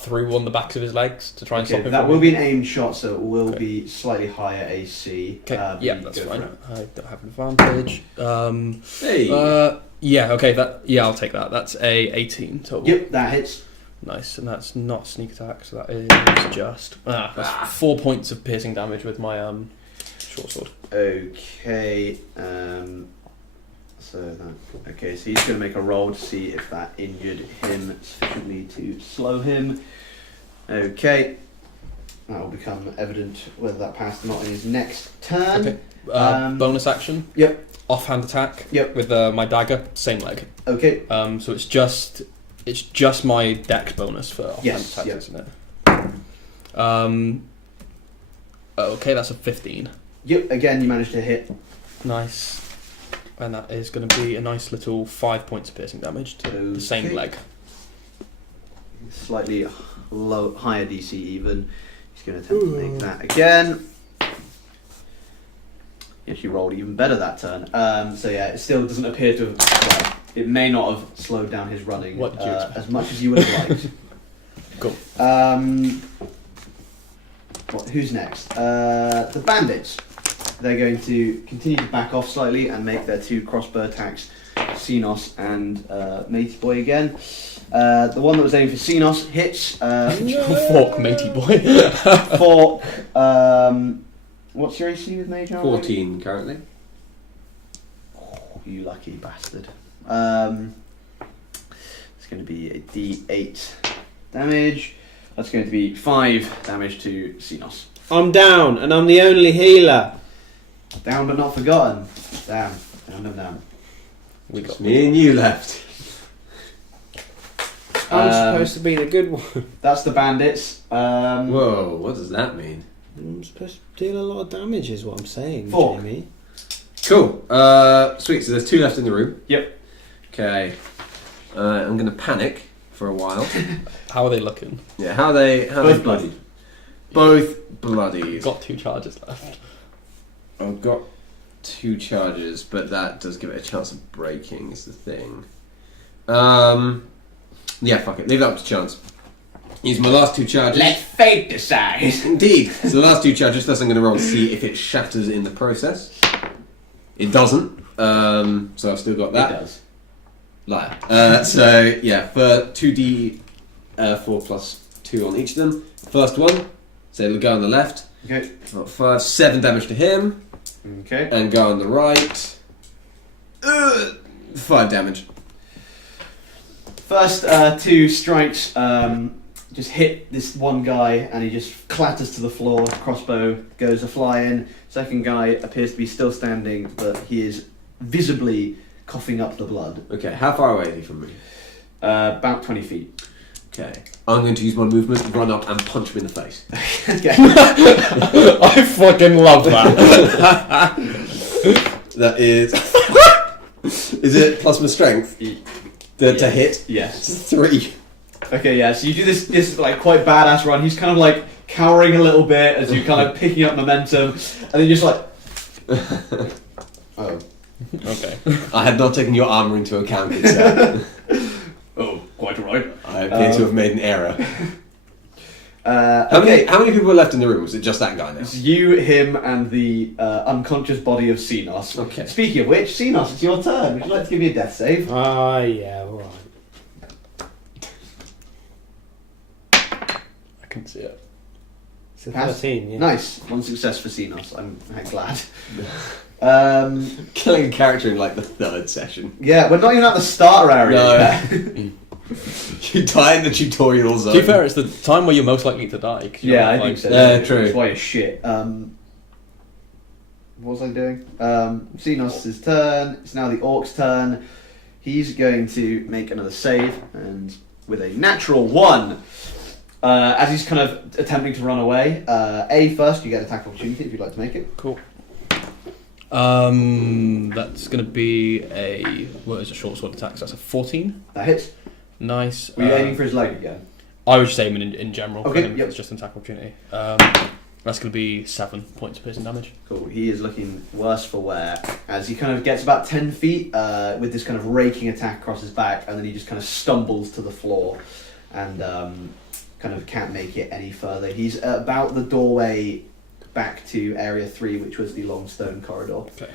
through one of the backs of his legs to try and stop him. That from will moving. be an aimed shot, so it will Okay. be slightly higher AC. Okay, but yeah, you that's go for fine. it. I don't have an advantage. Hey. Yeah, okay, I'll take that. That's a 18 total. Yep, that hits. Nice, and that's not sneak attack, so that is just that's 4 points of piercing damage with my short sword. Okay, so he's going to make a roll to see if that injured him sufficiently to slow him. Okay, that will become evident whether that passed or not in his next turn. Okay. Bonus action. Yep. Offhand attack. Yep. With my dagger, same leg. Okay. So it's just my dex bonus for offhand Yes, attack, yep. isn't it? Okay, that's a 15. Yep. Again, you managed to hit. Nice. And that is going to be a nice little 5 points of piercing damage to the same Okay. leg. Slightly higher DC even. He's going to attempt to make that again. He actually rolled even better that turn. It still doesn't appear to have... Well, it may not have slowed down his running What did you expect? as much as you would have liked. Cool. Who's next? The bandits. They're going to continue to back off slightly and make their 2 crossbow attacks. Xenos and Matey Boy again. The one that was aiming for Xenos hits. Fork, matey boy. Fork What's your AC with mage armor? 14 currently. Oh, you lucky bastard. It's going to be a D8 damage. That's going to be 5 damage to Xenos. I'm down, and I'm the only healer. Down but not forgotten. Down. Down. We got Just me and you left. I'm supposed to be the good one. That's the bandits. Whoa, what does that mean? I'm supposed to deal a lot of damage, is what I'm saying, Four. Jamie. Cool. Sweet, so there's 2 left in the room. Yep. Okay. I'm going to panic for a while. How are they looking? Yeah, how are they Both bloodied? Both bloodied. Got 2 charges left. I've got 2 charges, but that does give it a chance of breaking, is the thing. Yeah, fuck it. Leave that up to chance. Use my last 2 charges. Let fate decide. Indeed. So the last 2 charges, thus I'm going to roll to see if it shatters in the process. It doesn't. So I've still got that. It does. Liar. So, yeah, for 2d4 plus 2 on each of them. First one, so it'll go on the left. Okay. Got 5, 7 damage to him. Okay. And go on the right. 5 damage. First 2 strikes just hit this one guy and he just clatters to the floor. Crossbow goes a-flying. Second guy appears to be still standing, but he is visibly coughing up the blood. Okay, how far away is he from me? About 20 feet. Okay. I'm going to use my movement, run up and punch him in the face. Okay. I fucking love that. That is... is it plus my strength? To hit? Yes. 3. Okay, yeah, so you do this like quite badass run. He's kind of like cowering a little bit as you're kind of picking up momentum, and then just like... Oh. Okay. I had not taken your armour into account, good sir. Oh, quite alright. I appear to have made an error. Okay. How many people were left in the room? Was it just that guy now? It's you, him, and the unconscious body of Xenos. Okay. Speaking of which, Xenos, it's your turn. Would you like to give me a death save? Yeah, alright. I can see it. It's a Pass. 13, yeah. Nice. 1 success for Xenos. I'm glad. Killing a character in like the 3rd session. Yeah, we're not even at the starter area No. yet. You die in the tutorial zone. To be fair, it's the time where you're most likely to die. 'Cause you're Yeah, I like- think so. Yeah, true. That's why it's shit. What was I doing? Xenos' turn. It's now the Orc's turn. He's going to make another save, and with a natural 1, as he's kind of attempting to run away, first, you get attack opportunity if you'd like to make it. Cool. That's going to be a short sword attack. So that's a 14. That hits. Nice. Were you aiming for his leg again? I was just aiming in general. Okay, for him, yep. It's just an attack opportunity. That's going to be 7 points of piercing damage. Cool. He is looking worse for wear as he kind of gets about 10 feet with this kind of raking attack across his back, and then he just kind of stumbles to the floor and kind of can't make it any further. He's about the doorway back to Area 3, which was the long stone corridor. Okay.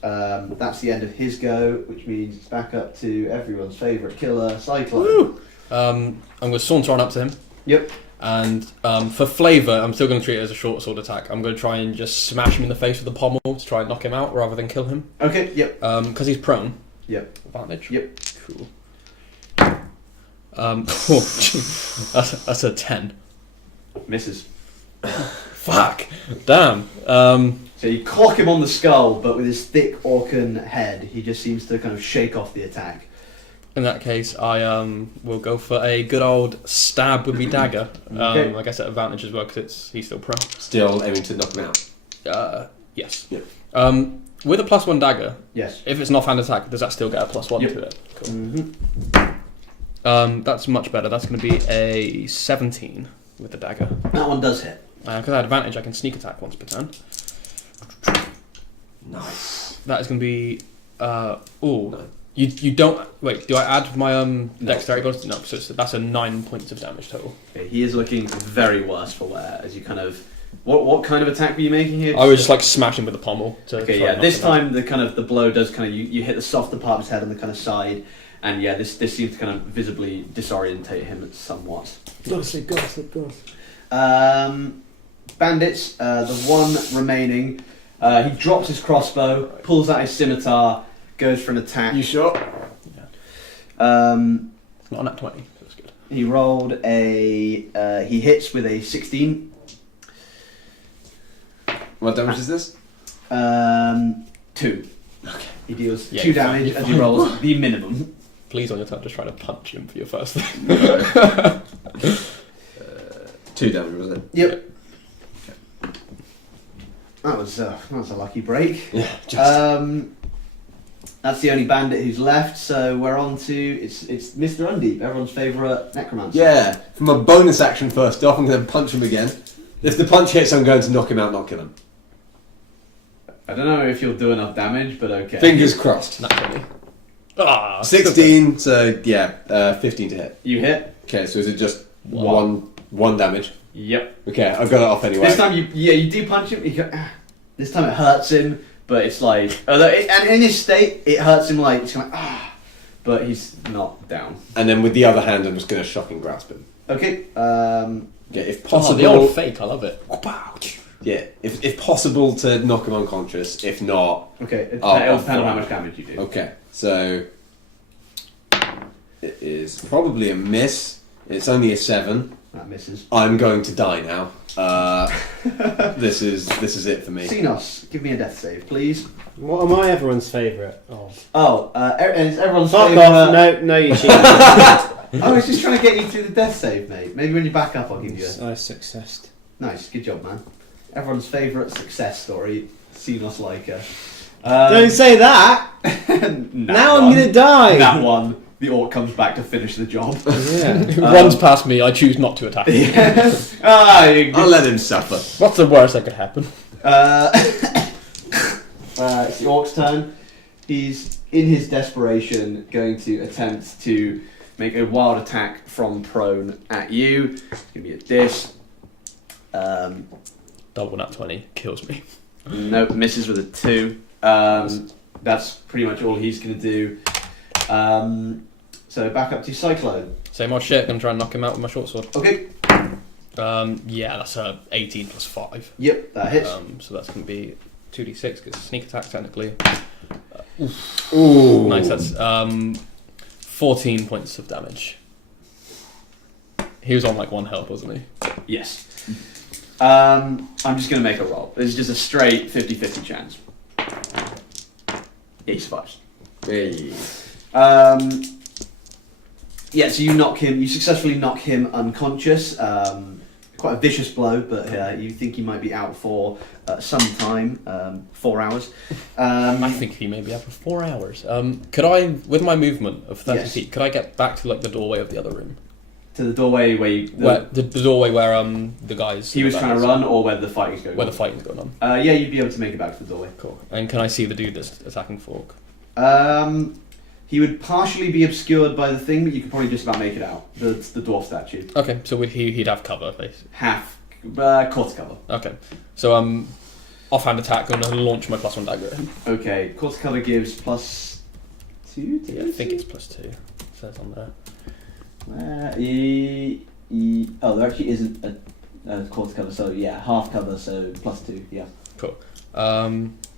That's the end of his go, which means it's back up to everyone's favourite killer, Cyclone. Woo! I'm going to saunter on up to him. Yep. And for flavour, I'm still going to treat it as a short sword attack. I'm going to try and just smash him in the face with the pommel to try and knock him out rather than kill him. Okay, yep. Because he's prone. Yep. Advantage. Yep. Cool. That's a 10. Misses. Fuck. Damn. So you clock him on the skull, but with his thick Orcan head, he just seems to kind of shake off the attack. In that case, I will go for a good old stab with my dagger. Okay. I guess at advantage as well because he's still prone. Still aiming to knock him out. Yes. Yep. With a +1 dagger, Yes. if it's an offhand attack, does that still get a +1 Yep. to it? Cool. Mm-hmm. That's much better. That's going to be a 17 with the dagger. That one does hit. Because I had advantage, I can sneak attack once per turn. Nice. That is going to be... No. You don't... Wait, do I add my dexterity bonus? No, so that's a 9 points of damage total. Okay, he is looking very worse for wear as you kind of... What kind of attack were you making here? I would just like smash him with the pommel. To Okay, try yeah. and This knock him time the blow does kind of you hit the softer part of his head on the kind of side, and yeah, this seems to kind of visibly disorientate him somewhat. Go to sleep, go to sleep, go to sleep. bandits. The one remaining, he drops his crossbow, pulls out his scimitar, goes for an attack. You sure? It's not a nat 20. That's good. He rolled a. He hits with a 16. What damage is this? 2. Okay. He deals Yeah, 2 you're fine, damage you're as he fine. rolls the minimum. Please on your turn, just try to punch him for your first thing. 2 damage, was it? Yep. That was a lucky break. Yeah, just. That's the only bandit who's left, so we're on to it's Mr. Undeep, everyone's favourite necromancer. Yeah, from a bonus action first off, I'm going to punch him again. If the punch hits, I'm going to knock him out, not kill him. I don't know if you'll do enough damage, but okay. Fingers crossed. Nat 20. Ah, 16, so yeah, 15 to hit. You hit. Okay, so is it just one damage? Yep. Okay, I've got it off anyway. This time you do punch him. You go, this time it hurts him, but it's like, and in his state, it hurts him like, it's kind of but he's not down. And then with the other hand, I'm just going to shocking grasp him. Okay. Yeah, if Oh, possible. the old fake, I love it. Yeah, if possible to knock him unconscious. If not, Okay. It'll I'll depend on how fall. much damage you do. okay. So it is probably a miss. It's only a 7. That misses. I'm going to die now. This is it for me. Xenos, give me a death save, please. What am I everyone's favourite of? Oh, and it's everyone's Fuck favourite. off! No, you cheated. I was just trying to get you through the death save, mate. Maybe when you back up, I'll give you a... I successed. Nice, good job, man. Everyone's favourite success story, Xenos Leica. Don't say that! Now I'm gonna die! That one, the orc comes back to finish the job. Yeah. Runs past me, I choose not to attack him. I'll let him suffer. What's the worst that could happen? It's the orc's turn. He's, in his desperation, going to attempt to make a wild attack from prone at you. It's going to be at this. Double nat 20 kills me. Nope, misses with a 2. That's pretty much all he's going to do. So back up to Cyclone. Same old shit, gonna try and knock him out with my short sword. Okay. Yeah, that's a 18 plus 5. Yep, that hits. So that's gonna be 2d6 because sneak attack technically. Ooh. Nice, that's 14 points of damage. He was on like 1 health, wasn't he? Yes. I'm just going to make a roll. This is just a straight 50-50 chance. He survives. Hey. Yeah, so you successfully knock him unconscious. Quite a vicious blow, but you think he might be out for some time, 4 hours. I think he may be out for 4 hours. Could I, with my movement of 30 Yes. feet, could I get back to like the doorway of the other room? To the doorway where The doorway where the guys... he was trying to run, or where the fighting's going Where on? the fighting's going on. Yeah, you'd be able to make it back to the doorway. Cool. And can I see the dude that's attacking Fork? He would partially be obscured by the thing, but you could probably just about make it out. The dwarf statue. Okay, so he'd have cover, basically. Half, quarter cover. Okay, so offhand attack, I'm going to launch my +1 dagger at him. Okay, quarter cover gives +2 to Yeah, I think it's +2. It says on there. There actually isn't a quarter cover, so yeah, half cover, so +2, yeah. Cool.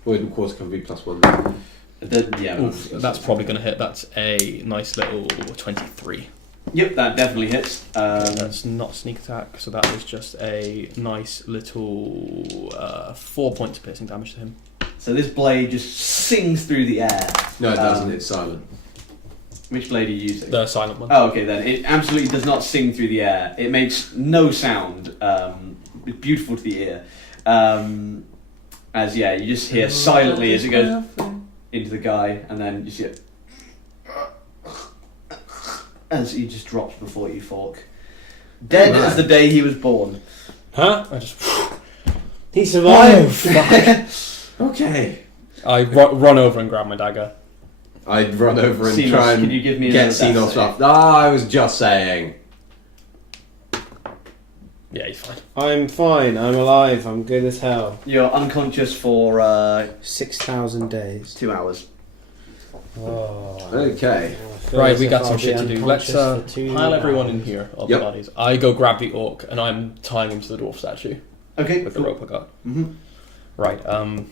Wouldn't quarter cover be +1? Oof, that's probably going to hit. That's a nice little 23. Yep, that definitely hits. That's not sneak attack, so that is just a nice little 4 points of piercing damage to him. So this blade just sings through the air. No, it doesn't. It's silent. Which blade are you using? The silent one. Oh, okay then. It absolutely does not sing through the air. It makes no sound. It's beautiful to the ear. As you just hear silently as it goes into the guy, and then you see it as he just drops before you, Fork. Dead as the day he was born. Huh? I just... He survived! Okay. I run over and grab my dagger. I'd run over and Xenos, try and can you give me get another death Xenos save? off. I was just saying. Yeah, he's fine. I'm fine, I'm alive, I'm good as hell. You're unconscious for 6,000 days. 2 hours. Oh, Okay. I feel Right, as we if got I'll some be shit to do. Let's unconscious for 2 pile everyone in hours. here, all Yep. the bodies. I go grab the orc and I'm tying him to the dwarf statue. Okay. with the rope I got. Mm-hmm. Right.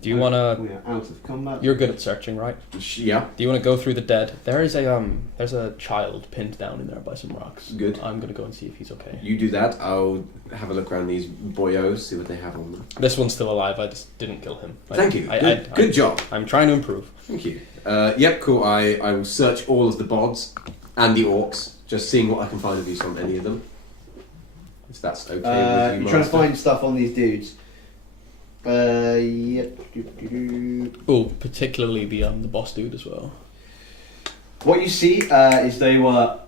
Do you want to? We are out of combat. You're good at searching, right? Yeah. Do you want to go through the dead? There's a child pinned down in there by some rocks. Good. I'm gonna go and see if he's okay. You do that. I'll have a look around these boyos, see what they have on them. This one's still alive. I just didn't kill him. Thank you. Good job. I'm trying to improve. Thank you. Yep, cool. I will search all of the bods and the orcs, just seeing what I can find of use on any of them. If that's okay with you, You're trying to Master. find stuff on these dudes. Yep. Oh, particularly the boss dude as well. What you see is they were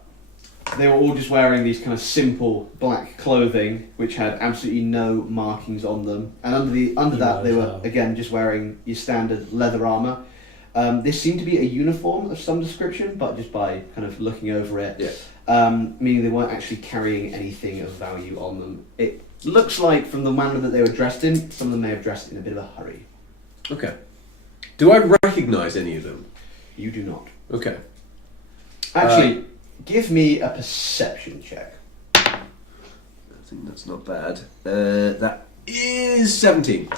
all just wearing these kind of simple black clothing, which had absolutely no markings on them, and under that they were again just wearing your standard leather armor. This seemed to be a uniform of some description, but just by kind of looking over it, meaning they weren't actually carrying anything of value on them. It looks like, from the manner that they were dressed in, some of them may have dressed in a bit of a hurry. Okay. Do I recognise any of them? You do not. Okay. Actually, give me a perception check. I think that's not bad. That is 17.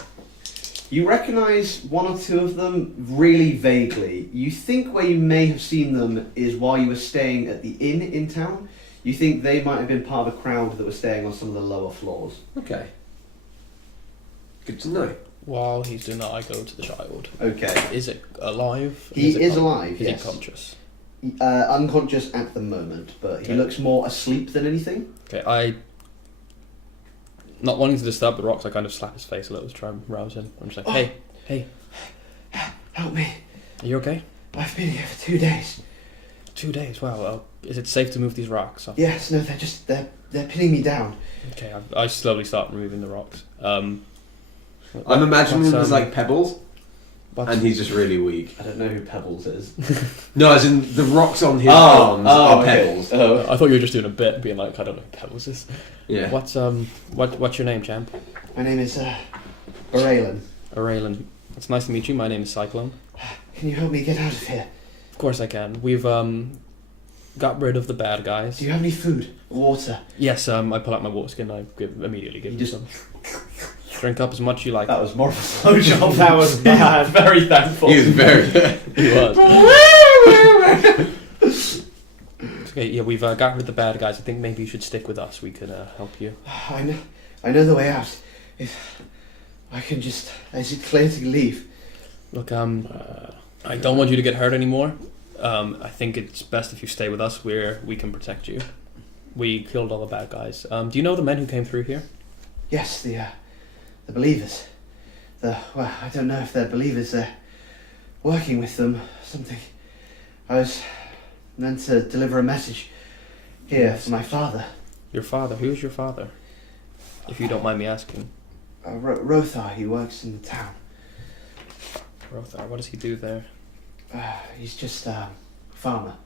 You recognise one or two of them really vaguely. You think where you may have seen them is while you were staying at the inn in town. You think they might have been part of a crowd that was staying on some of the lower floors. Okay. Good to know. While he's doing that, I go to the child. Okay. Is it alive? He is alive, Is yes. he conscious? Unconscious at the moment, but he looks more asleep than anything. Okay, I... Not wanting to disturb the rocks, I kind of slap his face a little to try and rouse him. I'm just like, hey, Help me. are you okay? I've been here for 2 days. 2 days, wow. Well, is it safe to move these rocks? Yes, no, they're pinning me down. Okay, I slowly start removing the rocks. I'm imagining them as like pebbles, what's- and he's just really weak. I don't know who Pebbles is. No, as in the rocks on his arms are okay. pebbles. Oh. I thought you were just doing a bit, being like, I don't know who Pebbles is. Yeah. What's your name, champ? My name is Baraylan. Aurelin. It's nice to meet you. My name is Cyclone. Can you help me get out of here? Of course I can. We've got rid of the bad guys. Do you have any food? Water? Yes, I pull out my water skin. I immediately give You you just- some. Drink up as much as you like. That was more of a slow job. That was bad. Very thankful. He was very. He was. Okay, yeah, we've got rid of the bad guys. I think maybe you should stick with us. We could help you. I know the way out. If I can just... Is it clear to leave? Look, I don't want you to get hurt anymore. I think it's best if you stay with us where we can protect you. We killed all the bad guys. Do you know the men who came through here? Yes, the believers. Well, I don't know if they're believers. They're working with them. Something. I was meant to deliver a message here for my father. Your father? Who's your father? If you don't mind me asking. Rothar, he works in the town. Rothar, what does he do there? He's just a farmer.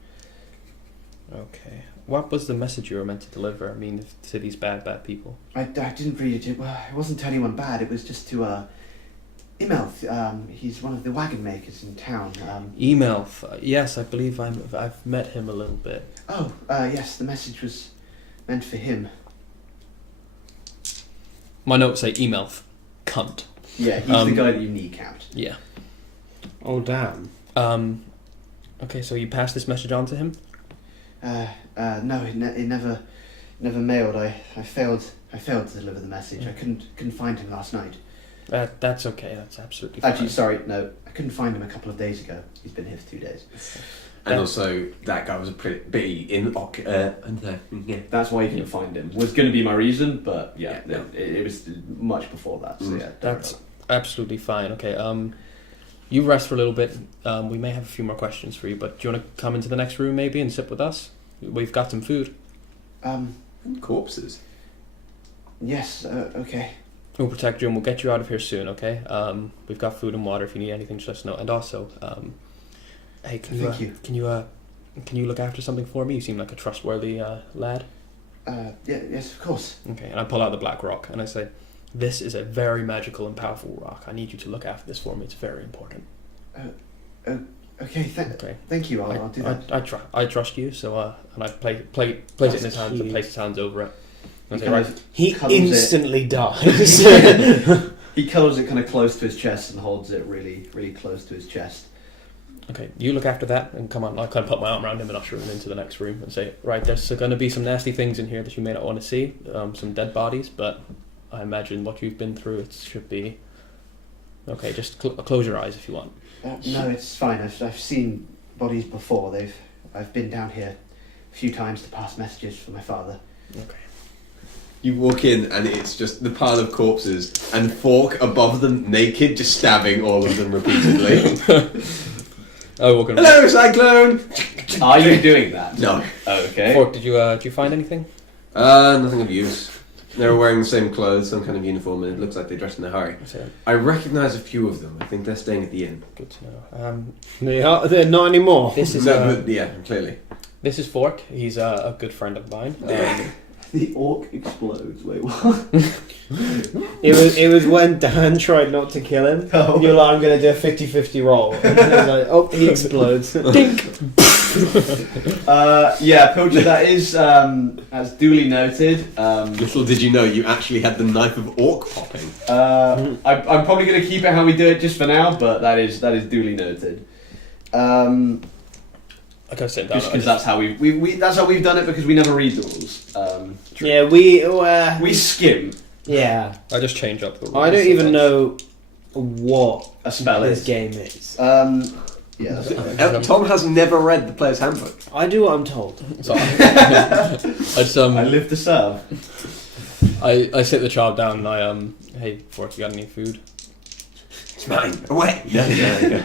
Okay. What was the message you were meant to deliver? I mean, to these bad people. I didn't read it. Well, it wasn't to anyone bad. It was just to Imelth. He's one of the wagon makers in town. Emelf. Yes, I believe I've met him a little bit. Oh, yes. The message was meant for him. My notes say Emelf. Cunt. Yeah, he's the guy that you kneecapped. Yeah. Oh, damn. Okay, so you passed this message on to him? No, it never mailed. I failed to deliver the message. I couldn't find him last night. That's okay. That's absolutely fine. Actually, sorry, no. I couldn't find him a couple of days ago. He's been here for 2 days. And also, that guy was a pretty in. Yeah. That's why you couldn't find him. Was going to be my reason, but yeah, Yeah. it was much before that. So yeah, That's absolutely fine. Okay, you rest for a little bit. We may have a few more questions for you, but do you want to come into the next room maybe and sit with us? We've got some food. And corpses. Yes. Okay. We'll protect you and we'll get you out of here soon, okay? We've got food and water if you need anything, just let us know. And also, hey, Thank you. Can you look after something for me? You seem like a trustworthy lad. Yeah. Yes, of course. Okay, and I pull out the black rock and I say, this is a very magical and powerful rock. I need you to look after this for me. It's very important. Okay. Thank you. I'll do that. I trust you. So and I place it in his hands and place his hands over it. That's kind right. of He cuddles instantly dies. He cuddles it kind of close to his chest and holds it really, really close to his chest. Okay, you look after that and come on. I kind of put my arm around him and usher him into the next room and say, right, there's going to be some nasty things in here that you may not want to see, some dead bodies, but I imagine what you've been through, it should be okay. Just close your eyes if you want. No, it's fine. I've seen bodies before. I've been down here a few times to pass messages for my father. Okay. You walk in and it's just the pile of corpses and Fork above them, naked, just stabbing all of them repeatedly. Oh, welcome. Hello, Cyclone! Are you doing that? No. Okay. Fork, did you find anything? Nothing of use. They were wearing the same clothes, some kind of uniform, and it looks like they dressed in a hurry. I recognise a few of them. I think they're staying at the inn. Good to know. They're not anymore. This is No, but yeah, clearly. this is Fork. He's a good friend of mine. The orc explodes. Wait, what? It was when Dan tried not to kill him. Oh. You're like, I'm going to do a 50-50 roll. And he was like, oh, he explodes. Dink. Yeah, Pilcher, that is, as duly noted. Little did you know, you actually had the knife of orc popping. I'm probably going to keep it how we do it just for now, but that is duly noted. I gotta sit down. Just because that's how that's how we've done it, because we never read the rules. Yeah, We skim. Yeah. I just change up the rules. I don't even know what A spell this is. game is. Yeah, that's fine. Tom has never read the player's handbook. I do what I'm told. So I just I live to serve. I sit the child down and I hey Fork, you got any food? It's mine. Away. No.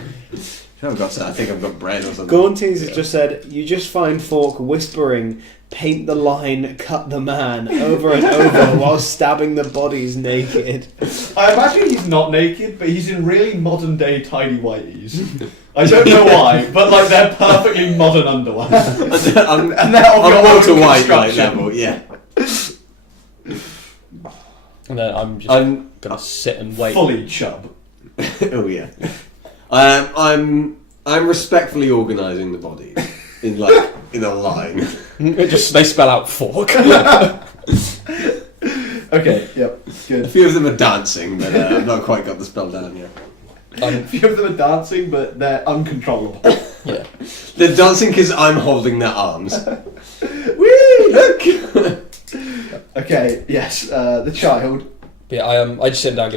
I've got. I think I've got bread or something. Gauntings has just said, you just find Fork whispering, paint the line, cut the man, over and over while stabbing the bodies naked. I imagine he's not naked, but he's in really modern day tidy whities. I don't know why, but like they're perfectly modern underwear. and they're of your Walter own White like construction. level, yeah. And then I'm just gonna sit and wait. Fully chub. Oh yeah. I'm respectfully organising the bodies in a line. They spell out Fork. Okay, yep, A good. few of them are dancing, but I've not quite got the spell down yet. A few of them are dancing, but they're uncontrollable. Yeah. They're dancing because I'm holding their arms. Whee! Look! Okay, yes, the child. But yeah, I just sit down,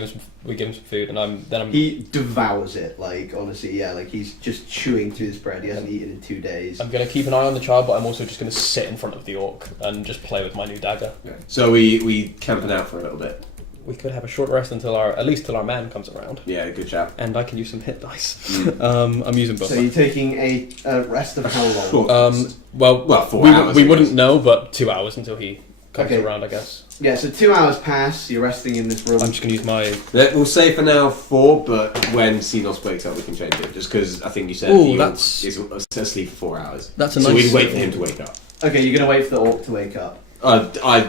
we give him some food, and I'm He devours it, like, honestly, yeah, like he's just chewing through this bread. He hasn't eaten in 2 days. I'm gonna keep an eye on the child, but I'm also just gonna sit in front of the orc and just play with my new dagger. So we camping out for a little bit. We could have a short rest until at least till our man comes around, Yeah, good chap. and I can use some hit dice. I'm using both. So you're taking a rest of how long? Short. Well, 4 hours. we I wouldn't guess. know, but 2 hours until he comes Okay. around, I guess. Yeah, so 2 hours pass, you're resting in this room. I'm just gonna use my. We'll say for now 4, but when Xenos wakes up, we can change it. Just because I think you said Ooh, he that's- is asleep for 4 hours. That's a so nice. we'd wait for him to wake up. Okay, you're going to wait for the orc to wake up.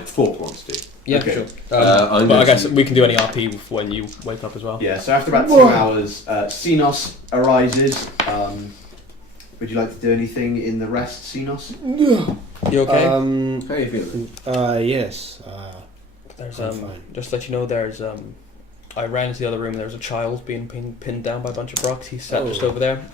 Fork wants to. Yeah, Okay. sure. I'm but I going guess to- we can do any RP when you wake up as well. Yeah, so after about 2 hours, Xenos arises. Would you like to do anything in the rest, Xenos? You okay? How are you feeling? Yes. There's I'm fine. just to let you know, there's I ran into the other room and there was a child being pinned down by a bunch of rocks. He's sat just over there.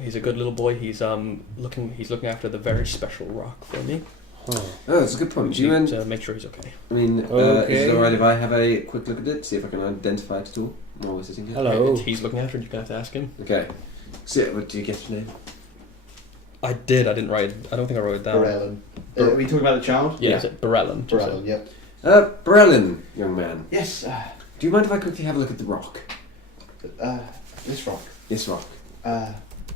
He's a good little boy. He's looking after the very special rock for me. Huh. Oh, that's a good point. Do you to make sure he's okay. I mean, Okay. is it alright if I have a quick look at it, see if I can identify it at all while we're sitting here? Hello. He's looking after it. You're gonna have to ask him. Okay. So, what do you get your name? I did. I didn't write. I don't think I wrote it down. Borellin. Are we talking about the child? Yeah, Yeah. is it Borellin? Borellin, yep. Brelin, young man. Yes, Do you mind if I quickly have a look at the rock? this rock. This rock.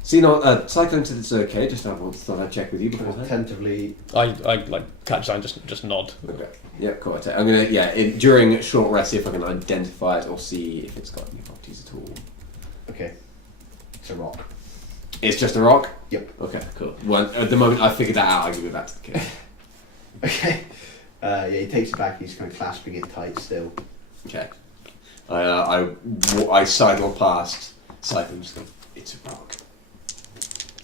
See, Cyclone said it's okay, just I thought I'd check with you before that. attentively. I like catch sign. Just nod. Okay. Yeah, cool. I'm gonna, during a short rest, see if I can identify it or see if it's got any properties at all. Okay. It's a rock. It's just a rock? Yep. Okay, cool. Well, at the moment I figured that out, I'll give it back to the kid. Okay. Yeah, he takes it back. He's kind of clasping it tight still. Okay. I sidle past Cyclone and just go, it's a rock.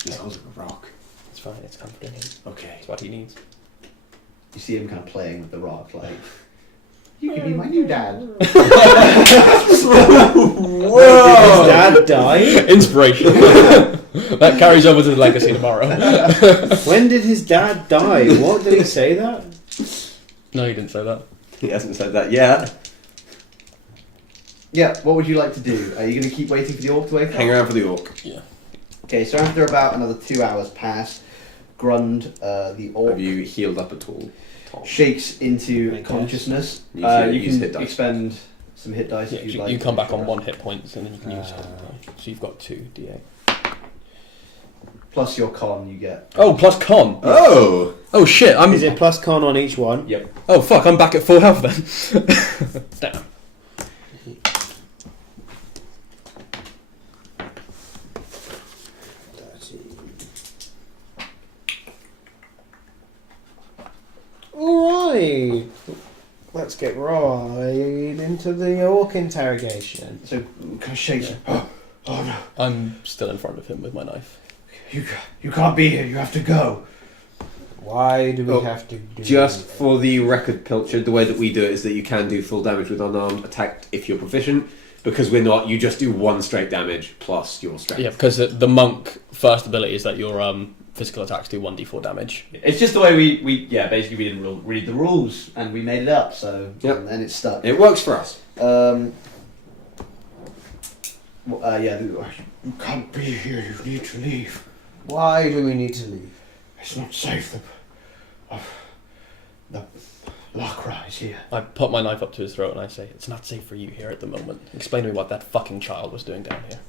It sounds like a rock. It's fine. It's comforting him. Okay. It's what he needs. You see him kind of playing with the rock, like You could be my new dad. Whoa! Did his dad die? Inspiration. That carries over to the legacy tomorrow. When did his dad die? What did he say that? No, you didn't say that. He hasn't said that yet. Yeah, what would you like to do? Are you going to keep waiting for the orc to wake up? Hang around for the orc. Yeah. Okay, so after about another 2 hours pass, Grund, the orc, Have you healed up at all, Tom? shakes into Okay. consciousness. You can You use can hit dice. expend some hit dice Yeah, if you'd you, like. you come back on 1 hit points and then you can use it. Ah. So you've got 2 d8. Plus your con, you get. Oh, plus con. Oh! Oh shit, I'm. Is it plus con on each one? Yep. Oh fuck, I'm back at full health then. Damn. Alright. Let's get right into the orc interrogation. So kind of shakes. Oh no! I'm still in front of him with my knife. You can't be here. You have to go. Why do we Oh, have to do Just for the record, Pilchard, the way that we do it is that you can do full damage with unarmed attack if you're proficient. Because we're not, you just do 1 straight damage plus your strength. Yeah, because the monk first ability is that your physical attacks do 1d4 damage. It's just the way we basically we didn't read the rules and we made it up. So Yep. and then it's stuck. It works for us. You can't be here. You need to leave. Why do we need to leave? It's not safe. The Lacra is here. I put my knife up to his throat and I say, "It's not safe for you here at the moment. Explain to me what that fucking child was doing down here."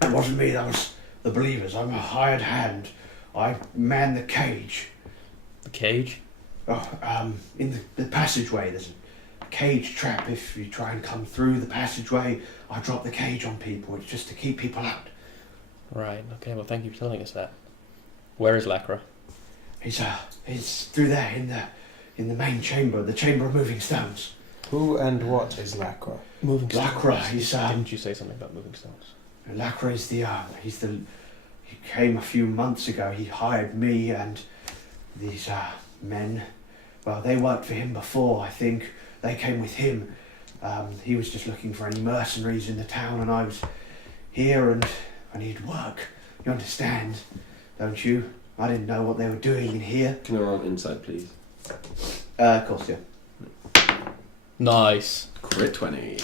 That wasn't me. That was the Believers. I'm a hired hand. I man the cage. The cage? In the passageway, there's a cage trap. If you try and come through the passageway, I drop the cage on people. It's just to keep people out. Right, okay, well thank you for telling us that. Where is Lacra? He's through there in the main chamber, the chamber of moving stones. Who and what is Lacra? Moving Lacra, stones. he's Didn't you say something about moving stones? Lacra is he came a few months ago. He hired me and these men. Well, they worked for him before, I think. They came with him. He was just looking for any mercenaries in the town, and I was here and I needed work. You understand, don't you? I didn't know what they were doing in here. Can I roll inside, please? Of course, yeah. Nice. Crit 20.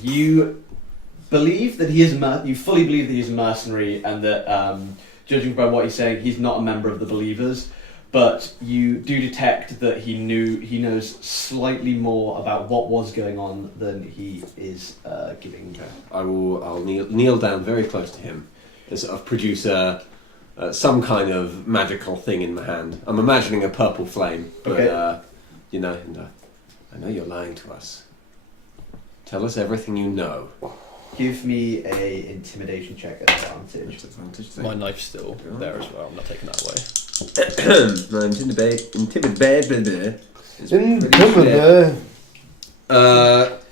You believe that he is you fully believe that he's a mercenary, and that, judging by what he's saying, he's not a member of the Believers. But you do detect that he knows slightly more about what was going on than he is giving. Okay. I'll kneel down very close to him and sort of produce some kind of magical thing in my hand. I'm imagining a purple flame, but Okay. I know you're lying to us. Tell us everything you know. Give me a intimidation check at advantage. My knife's still there as well, I'm not taking that away. My intimidate.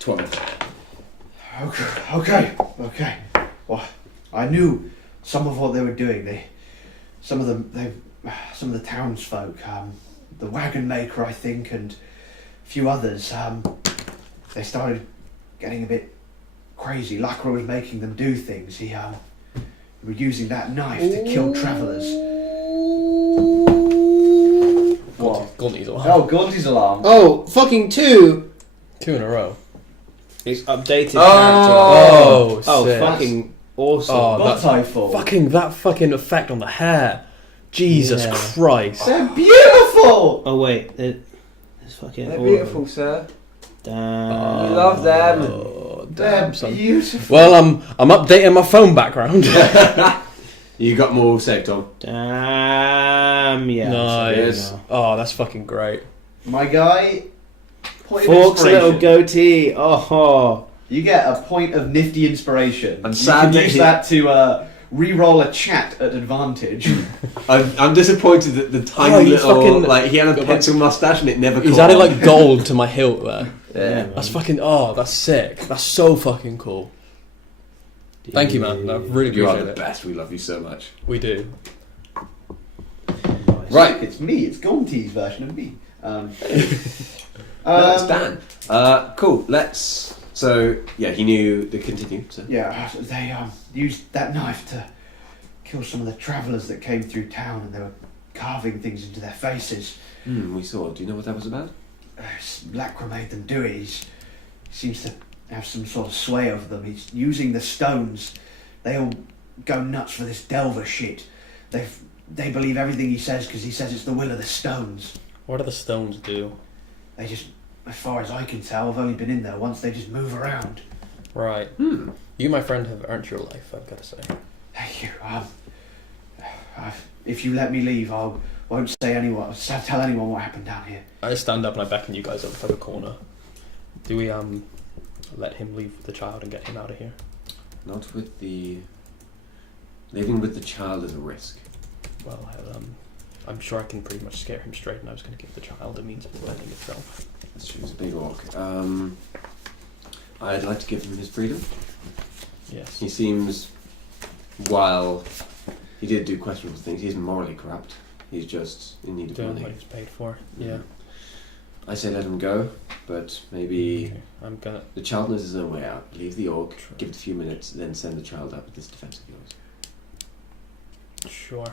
12. Okay. Well, I knew some of what they were doing. Some of the townsfolk, the wagon maker, I think, and a few others, they started getting a bit crazy. Lacra was making them do things. He were using that knife to kill travellers. What? Gaunty's alarm. Oh, Gaunty's alarm. Oh, fucking 2! 2 in a row. It's updated Oh, character. Oh, sick. fucking awesome. Oh, What's I for? that fucking effect on the hair. Jesus Yeah. Christ. They're beautiful! Oh wait, it's fucking They're awesome. beautiful, sir. Damn. You love them. Oh, They're damn, son. beautiful. Well, I'm updating my phone background. You got more saved, Tom. Damn, yeah. Nice. Oh, that's fucking great. My guy, point of Fork's little inspiration. goatee. Oh, You get a point of nifty inspiration. And you sadly can use that to re-roll a chat at advantage. I'm disappointed that the tiny Oh, he's little fucking- he had a pencil mustache and it never. He's caught added on. like gold to my hilt there. Yeah. That's fucking. Oh, that's sick. That's so fucking cool. Thank you, man. I really You are appreciate the it. best. We love you so much. We do. Right. It's me. It's Gaunty's version of me. No, it's Dan. Cool. Let's. So yeah, he knew the continue. So. Yeah, they used that knife to kill some of the travellers that came through town, and they were carving things into their faces. We saw. Do you know what that was about? Lacra made them do it. He seems to have some sort of sway over them. He's using the stones. They all go nuts for this Delver shit. They believe everything he says because he says it's the will of the stones. What do the stones do? They just, as far as I can tell, I've only been in there once, they just move around. Right. You, my friend, have earned your life, I've got to say. Thank you. If you let me leave, I won't tell anyone what happened down here. I stand up and I beckon you guys up to the corner. Do we let him leave with the child and get him out of here? Not with the. Living with the child is a risk. Well, I'm sure I can pretty much scare him straight, and I was going to give the child a means of defending itself. That's true. He's a big orc. I'd like to give him his freedom. Yes. He seems, while he did do questionable things, he isn't morally corrupt. He's just in need of Doing money. what he's paid for. Yeah. I say let him go, but maybe Okay. I'm gonna. the child knows his own way out. Leave the orc, True. give it a few minutes, then send the child out with this defense of yours. Sure.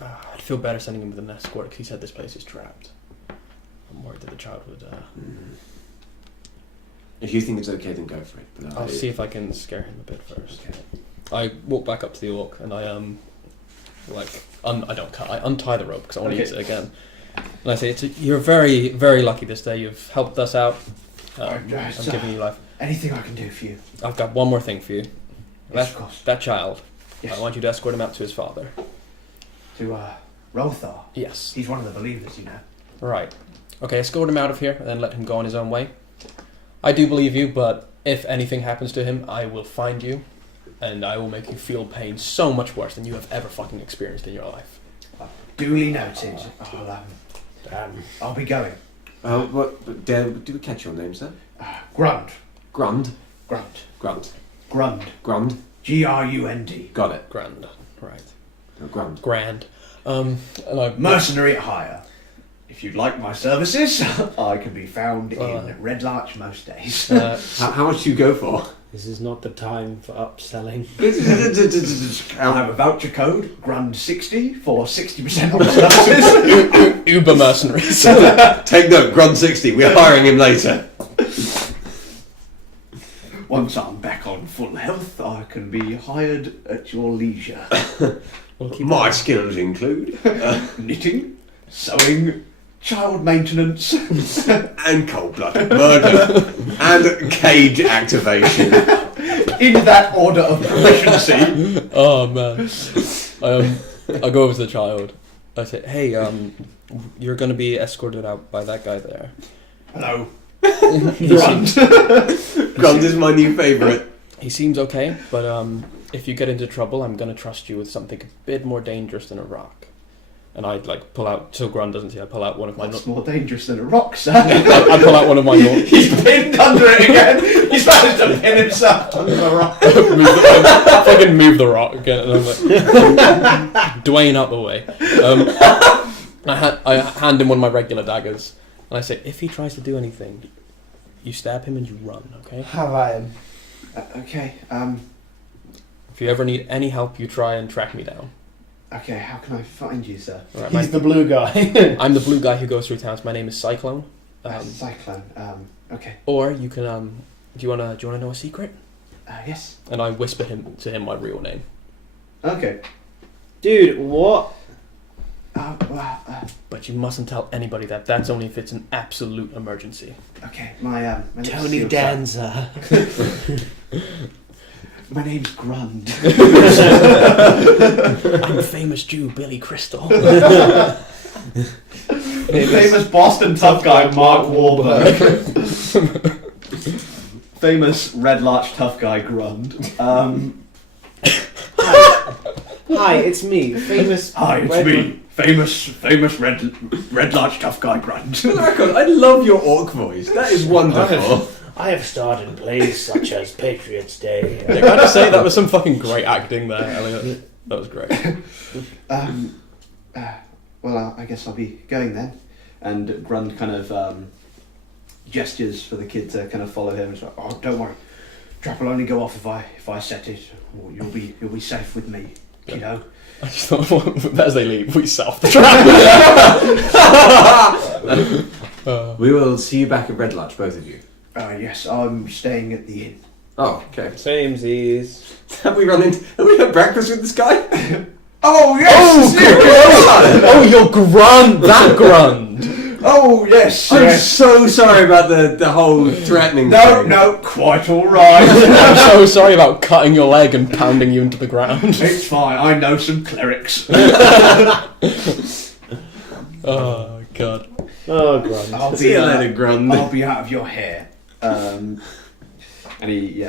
I'd feel better sending him with an escort because he said this place is trapped. I'm worried that the child would. If you think it's okay, then go for it. But I'll see if I can scare him a bit first. Okay. I walk back up to the orc and I I don't cut. I untie the rope because I want to use it again. And I say, "You're very, very lucky this day. You've helped us out. I'm giving you life. Anything I can do for you. I've got one more thing for you. Yes, of course. That child. Yes. I want you to escort him out to his father." To Rothar. Yes. He's one of the believers, you know. Right. Okay, escort him out of here and then let him go on his own way. I do believe you, but if anything happens to him, I will find you and I will make you feel pain so much worse than you have ever fucking experienced in your life. Duly noted. I'll be going. Did we catch your name, sir? Grund. Grund? Grund. Grund. Grund. Grund? Grund. Got it. Grand. Right. Grund. Grand. And I... Mercenary at hire. If you'd like my services, I can be found in Red Larch most days. How much do you go for? This is not the time for upselling. I'll have a voucher code, Grund60, for 60% off services. Uber mercenaries. Take note, Grund60, we're hiring him later. Once I'm back on full health, I can be hired at your leisure. My skills include knitting, sewing, child maintenance, and cold-blooded murder, and cage activation. In that order of proficiency. Oh man. I go over to the child. I say, "Hey, you're going to be escorted out by that guy there." Hello. Grunt. Grunt is my new favourite. He seems okay, but if you get into trouble, I'm going to trust you with something a bit more dangerous than a rock. And I'd pull out, so Grunt doesn't see, I pull out one of my... What's more dangerous than a rock, sir? I pull out one of my... He's pinned under it again. He's managed to pin himself under the rock. Fucking move the rock again. And I'm like, Dwayne out the way. I hand him one of my regular daggers. And I say, if he tries to do anything, you stab him and you run, okay? Have I him? Okay, If you ever need any help, you try and track me down. Okay, how can I find you, sir? Right, He's the blue guy. I'm the blue guy who goes through towns. My name is Cyclone. Cyclone, okay. Or you can, do you wanna know a secret? Yes. And I whisper to him my real name. Okay. Dude, what? But you mustn't tell anybody that. That's only if it's an absolute emergency. Okay, my name's Tony Seal, Danza. My name's Grund. I'm a famous Jew, Billy Crystal. Famous Boston tough guy, Mark Wahlberg. Famous Red Larch tough guy, Grund. Hi, it's me. Famous. Hi, it's me. Famous Red Larch tough guy, Grund. For the record, I love your orc voice. That is wonderful. I have starred in plays such as Patriots Day. I gotta say, that was some fucking great acting there, Elliot. That was great. Well, I guess I'll be going then. And Grund kind of gestures for the kid to kind of follow him. It's like, oh, don't worry, trap will only go off if I set it. Or you'll be safe with me, kiddo. I just thought, as they leave, we set off the trap. We will see you back at Red Larch, both of you. Yes, I'm staying at the inn. Oh, okay. Samesies. Have we had breakfast with this guy? Oh yes! Oh, your grunt! That grunt! Oh yes! I'm so sorry about the whole threatening thing. No, quite all right. I'm so sorry about cutting your leg and pounding you into the ground. It's fine. I know some clerics. Oh, God. Oh, grunt. I'll See you later, Grund. I'll be out of your hair. And he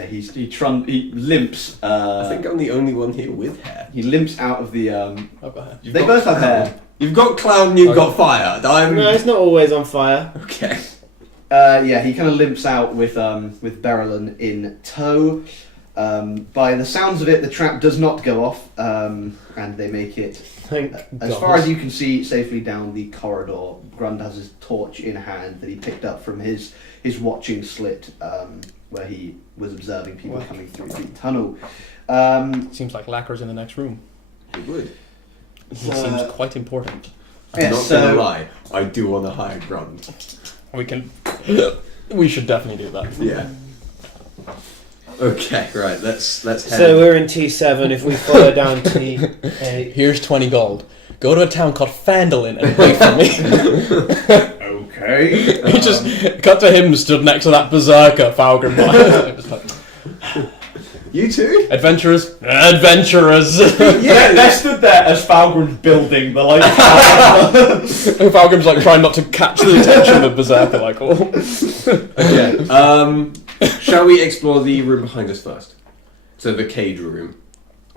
limps. I think I'm the only one here with hair. He limps out of the. I've got hair. You've They got both have clown. hair. You've got clown, you've got fire. No, it's not always on fire. Okay. He kind of limps out with Berylyn in tow. By the sounds of it, the trap does not go off, and they make it Thank as God. far as you can see safely down the corridor. Grund has his torch in hand that he picked up from his watching slit, where he was observing people coming through the tunnel. Seems like Lacquer's in the next room. It would. He seems quite important. I'm Yeah, not so- gonna lie, I do want to hire Grund. We can... We should definitely do that. Yeah. Okay, right, let's head. So we're in T7. If we follow down T8. Here's 20 gold. Go to a town called Fandolin and wait for me. Okay. He just cut to him stood next to that berserker Falgrim. Just like, You too? adventurers. Yeah, they stood there as Falgrim's building the like. Falgrim's like trying not to catch the attention of berserker. Like, oh. Okay. Shall we explore the room behind us first? So the cage room.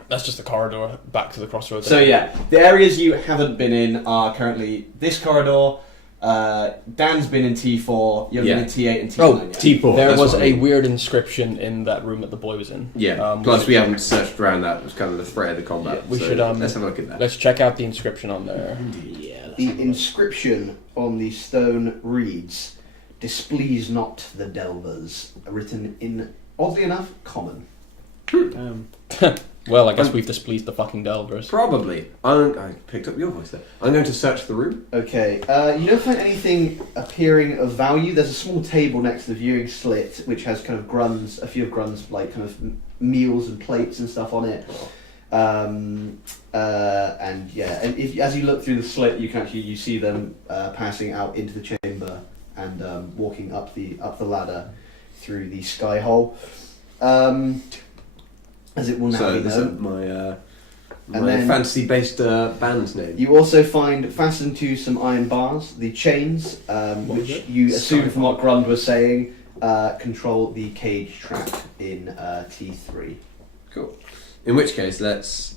That's just the corridor back to the crossroads. So yeah, the areas you haven't been in are currently this corridor. Dan's been in T4. You've been in T8 and T9. Oh, yet. T4. There that's was what I a mean. weird inscription in that room that the boy was in. Yeah. Plus, we haven't searched around that. It was kind of the threat of the combat. Yeah, we so should, let's have a look at that. Let's check out the inscription on there. Yeah. The inscription on the stone reads, "Displease not the Delvers," written in, oddly enough, common. Well, I guess we've displeased the fucking Delvers. Probably. I picked up your voice there. I'm going to search the room. Okay, you don't find anything appearing of value. There's a small table next to the viewing slit, which has kind of a few of Grun's like kind of meals and plates and stuff on it. And as you look through the slit, you see them passing out into the chamber and walking up the ladder through the sky hole. As it will now So be this is known. my And then- fantasy-based band's name. You also find fastened to some iron bars the chains, What was which it? you assume from what Grund was saying control the cage trap in T3. Cool. In which case, let's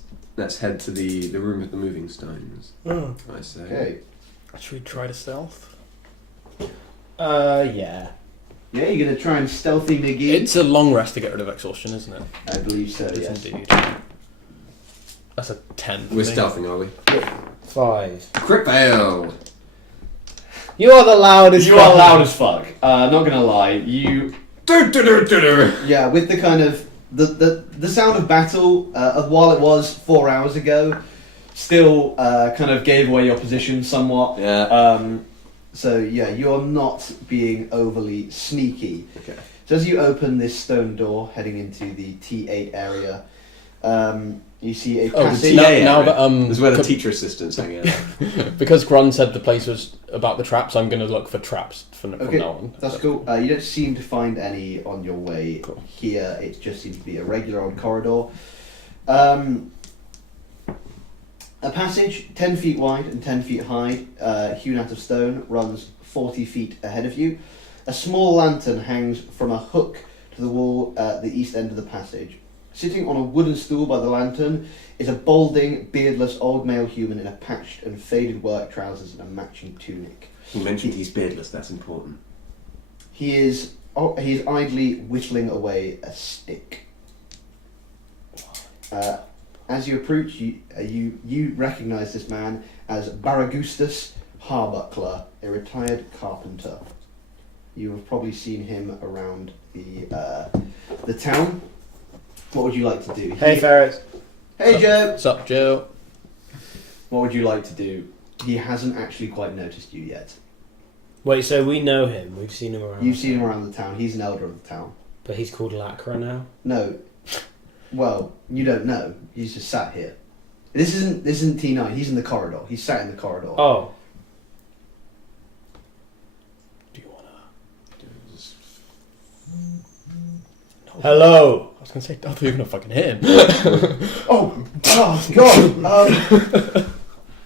head to the room with the moving stones. Oh. I say. Okay. Should we try to stealth? Yeah. Yeah, you're gonna try and stealthy dig in. It's a long rest to get rid of exhaustion, isn't it? I believe so. It is Yes. indeed. That's a 10. We're stealthing, are we? 5. Crit fail. You are the loudest. You are loud as fuck. Not gonna lie. You. Do-do-do-do-do. Yeah, with the kind of the sound of battle, while it was 4 hours ago, still kind of gave away your position somewhat. Yeah. So yeah, you're not being overly sneaky. Okay. So as you open this stone door heading into the T8 area, you see a Oh, the passage. TA now that This is where the teacher assistants hang out. because Grun said the place was about the traps, I'm going to look for traps from Okay, now on. that's cool. You don't seem to find any on your way Cool. here. It just seems to be a regular old corridor. A passage 10 feet wide and 10 feet high, hewn out of stone, runs 40 feet ahead of you. A small lantern hangs from a hook to the wall at the east end of the passage. Sitting on a wooden stool by the lantern is a balding, beardless old male human in a patched and faded work trousers and a matching tunic. He mentioned he's beardless. That's important. He is idly whittling away a stick. As you approach, you recognise this man as Baragustus Harbuckler, a retired carpenter. You have probably seen him around the town. What would you like to do? Hey, Ferret. Hey, Joe. What's up, Joe? What would you like to do? He hasn't actually quite noticed you yet. Wait, so we know him. We've seen him around. You've seen him around the town. He's an elder of the town. But he's called Lacra now? No. Well, you don't know. He's just sat here. This isn't T9. He's in the corridor. He's sat in the corridor. Oh. Do you wanna do this? No. Hello. I was gonna say, I thought you were gonna fucking hit him. Oh God!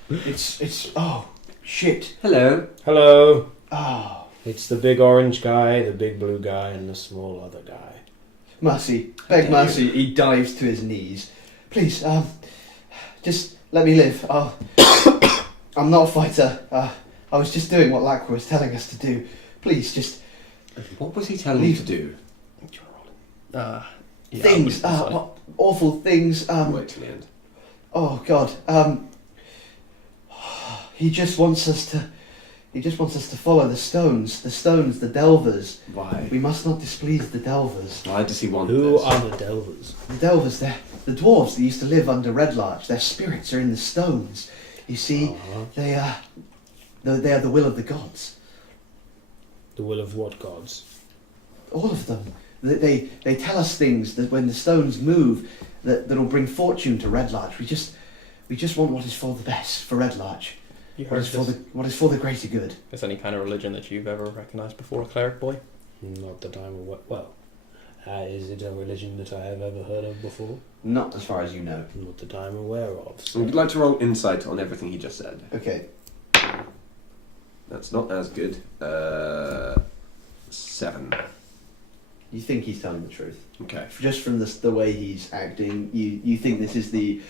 It's oh shit! Hello. Hello. Oh, It's the big orange guy, the big blue guy, and the small other guy. mercy! Beg mercy! He dives to his knees. Please, just let me live. I'm not a fighter. I was just doing what Lacra was telling us to do. Please, just What was he telling you to do? Yeah, things. What awful things. Wait till the end. Oh God. He just wants us to. He just wants us to follow the stones. The stones. The Delvers. Why? We must not displease the Delvers. Why does he want Who this? are the Delvers? The Delvers. They're the dwarves that used to live under Red Larch. Their spirits are in the stones. You see, they are the will of the gods. The will of what gods? All of them. They tell us things that when the stones move, that'll bring fortune to Red Larch. We just want what is for the best for Red Larch. You What heard is for what is for the greater good. Is any kind of religion that you've ever recognised before, Cleric Boy? Not that I'm aware. Well, is it a religion that I have ever heard of before? Not as far as you know. Not that I'm aware of. So would you like to roll insight on everything he just said? Okay. That's not as good. 7. You think he's telling the truth. Okay. Just from the way he's acting, you think this is the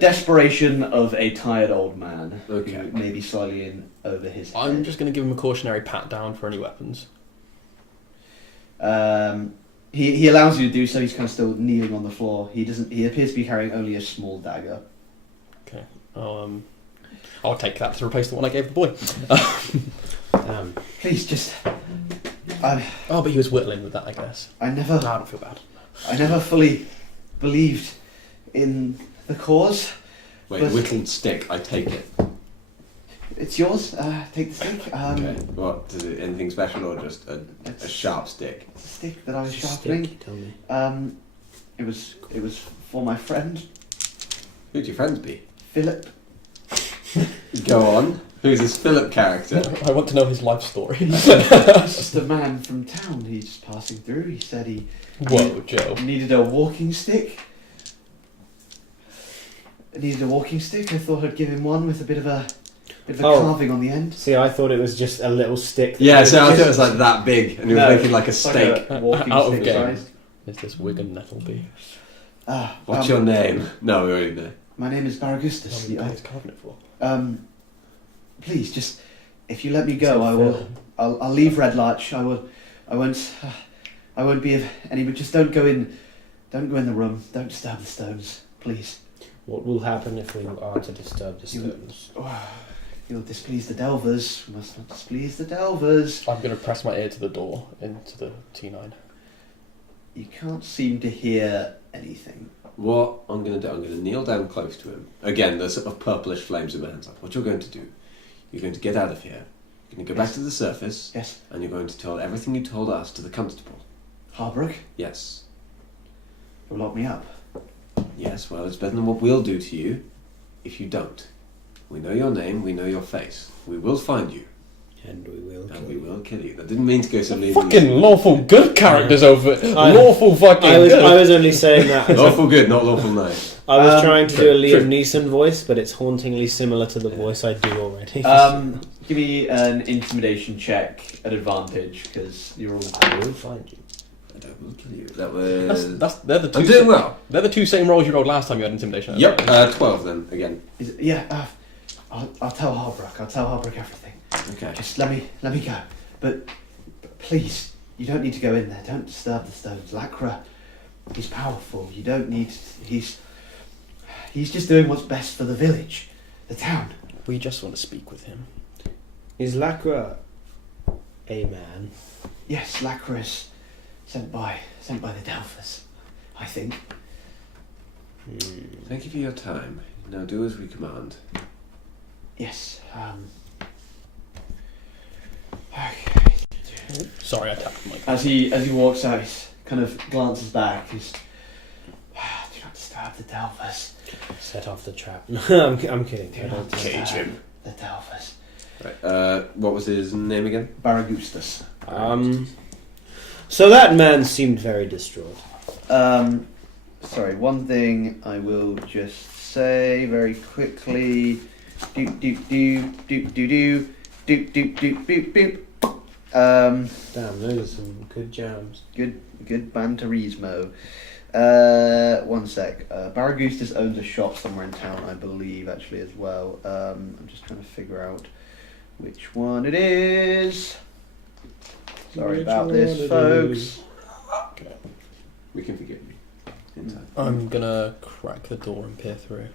desperation of a tired old man. Okay. Who may be slightly in over his head. I'm just going to give him a cautionary pat down for any weapons. He allows you to do so. He's kind of still kneeling on the floor. He appears to be carrying only a small dagger. Okay. I'll take that to replace the one I gave the boy. Please, just. Oh, but he was whittling with that, I guess. I No, I don't feel bad. never fully believed in the cause. Wait, But- whittled stick, I take it. It's yours. Take the stick. Okay. What? Is it anything special or just a It's sharp stick? a stick that I was Stick, sharpening. tell me. It was for my friend Who'd your friends be? Philip. Go on. Who's this Philip character? I want to know his life story. He's just a man from town. He's just passing through. He said he Whoa, Joe. needed a walking stick. I thought I'd give him one with a bit of a Oh. carving on the end. See, I thought it was just a little stick. that Yeah, was so I just- thought it was like that big, and he was No, making like a It's like steak. a walking Out of stick game. size. Is this Wigan Nettleby? What's your name? No, we already know. My name is Baragustus. What are you carving it for? Please, just if you let me go, I will. I'll leave Red Larch. I won't be of any. But just don't go in. Don't go in the room. Don't disturb the stones, please. What will happen if we are to disturb the stones? You'll displease the Delvers. We must not displease the Delvers. I'm going to press my ear to the door into the T9. You can't seem to hear anything. What I'm going to do, I'm going to kneel down close to him. Again, there's sort of purplish flames in my hands. What you're going to do, you're going to get out of here. You're going to go back Yes. to the surface, Yes, and you're going to tell everything you told us to the constable. Harbrook, Yes. you'll lock me up. Yes, well, it's better than what we'll do to you if you don't. We know your name, we know your face. We will find you, And we will and kill we you. will kill you. I didn't mean to go so legally. Fucking lawful good characters over lawful fucking I good. was only saying that. as Lawful good, not lawful nice. I was trying to do a true. Liam Neeson voice, but it's hauntingly similar to the voice I do already. Give me an intimidation check at advantage because you're all. I will find you. And I will kill you. That was... They're the two. I'm doing well. They're the two same rolls you rolled last time you had intimidation. Yep, 12 then, again. I'll tell Harbrook. I'll tell Harbrook everything. Okay. Just let me go. But please, you don't need to go in there. Don't disturb the stones. Lacra, he's powerful. You don't need. He's just doing what's best for the village, the town. We just want to speak with him. Is Lacra a man. Yes, Lacris, sent by the Delphus, I think. Thank you for your time. Now do as we command. Yes. Okay. Sorry, I tapped the mic. As he walks out, he kind of glances back. He's, do not disturb the Delphus. Set off the trap. I'm kidding. Do I not don't disturb Cage him. the Delphus. Right, what was his name again? Baragustus. So that man seemed very distraught. Sorry, one thing I will just say very quickly. Doop doop doop doop doop doop doop doop doop doop. Damn, those are some good jams. Good banterismo. One sec. Baragustus owns a shop somewhere in town, I believe, actually, as well. I'm just trying to figure out which one it is. Sorry Which about one this, it folks. is. Okay. We can forgive you. In time. I'm gonna crack the door and peer through.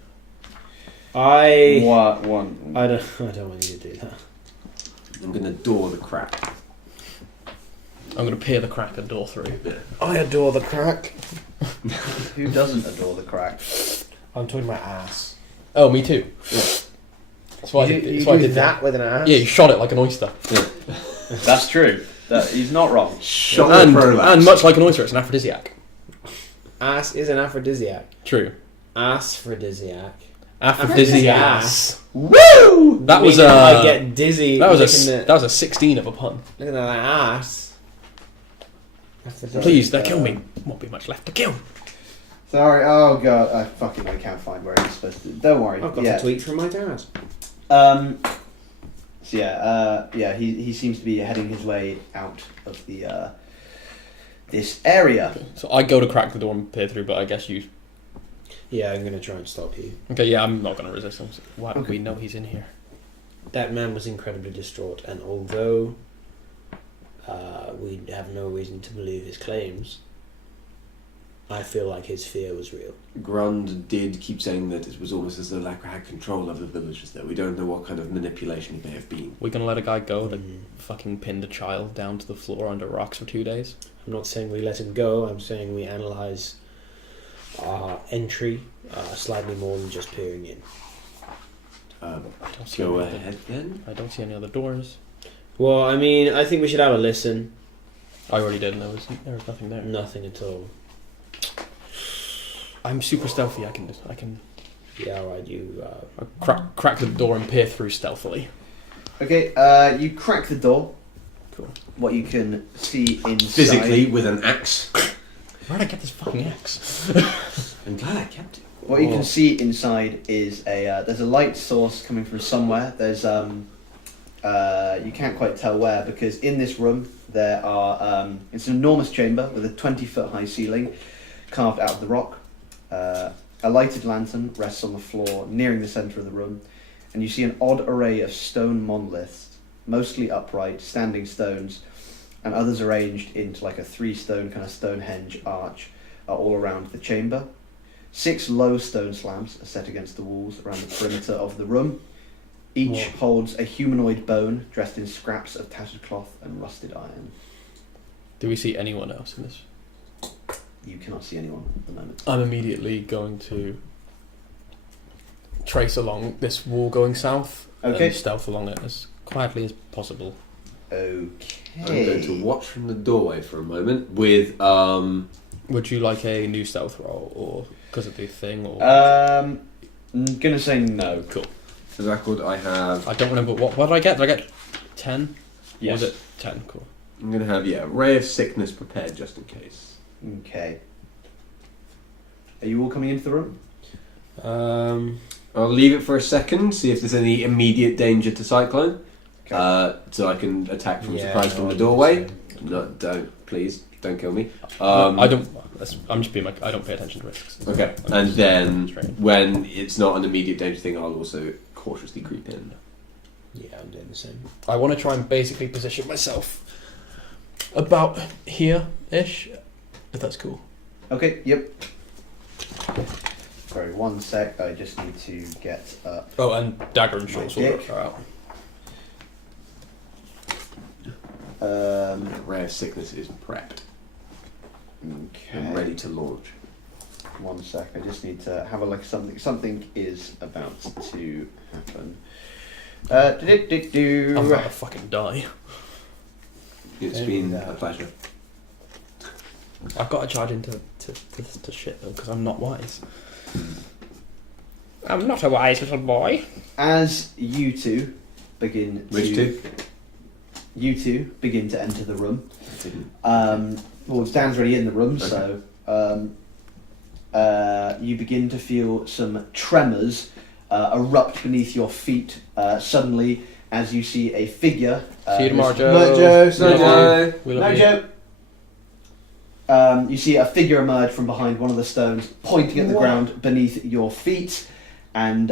What one? I don't want you to do that. I'm gonna door the crack. I'm gonna peer the crack and door through. I adore the crack. Who doesn't adore the crack? I'm talking about ass. Oh, me too. That's why I did. You That's why I do did that with an ass? Yeah, you shot it like an oyster. That's true. He's not wrong. And much like an oyster, it's an aphrodisiac. Ass is an aphrodisiac. True. Aphrodisiac. Aphrodisiac. Woo! That was I get dizzy. that was looking that was a 16 of a pun. Looking at that ass. Please, they kill me. Won't be much left to kill. Sorry. Oh god, I can't find where I'm supposed to. Don't worry. I've got yeah. a tweet from my dad. So yeah. He seems to be heading his way out of the this area. So I go to crack the door and peer through, but I guess you. Yeah, I'm gonna try and stop you. Okay, yeah, I'm not gonna resist him. Why do Okay. we know he's in here? That man was incredibly distraught, and although we have no reason to believe his claims, I feel like his fear was real. Grund did keep saying that it was almost as though Lacra had control of the villagers there. We don't know what kind of manipulation he may have been. We're gonna let a guy go that fucking pinned a child down to the floor under rocks for 2 days? I'm not saying we let him go, I'm saying we analyse our entry slightly more than just peering in. I don't see Go any other- ahead then. I don't see any other doors. Well, I mean, I think we should have a listen. I already did, and there was nothing there. Nothing at all. I'm super stealthy. I can Yeah, alright, you... crack the door and peer through stealthily. Okay. You crack the door. Cool. What you can see inside. Physically with an axe. Where'd I get this fucking axe? I'm glad I kept it. What you can see inside is there's a light source coming from somewhere. There's you can't quite tell where, because in this room there are it's an enormous chamber with a 20-foot high ceiling carved out of the rock. A lighted lantern rests on the floor nearing the centre of the room, and you see an odd array of stone monoliths, mostly upright, standing stones, and others arranged into like a 3-stone kind of Stonehenge arch, are all around the chamber. 6 low stone slabs are set against the walls around the perimeter of the room. Each holds a humanoid bone dressed in scraps of tattered cloth and rusted iron. Do we see anyone else in this? You cannot see anyone at the moment. I'm immediately going to trace along this wall going south. Okay. And stealth along it as quietly as possible. Okay. I'm going to watch from the doorway for a moment with Would you like a new stealth roll, or because of the thing, or? I'm gonna say no. Cool. For the record, I have. I don't remember what did I get? Did I get 10? Yes. Was it 10? Cool. I'm going to have ray of sickness prepared just in case. Okay. Are you all coming into the room? I'll leave it for a second, see if there's any immediate danger to Cyclone. Okay. So I can attack from surprise from the doorway. No, don't kill me. I don't. I'm just being like, I don't pay attention to risks. Okay, and then when it's not an immediate danger thing, I'll also cautiously creep in. Yeah, I'm doing the same. I want to try and basically position myself about here-ish, if that's cool. Okay. Yep. Sorry, one sec. I just need to get up. Oh, and dagger and short sword dick. are out. Rare sickness is prepped and Okay. ready to launch. 1 sec. I just need to have a look. Something is about to happen. I'm about to fucking die. It's been a pleasure. I've got to charge into to shit though, because I'm not wise. I'm not a wise little boy. As you two begin to... Which two? You two begin to enter the room. I didn't. Well, Dan's already in the room, Okay. so you begin to feel some tremors erupt beneath your feet suddenly as you see a figure. See you tomorrow, Joe. But Joe, We love you. We love No, you. Joe. You see a figure emerge from behind one of the stones, pointing at the What? ground beneath your feet. And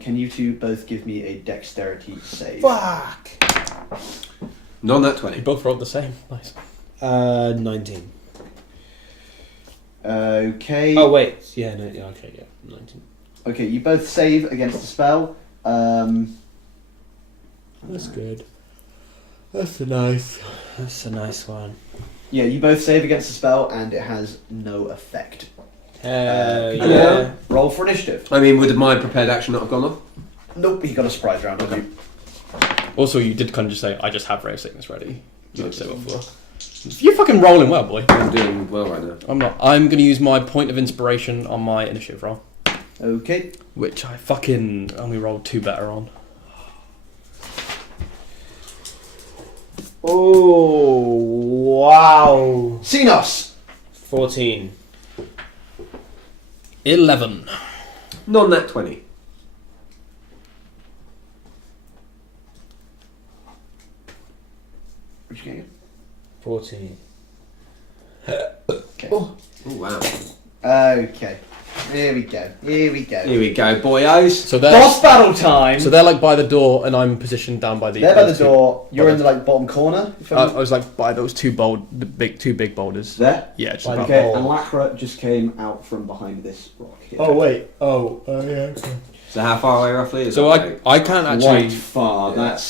can you two both give me a dexterity save? fuck. None that You 20. both rolled the same. Nice. 19. Okay. Oh wait, yeah, no, yeah, okay, yeah, 19. Okay, you both save against the spell. That's good. That's a nice one. Yeah, you both save against the spell, and it has no effect. Yeah. Roll for initiative. I mean, would my prepared action not have gone off? Nope, he got a surprise round on you. Also, you did kind of just say, I just have Ray of Sickness ready. You did say that before. You're fucking rolling well, boy. I'm doing well right now. I'm not. I'm going to use my point of inspiration on my initiative roll, Okay. which I fucking only rolled 2 better on. Oh, wow. Xenos! 14. 11. None that 20. Which game? 14. Okay. Oh wow. Okay. Here we go. Here we go. Here we go, boyos. So they're Boss battle time! so they're like by the door, and I'm positioned down by the. They're by the two- door. You're by in the like bottom corner. If I was like by those two big boulders. there. Yeah, just By the about. Okay, ball. and Lacra just came out from behind this rock here. wait. Oh, yeah, okay. So how far away roughly is So that? I can't Quite actually. far. Yeah. That's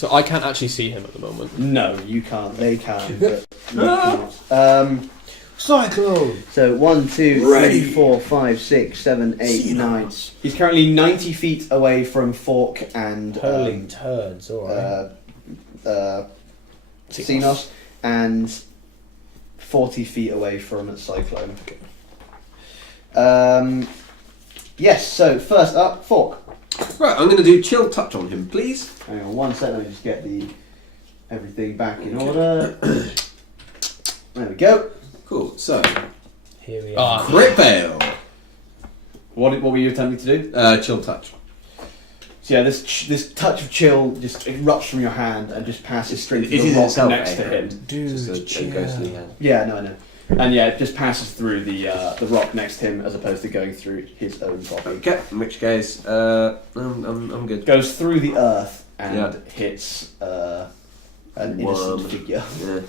So I can't actually see him at the moment. no, you can't. They can, but you can't. Cyclone! So 1, 2, Ready. 3, 4, 5, 6, 7, 8, 9. He's currently 90 feet away from Fork and Hurling turds, alright. Xenos, and 40 feet away from Cyclone. Yes, so first up, Fork. Right, I'm going to do chill touch on him, please. Hang on 1 second, let me just get everything back in order. There we go. Cool. So Here we are. crit fail. What were you attempting to do? Chill touch. So yeah, this touch of chill just erupts from your hand and just passes straight It through is the in rock itself next a to him. hand. Dude, Just a chill. ghostly hand. Yeah, no, I know. And yeah, it just passes through the rock next to him as opposed to going through his own body. Okay, in which case, I'm good. Goes through the earth and Yeah. hits an innocent Worm. figure. Yeah.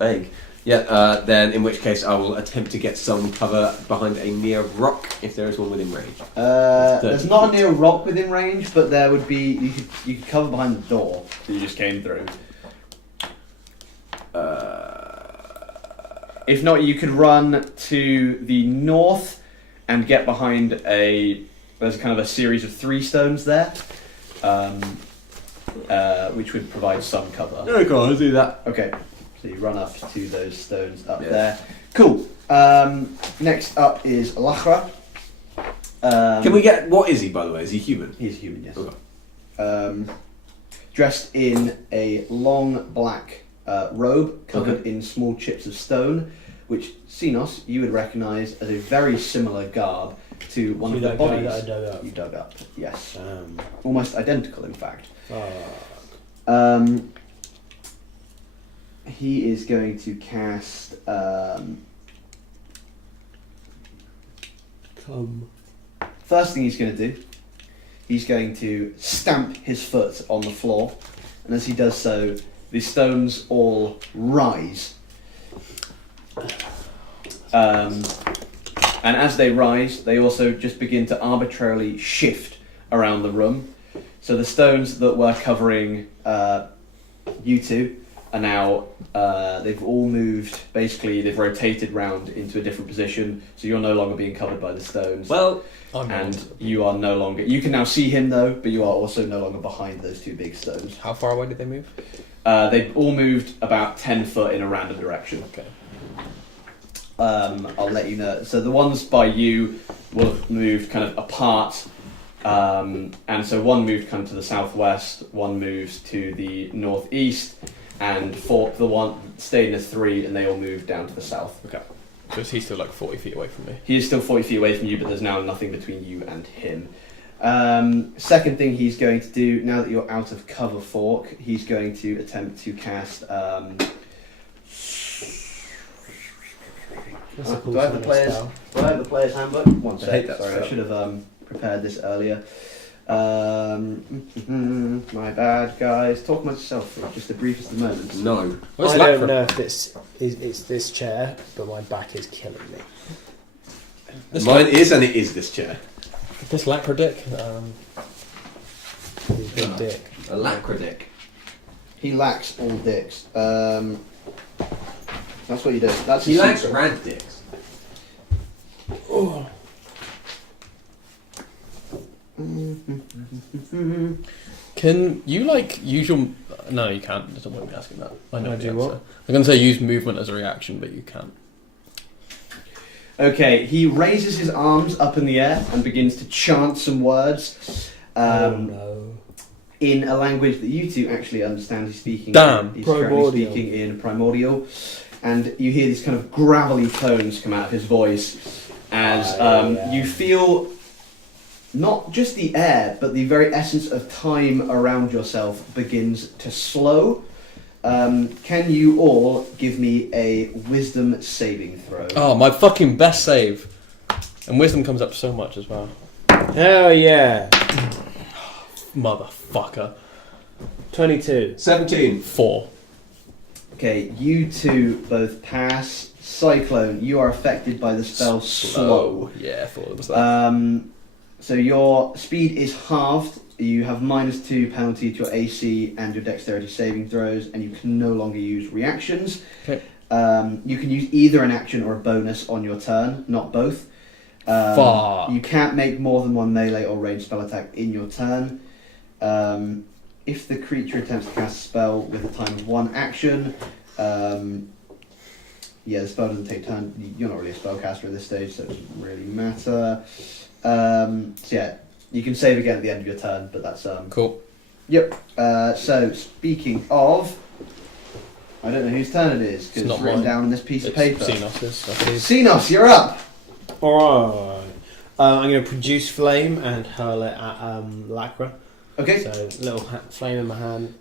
Vague. Yeah, then in which case I will attempt to get some cover behind a near rock if there is one within range. There's not a near rock within range, but there would be. You could cover behind the door that you just came through. If not, you could run to the north and get behind there's kind of a series of 3 stones there, which would provide some cover. Okay, I'll do that. Okay, so you run up to those stones up Yeah. there. Cool. Next up is Lachra. Can we get, what is he by the way? Is he human? He's human, yes. Okay. Dressed in a long black robe covered in small chips of stone, which Xenos you would recognise as a very similar garb to one of the that guy bodies that I dug up. you dug up. Yes, Um, almost identical, in fact. fuck. He is going to cast. Come. First thing he's going to do, he's going to stamp his foot on the floor, and as he does so, the stones all rise. And as they rise, they also just begin to arbitrarily shift around the room. So the stones that were covering you two are now, they've all moved, basically they've rotated round into a different position, so you're no longer being covered by the stones. Well, and you are no longer, you can now see him though, but you are also no longer behind those two big stones. How far away did they move? They've all moved about 10 foot in a random direction. Okay. I'll let you know. So the ones by you will have moved kind of apart, and so one moved kind of to the southwest, one moves to the northeast, and the one stayed in the 3, and they all moved down to the south. Okay. So he's still like 40 feet away from me. He is still 40 feet away from you, but there's now nothing between you and him. Second thing he's going to do, now that you're out of cover, Fork, he's going to attempt to cast... That's a cool do I have the players? style. Do I have the player's handbook? One I sec. hate that Sorry, spell. I should have prepared this earlier. My bad, guys. Talk amongst yourself for just the briefest of moments. no. Where's I don't Lacra? know if it's this chair, but my back is killing me. Mine is, and it is this chair. This Lacra dick. He's a big dick. A lacrodic. He lacks all dicks. That's what you do. That's He his likes secret. rad dicks. Can you like use your? No, you can't. Doesn't want me asking that. I know No, the do answer. what? I'm going to say use movement as a reaction, but you can't. Okay, he raises his arms up in the air and begins to chant some words. Oh no. In a language that you two actually understand. He's speaking. Damn. He's currently Primordial. speaking in Primordial, and you hear these kind of gravelly tones come out of his voice as Yeah. you feel not just the air, but the very essence of time around yourself begins to slow. Can you all give me a wisdom saving throw? Oh, my fucking best save. And wisdom comes up so much as well. Hell yeah. Motherfucker. 22. 17. 4. Okay, you two both pass. Cyclone, you are affected by the spell Slow. Yeah, I thought it was that. So your speed is halved. You have -2 penalty to your AC and your dexterity saving throws, and you can no longer use reactions. Okay. You can use either an action or a bonus on your turn, not both. Fuck. You can't make more than one melee or ranged spell attack in your turn. If the creature attempts to cast a spell with a time of 1 action, yeah, the spell doesn't take turn. You're not really a spellcaster at this stage, so it doesn't really matter. So yeah, you can save again at the end of your turn, but that's Cool. Yep. So speaking of, I don't know whose turn it is because It's it's not written mine. down on this piece of paper. Xenos, I believe. Xenos, you're up. Alright. I'm going to produce flame and hurl it at Lacra. Okay. So, little flame in my hand.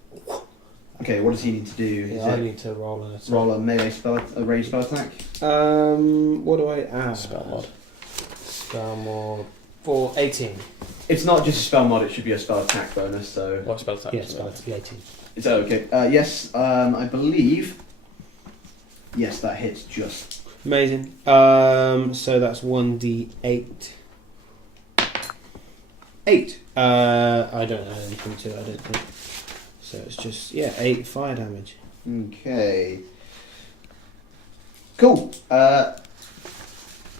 Okay. What does he need to do? Is Yeah, I it need to roll an attack. roll a melee spell, a ranged spell attack? What do I add? Spell mod. Spell mod. For 18. It's not just a spell mod; it should be a spell attack bonus. So What spell attack? Yeah, is spell it? attack 18. it's okay. Yes, I believe. Yes, that hits just. Amazing. So that's 1d8. 8. I don't add anything to it, I don't think. So it's just, 8 fire damage. Okay. Cool.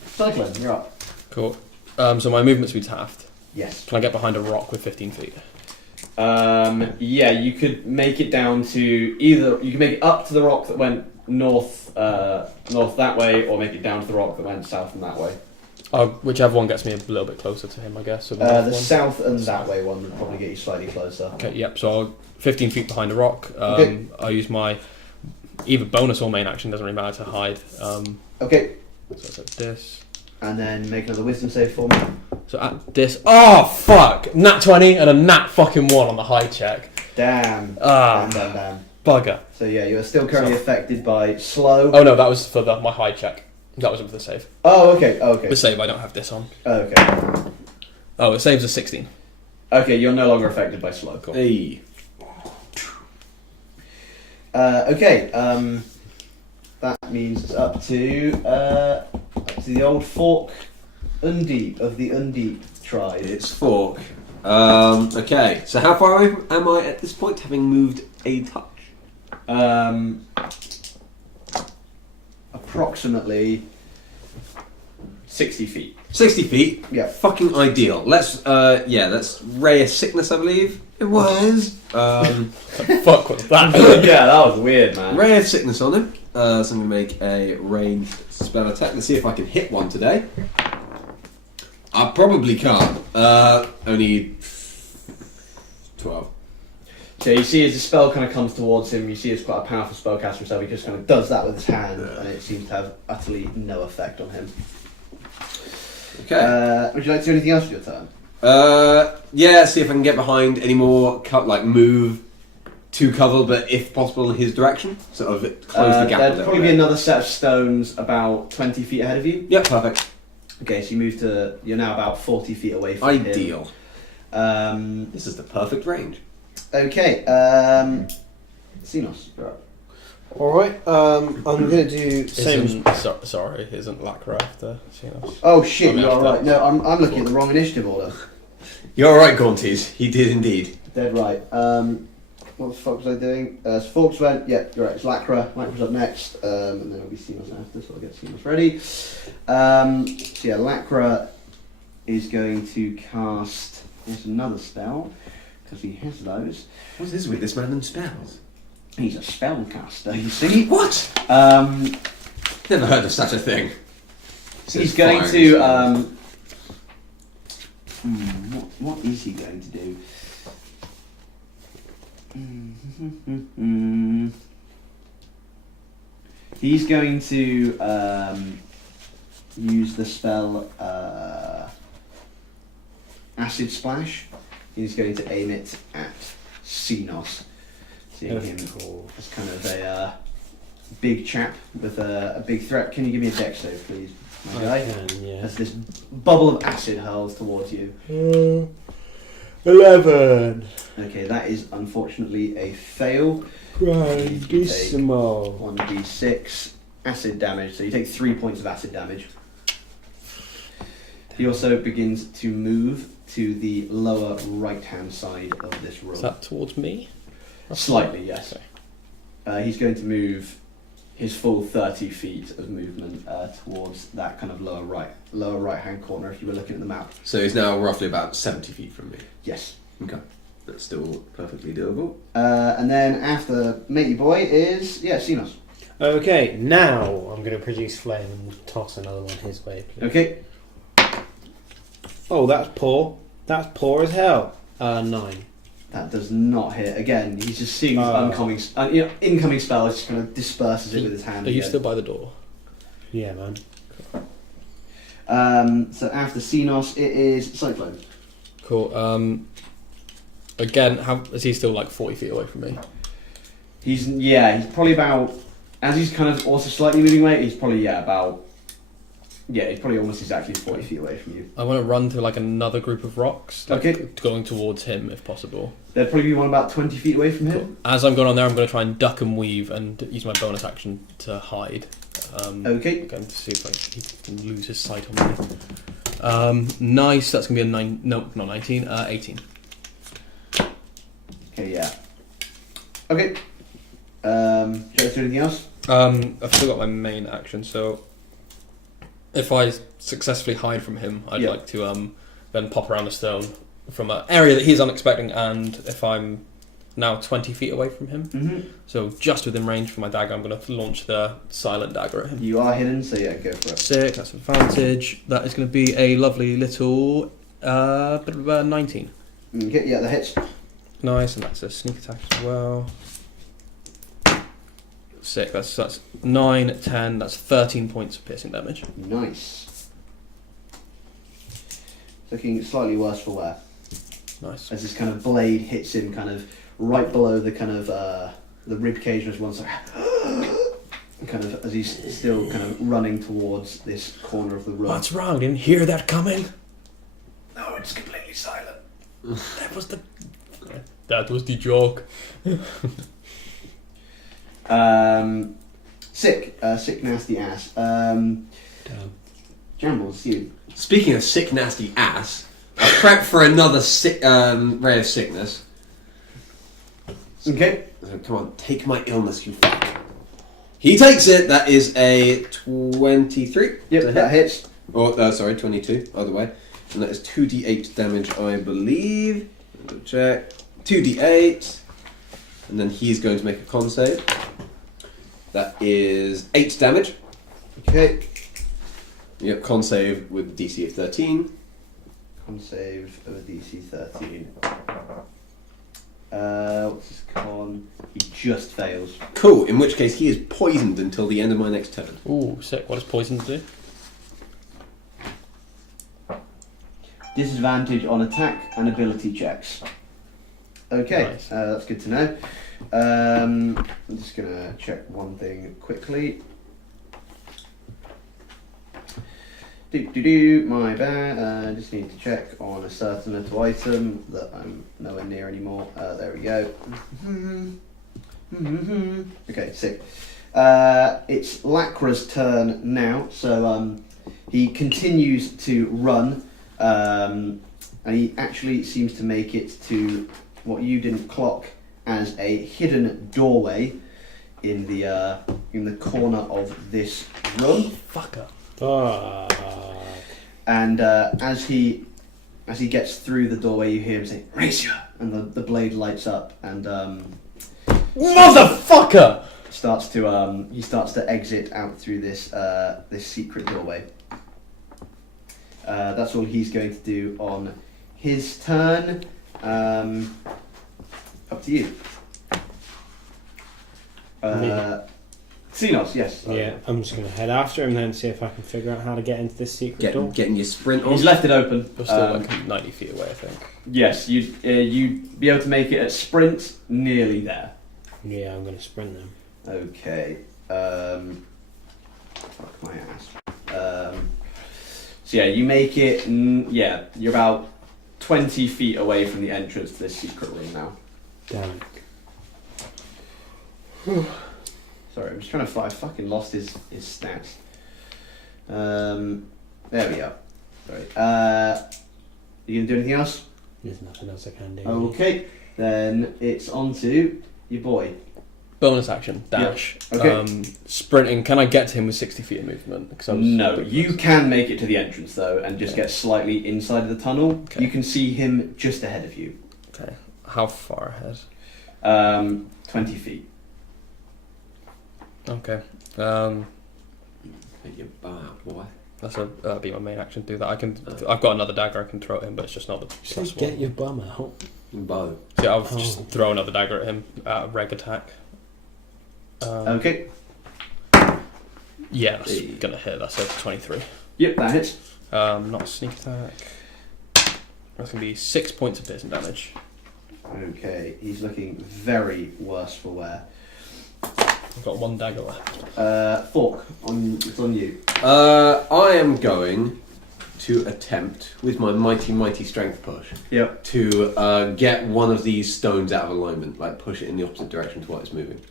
Cyclone, you're up. Cool. So my movement speed's halved. Yes. Can I get behind a rock with 15 feet? Yeah, you could make it down to either. You can make it up to the rock that went north that way, or make it down to the rock that went south and that way. Whichever one gets me a little bit closer to him, I guess. So the The north one. south and that way one would probably get you slightly closer. Okay, yep. So I'll 15 feet behind a rock. Okay. I'll use my either bonus or main action, doesn't really matter, to hide. Okay, So it's like this. and then make another wisdom save for me. So at this. Oh, fuck! Nat 20 and a nat fucking 1 on the high check. Damn. Ah, Damn. bugger. So yeah, you are still currently affected by slow. Oh no, that was for my high check. That was for the save. Oh, okay. Oh, okay. The save, I don't have this on. Okay. Oh, it saves a 16. Okay, you're no longer affected by slow. Cool. Hey. Okay. That means it's up to the old Fork Undeep of the Undeep tribe. It's Fork. Okay, so how far away am I at this point, having moved a touch? Approximately 60 feet. 60 feet. Yeah. Fucking ideal. Let's Ray of Sickness, I believe it was. Fuck was that? Yeah, that was weird, man. Ray of Sickness on him. So I'm going to make a ranged spell attack. Let's see if I can hit one today. I probably can't. Only 12. So you see as the spell kind of comes towards him, you see it's quite a powerful spellcaster himself, he just kind of does that with his hand, and it seems to have utterly no effect on him. Okay. Would you like to do anything else with your turn? Yeah, see if I can get behind any more, move to cover, but if possible in his direction, sort of close the gap a There'd little probably be bit. another set of stones about 20 feet ahead of you. Yeah, perfect. Okay, so you're now about 40 feet away from him. Ideal. This is the perfect range. Okay, Xenos. Alright, I'm going to do same. Isn't Lacra after Xenos? Oh shit, I'm you are after. right. No, I'm looking at the wrong initiative order. You're right, Gaunties. He did indeed. Dead right. What the fuck was I doing? So Forks went, yeah, you're right, it's Lacra. Lacra's up next, and then it'll be Xenos after, so I'll get Xenos ready. So yeah, Lacra is going to cast, there's another spell, because he has those. What is with this man and spells? He's a spellcaster, you see. What? Never heard of such a thing. He's going to, what is he going to do? He's going to use the spell Acid Splash. He's going to aim it at Xenos. Seeing him as kind of a big chap with a big threat. Can you give me a dex save, please, my guy? Can, yeah. As this bubble of acid hurls towards you. 11. Okay, that is unfortunately a fail. Grandissimo. 1d6 acid damage, so you take 3 points of acid damage. He also begins to move to the lower right hand side of this room. Is that towards me? Slightly, yes. Okay. He's going to move his full 30 feet of movement towards that kind of lower right hand corner if you were looking at the map. So he's now roughly about 70 feet from me. Yes. Okay. That's still perfectly doable. And then after Matey Boy is, Xenos. Okay, now I'm going to produce flame and toss another one his way, please. Okay. Oh, that's poor. That's poor as hell. 9. That does not hit. Again, he's just seeing this incoming spell, just kind of disperses it with his hand. Are you again. still by the door? Yeah, man. So after Xenos, it is Cyclone. Cool. Again, is he still like 40 feet away from me? He's probably about, as he's kind of also slightly moving away, he's probably he's probably almost exactly 40 feet away from you. I want to run to like another group of rocks, Okay. going towards him if possible. There'd probably be one about 20 feet away from him. Cool. As I'm going on there, I'm going to try and duck and weave and use my bonus action to hide. Okay. Again, to see if he can lose his sight on me. Nice. That's going to be a 9. No, not 19. 18. Okay, yeah. Okay. Should I do anything else? I've still got my main action, so if I successfully hide from him, I'd like to then pop around a stone from an area that he's unexpecting, and if I'm now 20 feet away from him, so just within range for my dagger, I'm going to launch the silent dagger at him. You are hidden, so yeah, go for it. Sick, that's advantage. That is going to be a lovely little 19. Okay, yeah, that hits. Nice, and that's a sneak attack as well. Sick, that's 9, 10, that's 13 points of piercing damage. Nice. Looking slightly worse for wear. Nice. As this kind of blade hits him kind of right below the kind of the rib cage and one side. Kind of as he's still kind of running towards this corner of the room. What's wrong? Didn't hear that coming? No, it's completely silent. That was the joke. Sick nasty ass. Damn. Jambles, you. Speaking of sick, nasty ass, I prep for another ray of sickness. Okay. So come on, take my illness, you fuck. He takes it. That is a 23. Yep, to that hit. hits. Oh, sorry, 22. Other way. And that is 2d8 damage, I believe. Double check. 2d8. And then he's going to make a con save. That is 8 damage. Okay. Yep, con save with DC of 13. Con save of a DC 13. What's his con? He just fails. Cool, in which case he is poisoned until the end of my next turn. Ooh, sick. What does poison do? Disadvantage on attack and ability checks. Okay, Nice. that's good to know. I'm just going to check one thing quickly. My bad. I just need to check on a certain little item that I'm nowhere near anymore. There we go. Okay, sick. It's Lacra's turn now, so he continues to run, and he actually seems to make it to what you didn't clock as a hidden doorway in the corner of this room. Fucker. Fuck. And as he gets through the doorway, you hear him say "Razier," and the blade lights up, and Motherfucker! he starts to exit out through this secret doorway. That's all he's going to do on his turn. Up to you. Xenos, yes. Yeah, I'm just going to head after him then and see if I can figure out how to get into this secret door. Getting your sprint on. He's left it open. You're still like 90 feet away, I think. Yes, you'd be able to make it at sprint, nearly there. Yeah, I'm going to sprint them. Okay. Fuck my ass. So yeah, you make it. Yeah, you're about 20 feet away from the entrance to this secret room now. Damn it. Sorry, I'm just trying to find. I fucking lost his stats. There we are. Sorry. You gonna do anything else? There's nothing else I can do. Okay, then it's on to your boy. Bonus action, dash. Yeah. Okay. Sprinting, can I get to him with 60 feet of movement? Because No, you can make it to the entrance though, and just get slightly inside of the tunnel. Okay. You can see him just ahead of you. Okay. How far ahead? 20 feet. Okay. Hit your bar, boy. That'll be my main action. Do that. I've got another dagger I can throw at him, but it's just not the Just plus get one. your bum out. Bow. So I'll just throw another dagger at him. Reg attack. Okay. Yeah, that's Hey. gonna hit. That's a 23. Yep, that hits. Not a sneak attack. That's gonna be 6 points of piercing damage. Okay, he's looking very worse for wear. I've got one dagger left. Fork, it's on you. I am going to attempt with my mighty strength push Yep. to get one of these stones out of alignment, like push it in the opposite direction to what it's moving.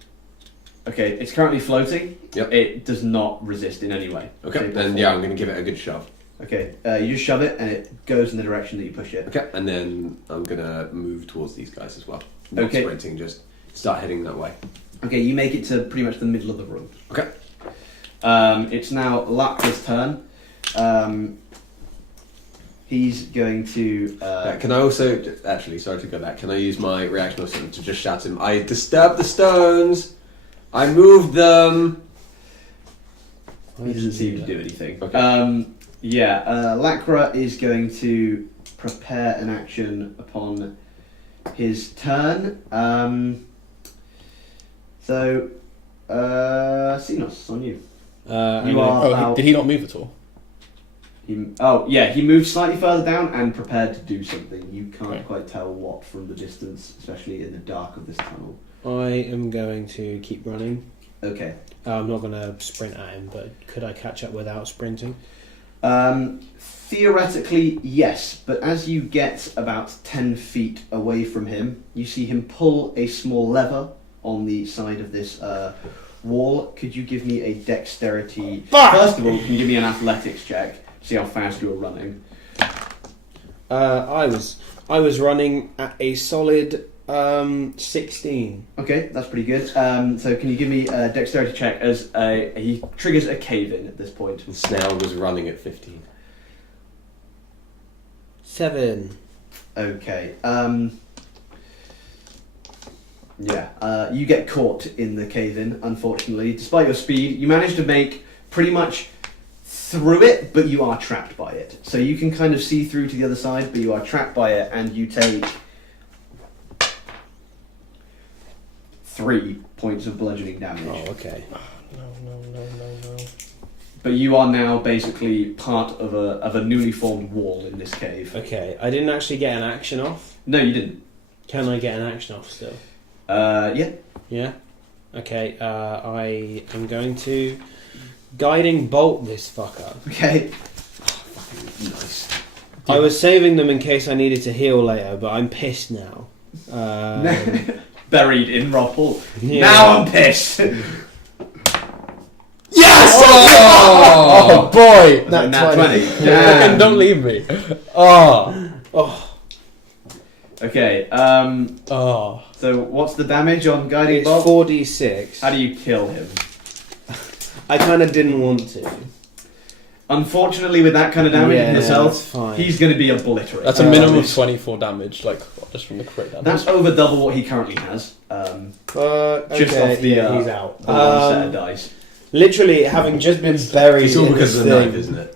Okay, it's currently floating. Yep. It does not resist in any way. Okay, Shape or then form. yeah, I'm going to give it a good shove. Okay, you just shove it and it goes in the direction that you push it. Okay, and then I'm going to move towards these guys as well. Not Okay. sprinting, just start heading that way. Okay, you make it to pretty much the middle of the room. Okay. It's now Lapra's turn. He's going to. Can I also, actually, sorry to go back, can I use my reaction or something to just shout to him, I disturbed the stones, I moved them. He doesn't seem to do anything. Okay. Lacra is going to prepare an action upon his turn. Xenos, on you. You are about... Did he not move at all? He moved slightly further down and prepared to do something. You can't quite tell what from the distance, especially in the dark of this tunnel. I am going to keep running. Okay. I'm not going to sprint at him, but could I catch up without sprinting? Theoretically, yes, but as you get about 10 feet away from him, you see him pull a small lever on the side of this wall. Could you give me a dexterity? First of all, can you give me an athletics check? See how fast you're running. I was running at a solid 16. Okay, that's pretty good. So can you give me a dexterity check as he triggers a cave in at this point? And Snail was running at 15. 7. Okay. You get caught in the cave in, unfortunately. Despite your speed, you manage to make pretty much through it, but you are trapped by it. So you can kind of see through to the other side, but you are trapped by it, and you take 3 points of bludgeoning damage. Oh, okay. No. But you are now basically part of a newly formed wall in this cave. Okay, I didn't actually get an action off. No, you didn't. Can I get an action off still? Yeah. Yeah? Okay, I am going to guiding bolt this fucker. Okay. Nice. I was saving them in case I needed to heal later, but I'm pissed now. Buried in rubble. Yeah. Now I'm pissed. Yes! Oh! Oh boy! Nat 20. Fucking Damn. don't leave me. Oh. Oh, Okay. Oh. So what's the damage on guiding it's bolt? 4d6. How do you kill him? I kind of didn't want to. Unfortunately, with that kind of damage in his that's health, fine. he's going to be obliterated. That's a minimum of 24 damage, like just from the crit damage. That's over double what he currently has. Okay, Just off the, yeah, he's out. The one set of dice. Literally, having just been buried It's all in because this of the thing, knife, isn't it?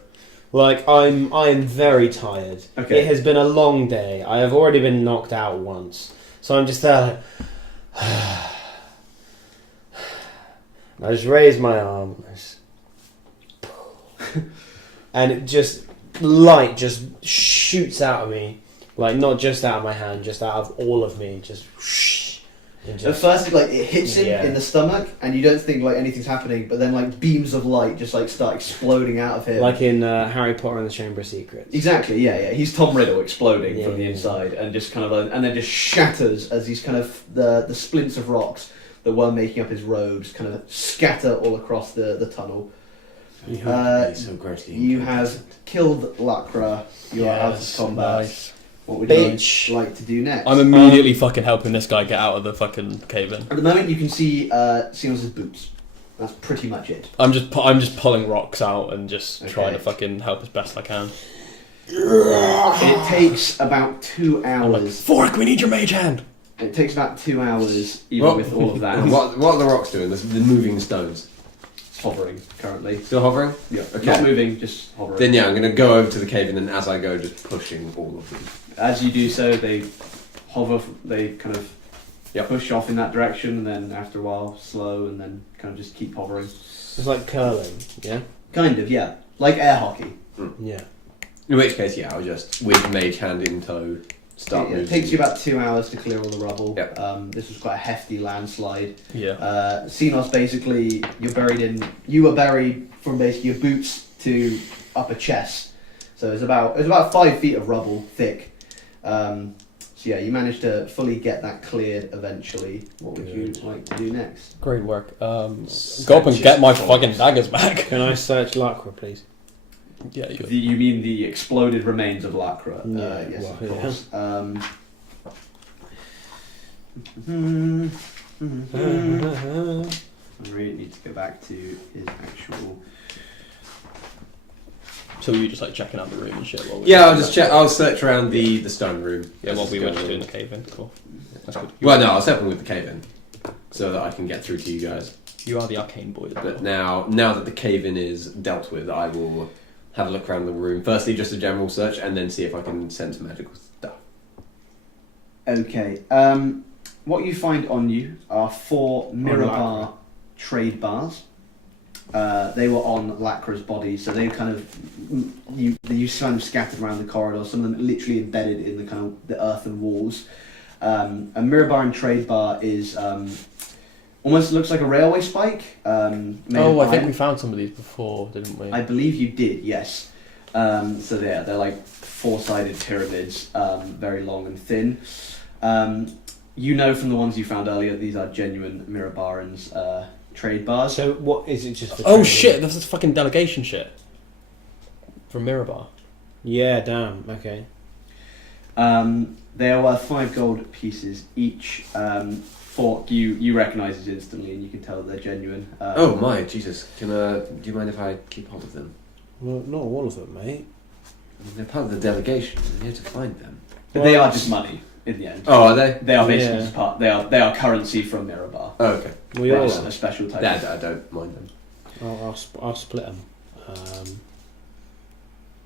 like I'm very tired. Okay. It has been a long day. I have already been knocked out once, so I'm just there. Like, I just raise my arm, and it just light just shoots out of me, like not just out of my hand, just out of all of me, just. And At just first, like it hits him Yeah. in the stomach, and you don't think like anything's happening. But then, like beams of light just like start exploding out of him. like in Harry Potter and the Chamber of Secrets. Exactly, yeah. He's Tom Riddle exploding Yeah, from the yeah. inside, and just kind of, and then just shatters as these kind of the splints of rocks that were making up his robes kind of scatter all across the tunnel. You have to be so grossly You have inconsistent. killed Lacra. You are out of Yes, combat. nice. What would Bitch. you like to do next? I'm immediately fucking helping this guy get out of the fucking cave in. At the moment, you can see Seamus' boots. That's pretty much it. I'm just pulling rocks out and just trying to Okay. fucking help as best I can. It takes about 2 I'm like, hours. Fork, we need your mage hand. It takes about 2 hours, even Well, with all of that. What are the rocks doing? The moving stones. It's hovering currently. Still hovering? Yeah, Okay. not moving, just hovering. Then yeah, I'm going to go over to the cave and then as I go, just pushing all of them. As you do so, they hover. They kind of Yep. push off in that direction, and then after a while, slow, and then kind of just keep hovering. It's like curling, yeah? Kind of, yeah, like air hockey. Yeah. In which case, yeah, I'll just, with mage hand in tow, start It moving. takes you about 2 hours to clear all the rubble. Yep. This was quite a hefty landslide. Yeah. Xenos, basically, you were buried from basically your boots to upper chest. So it's about 5 feet of rubble thick. So yeah, you managed to fully get that cleared eventually. What would you like to do next? Great work. Go up and get my fucking daggers back. Can I search Lacra, please? Yeah, You mean the exploded remains of Lacra? Yeah, Yes, well, of yeah. course. I really need to go back to his actual. So you just like checking out the room and shit while we Yeah, I'll just check. I'll search around the stone room. Yeah, while Just we go were just in. doing the cave in. Cool. That's good. Well, no, I was helping with the cave in, so that I can get through to you guys. You are the arcane boy. But now that the cave in is dealt with, I will have a look around the room. Firstly, just a general search, and then see if I can sense magical stuff. Okay. What you find on you are 4 mirror Lacra. bar trade bars. They were on Lacra's body, so they kind of you find them scattered around the corridor. Some of them literally embedded in the kind of the earthen walls. A mirror bar and trade bar is almost looks like a railway spike. Made of Oh, I think iron. we found some of these before, didn't we? I believe you did, yes. So they're like 4-sided pyramids, very long and thin. You know from the ones you found earlier, these are genuine Mirabaran's trade bars. So what is it just for Oh trading? shit! This is fucking delegation shit from Mirabar. Yeah, damn, okay. They are worth 5 gold pieces each. Fork, you recognise it instantly, and you can tell they're genuine. Oh my Jesus! Do you mind if I keep hold of them? Well, not all of them, mate. I mean, they're part of the delegation. We have to find them. But they are just money in the end. Oh, are they? They are basically Yeah. just part. They are currency from Mirabar. Oh, okay. We all That's are. a special type. I don't mind them. I'll split them.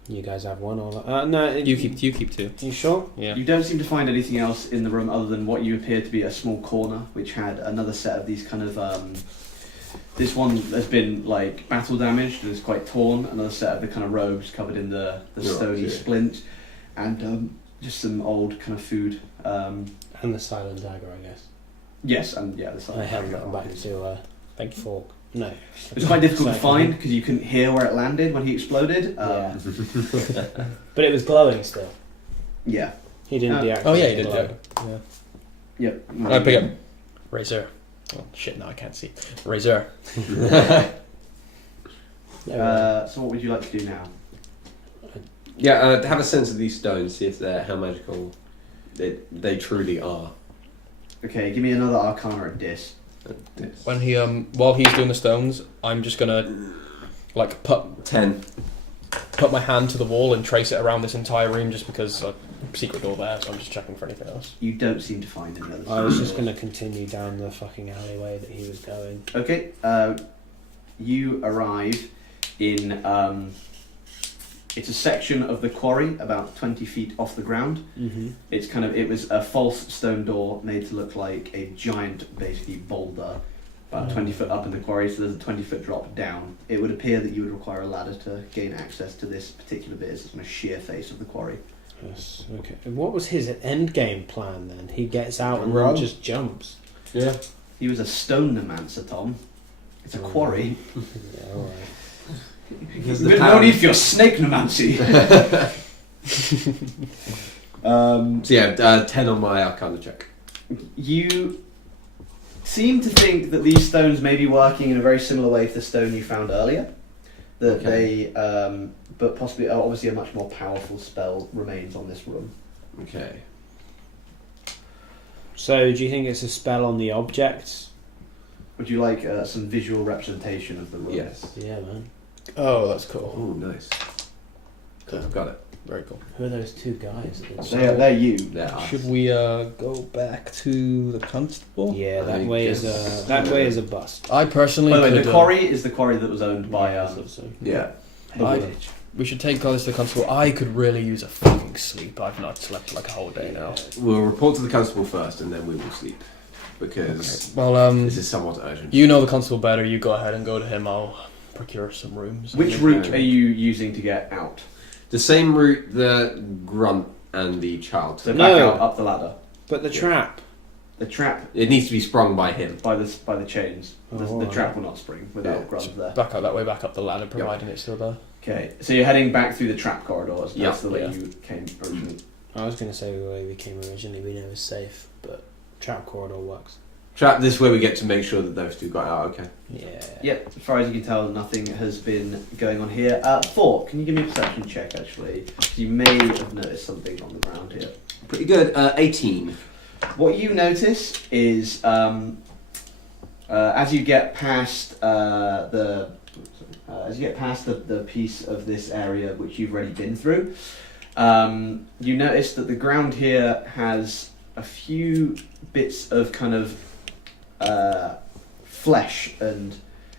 You guys have one or no? You keep 2. You sure? Yeah. You don't seem to find anything else in the room other than what you appear to be a small corner, which had another set of these kind of. This one has been like battle damaged and is quite torn. Another set of the kind of robes covered in the stony splint, and just some old kind of food. And the silent dagger, I guess. Yes, and yeah, the side. I held that back to thank you, Fork. No. It was quite difficult to find because you couldn't hear where it landed when he exploded. Yeah. But it was glowing still. Yeah. He didn't deactivate. Oh yeah, you did. glow. Yeah. Yep. I pick up Razor. Oh shit! No, I can't see. Razor. So what would you like to do now? Yeah, have a sense of these stones. See if they're how magical they truly are. Okay, give me another Arcana at Dis. When he while he's doing the stones, I'm just gonna like put 10. my hand to the wall and trace it around this entire room, just because secret door there. So I'm just checking for anything else. You don't seem to find any other. I was just going to continue down the fucking alleyway that he was going. Okay. You arrive in. It's a section of the quarry about 20 feet off the ground. Mm-hmm. It was a false stone door made to look like a giant, basically, boulder, about 20 foot up in the quarry, so there's a 20-foot drop down. It would appear that you would require a ladder to gain access to this particular bit. It's on a sheer face of the quarry. Yes. Okay. And what was his end game plan then? He gets out and Run. then just jumps. Yeah. He was a stonemancer, Tom. It's a quarry. Yeah, all right. Because There's no need for your snake-nomancy. So yeah, 10 on my Arcana check. You seem to think that these stones may be working in a very similar way to the stone you found earlier. That Okay. but possibly, obviously, a much more powerful spell remains on this room. Okay. So, do you think it's a spell on the objects? Would you like some visual representation of the room? Yes. Yeah, man. Oh, that's cool. Oh, nice. Cool. I've got it. Very cool. Who are those two guys? They're you. Yeah. Should we go back to the constable? Yeah, I that way is guess- that way is a bust. I personally. By the way, could, the quarry is the quarry that was owned by Yeah. we should take this to the constable. I could really use a fucking sleep. I've not slept like a whole day now. We'll report to the constable first, and then we will sleep because Well, this is somewhat urgent. you know the constable better. You go ahead and go to him. I'll procure some rooms. Which route are you using to get out? The same route the grunt and the child. So back No. out up the ladder. But the trap. The trap It needs to be sprung by him. by the chains. The Oh, trap will not spring without Yeah. Grunt there. Back out that way, back up the ladder, providing it's still there. Okay, so you're heading back through the trap corridors. Yeah. That's the way Yeah. you came originally. I was going to say the way we came originally, we know is safe, but trap corridor works. Trap. This way we get to make sure that those two got out. Okay. Yeah. Yep, as far as you can tell, nothing has been going on here. Thor, can you give me a perception check, actually? You may have noticed something on the ground here. Pretty good. 18. What you notice is, as you get past the piece of this area which you've already been through, you notice that the ground here has a few bits of kind of flesh and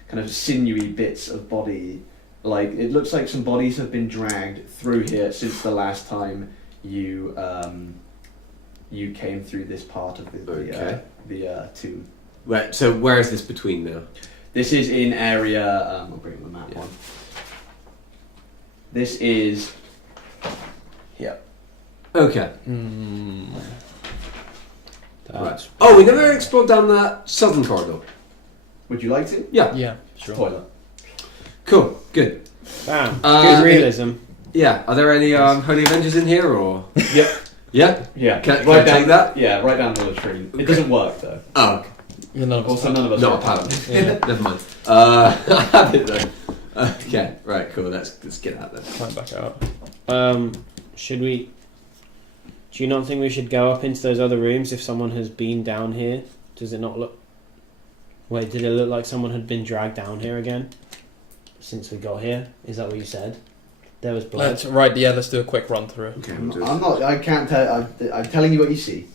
kind of sinewy bits of body. Like, it looks like some bodies have been dragged through here since the last time you you came through this part of the tomb. Right. So where is this between now? This is in area. I'll bring the map on. This is. Yeah. Okay. That's Oh, we never explored down that southern corridor. Would you like to? Yeah. Yeah, sure. Toilet. Cool. Good. bam. Uh, Good realism. Yeah. Are there any Holy Avengers in here or? Yep. Yeah. Yeah. Can I take that? Yeah, right down the latrine. Okay. It doesn't work though. Oh. Okay. Yeah, none of us Also, have. none of us. Not a are. paladin. Yeah. Never mind. I have it though. Okay. Right. Cool. Let's get out then. Climb back out. Should we Do you not think we should go up into those other rooms if someone has been down here? Does it not look... Wait, did it look like someone had been dragged down here again? Since we got here? Is that what you said? There was blood. Right, yeah, let's do a quick run through. Okay, I'm not. I can't tell. I'm telling you what you see.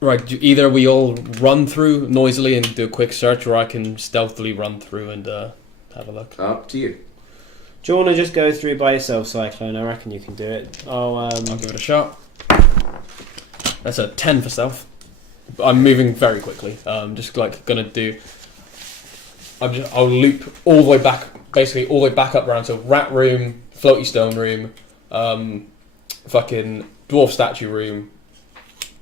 Right, either we all run through noisily and do a quick search, or I can stealthily run through and have a look. Up to you. Do you want to just go through by yourself, Cyclone? I reckon you can do it. I'll give it a shot. That's a 10 for stealth. I'm moving very quickly. Just like gonna do. I'll loop all the way back, basically all the way back up round. So rat room, floaty stone room, fucking dwarf statue room,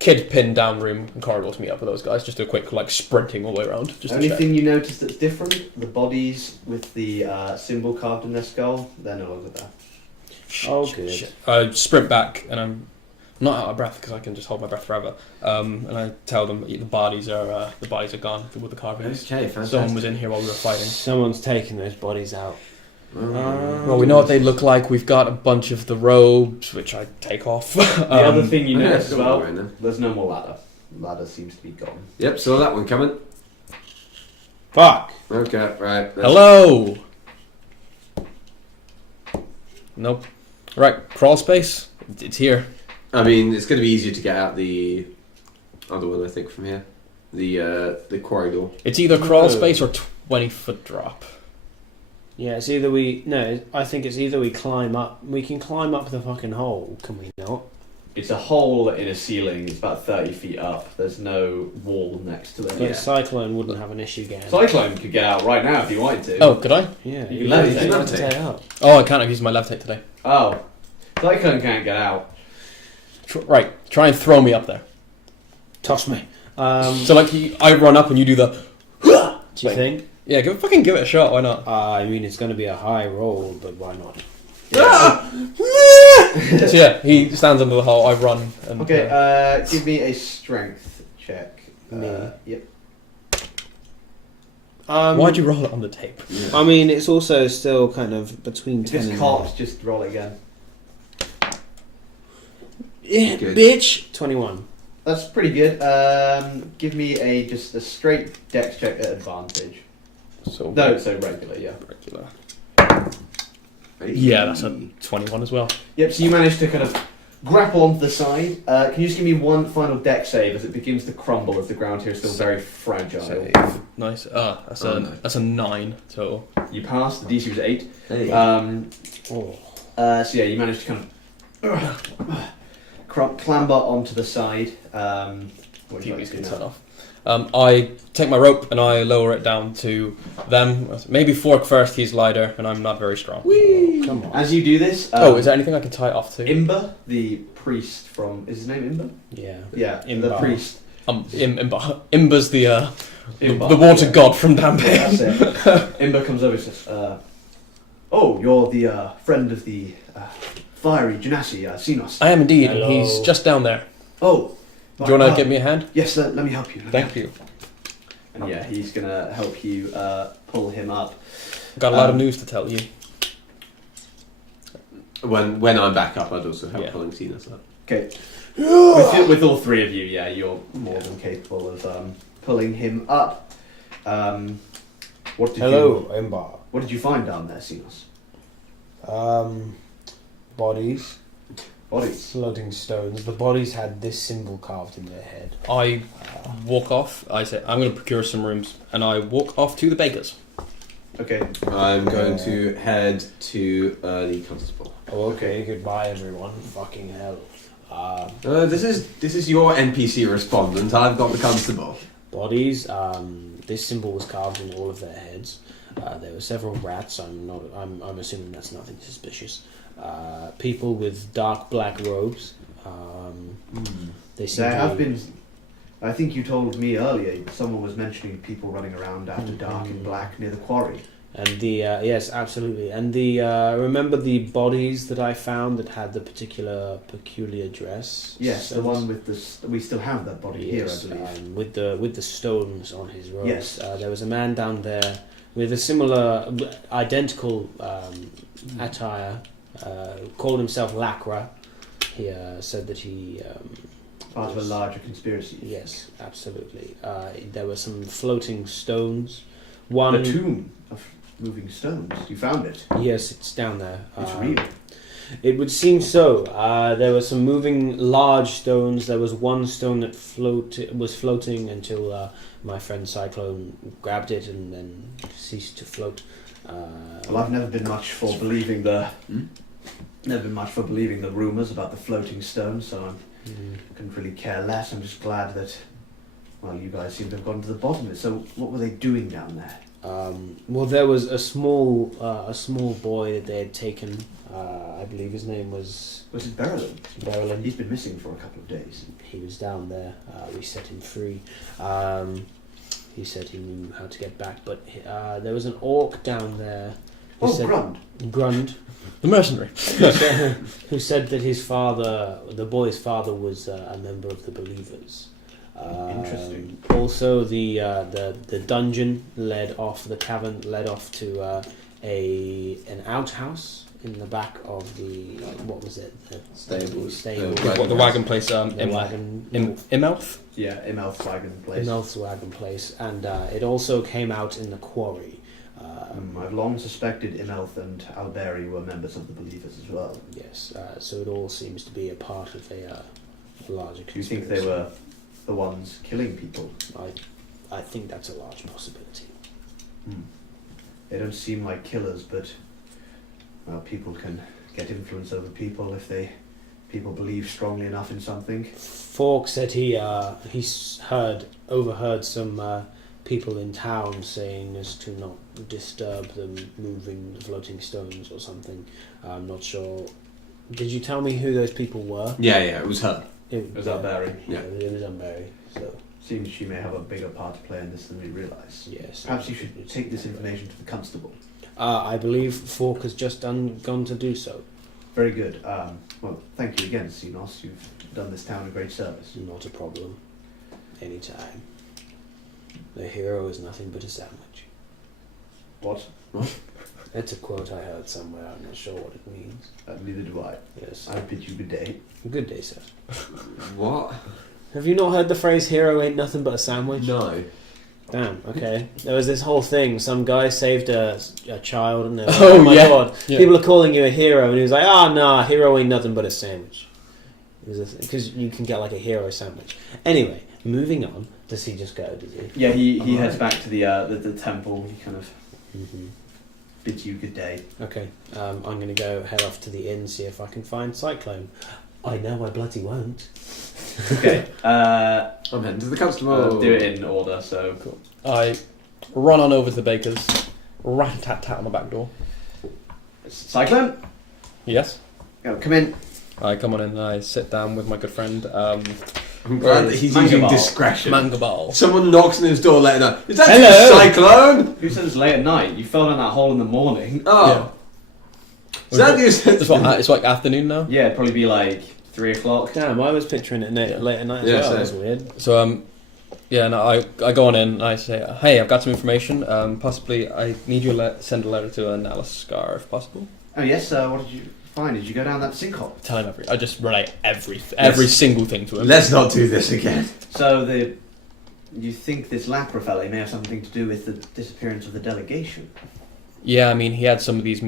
kid pinned down room, and corridor to meet up with those guys. Just do a quick like sprinting all the way around. Just Anything you notice that's different? The bodies with the symbol carved in their skull, they're no longer there. Oh, good. I sprint back and I'm not out of breath because I can just hold my breath forever. And I tell them the bodies are gone with the carvings. Okay, fantastic. Someone was in here while we were fighting. Someone's taking those bodies out. Well, we know what they look like. We've got a bunch of the robes, which I take off. The other thing you yeah, notice as still well, wearing them. there's no more ladder. The ladder seems to be gone. Yep, saw that one coming. Fuck! Okay, right. Hello. Nope. Right, crawl space. It's here. I mean, it's going to be easier to get out the other one, I think, from here. The corridor. It's either crawl space or 20-foot drop. Yeah, it's either I think it's either we climb up. We can climb up the fucking hole, can we not? It's a hole in a ceiling. It's about 30 feet up. There's no wall next to it. But Cyclone wouldn't have an issue getting. Cyclone could get out right now if he wanted to. Oh, could I? Yeah, You can levitate. up. Oh, I can't have used my left hit today. Oh, Cyclone can't get out. Right, try and throw me up there. Toss me. So like, I run up and you do the. Do you think? Yeah, fucking give it a shot. Why not? I mean, it's going to be a high roll, but why not? So yeah, he stands under the hole. I run. And, Okay, give me a strength check. Me? Yep. Why'd you roll it on the tape? Yeah. I mean, it's also still kind of between If 10 it's and... corpse, just roll it again. Yeah, Good. bitch! 21. That's pretty good. Give me just a straight dex check at advantage. So No, so regular, yeah. regular. Yeah, that's a 21 as well. Yep, so you managed to kind of grapple onto the side. Can you just give me one final dex save as it begins to crumble as the ground here is still very fragile? Save. Nice. That's Oh, a no. that's a 9 total. You passed, the DC was 8. Hey. So yeah, you managed to kind of clamber onto the side. What do you like TV's to can do turn now? off. I take my rope and I lower it down to them. Maybe Fork first, he's lighter, and I'm not very strong. Oh, come on. As you do this, Is there anything I can tie it off to? Imber, the priest from... Is his name Imber? Yeah. Yeah, the Imber. priest. Imber's the Imber. water god from Dampe. That's it. Imber comes over and says, oh, you're the friend of the fiery Genasi, Sinos. I am indeed, Hello. and he's just down there. Oh. Do you want to give me a hand? Yes, let me help you. Thank you. And yeah, he's going to help you pull him up. Got a lot of news to tell you. When I'm back up, I'd also help Yeah. pulling Cena's up. Okay. with all three of you, yeah, you're more than capable of pulling him up. Hello, Ember. What did you find down there, Sinos? Bodies. Bodies. Floating stones. The bodies had this symbol carved in their head. I walk off. I say, I'm going to procure some rooms, and I walk off to the bakers. Okay. I'm going to head to the constable. Oh, okay. Goodbye, everyone. Fucking hell. This is your NPC respondent. I've got the constable. Bodies. This symbol was carved in all of their heads. There were several rats. I'm assuming that's nothing suspicious. People with dark black robes. They seem There to have be- been... I think you told me earlier, someone was mentioning people running around after dark in black near the quarry. And the yes, absolutely. And the remember the bodies that I found that had the peculiar dress. Yes, the one with the... We still have that body Yes, here, I believe. with the stones on his robes. Yes. There was a man down there with a similar, identical attire. Called himself Lacra. He said that he. Part of a larger conspiracy. Yes, absolutely. There were some floating stones. One. A tomb of moving stones. You found it. Yes, it's down there. It's real. It would seem so. There were some moving large stones. There was one stone that was floating until my friend Cyclone grabbed it and then ceased to float. Well, I've never been much for believing the rumours about the floating stones, so I couldn't really care less. I'm just glad that, well, you guys seem to have gotten to the bottom of it. So, what were they doing down there? Well, there was a small boy that they had taken. I believe his name was. Was it Berylin? Berylin. He's been missing for a couple of days. He was down there. We set him free. He said he knew how to get back, but there was an orc down there. Grund. The mercenary. Who said that his father, the boy's father, was a member of the Believers. Interesting. Also, the dungeon the cavern led off to an outhouse in the back of the what was it? The Stables. The wagon place. Imelf. Yeah, Imelth's wagon place. Imelth's wagon place, and it also came out in the quarry. I've long suspected Imelth and Alberi were members of the Believers as well. Yes, so it all seems to be a part of a larger conspiracy. Do you think they were the ones killing people? I think that's a large possibility. They don't seem like killers, but well, people can get influence over people if people believe strongly enough in something. Fork said he overheard some people in town saying as to not disturb them moving the floating stones or something. I'm not sure. Did you tell me who those people were? Yeah, it was her. It was Alberi. Yeah, it was Alberi. So seems she may have a bigger part to play in this than we realise. yes. Perhaps you should take this information to the constable. I believe Fork has just gone to do so. Very good. Well, thank you again, Xenos. You've done this town a great service. Not a problem. Anytime. The hero is nothing but a sandwich. What? That's a quote I heard somewhere. I'm not sure what it means. Neither do I. Yes. I bid you good day. Good day, sir. What? Have you not heard the phrase "hero ain't nothing but a sandwich"? No. Damn. Okay. There was this whole thing. Some guy saved a child, and they were like, Oh, oh my yeah. god, Yeah. people are calling you a hero, and he was like, nah, hero ain't nothing but a sandwich. Because you can get like a hero sandwich. Anyway, moving on. Does he just go? Does he? Yeah, he heads back to the temple. He kind of Mm-hmm. bids you good day. Okay. I'm going to go head off to the inn, see if I can find Cyclone. I know I bloody won't. Okay. I'm heading to the constable. Do it in order. So Cool. I run on over to the baker's, rat-tat-tat on the back door. Cyclone, Yes. come in. I come on in and I sit down with my good friend, I'm glad that he's using discretion. Mangabal. Someone knocks on his door later night. Is that Hello? you, Cyclone? Who said it's late at night? You fell down that hole in the morning. Oh. Is that you? It's like afternoon now. Yeah, it'd probably be like 3 o'clock. Damn, I was picturing it late at night as Yeah, well. same. That's weird. So I go on in and I say, hey, I've got some information. Possibly I need you to send a letter to Nalaskar if possible. Oh yes. What did you find? Did you go down that sinkhole? Tell him I just relate every single thing to him. Let's not do this again. So you think this Lapra fella may have something to do with the disappearance of the delegation? Yeah, I mean he had some of these.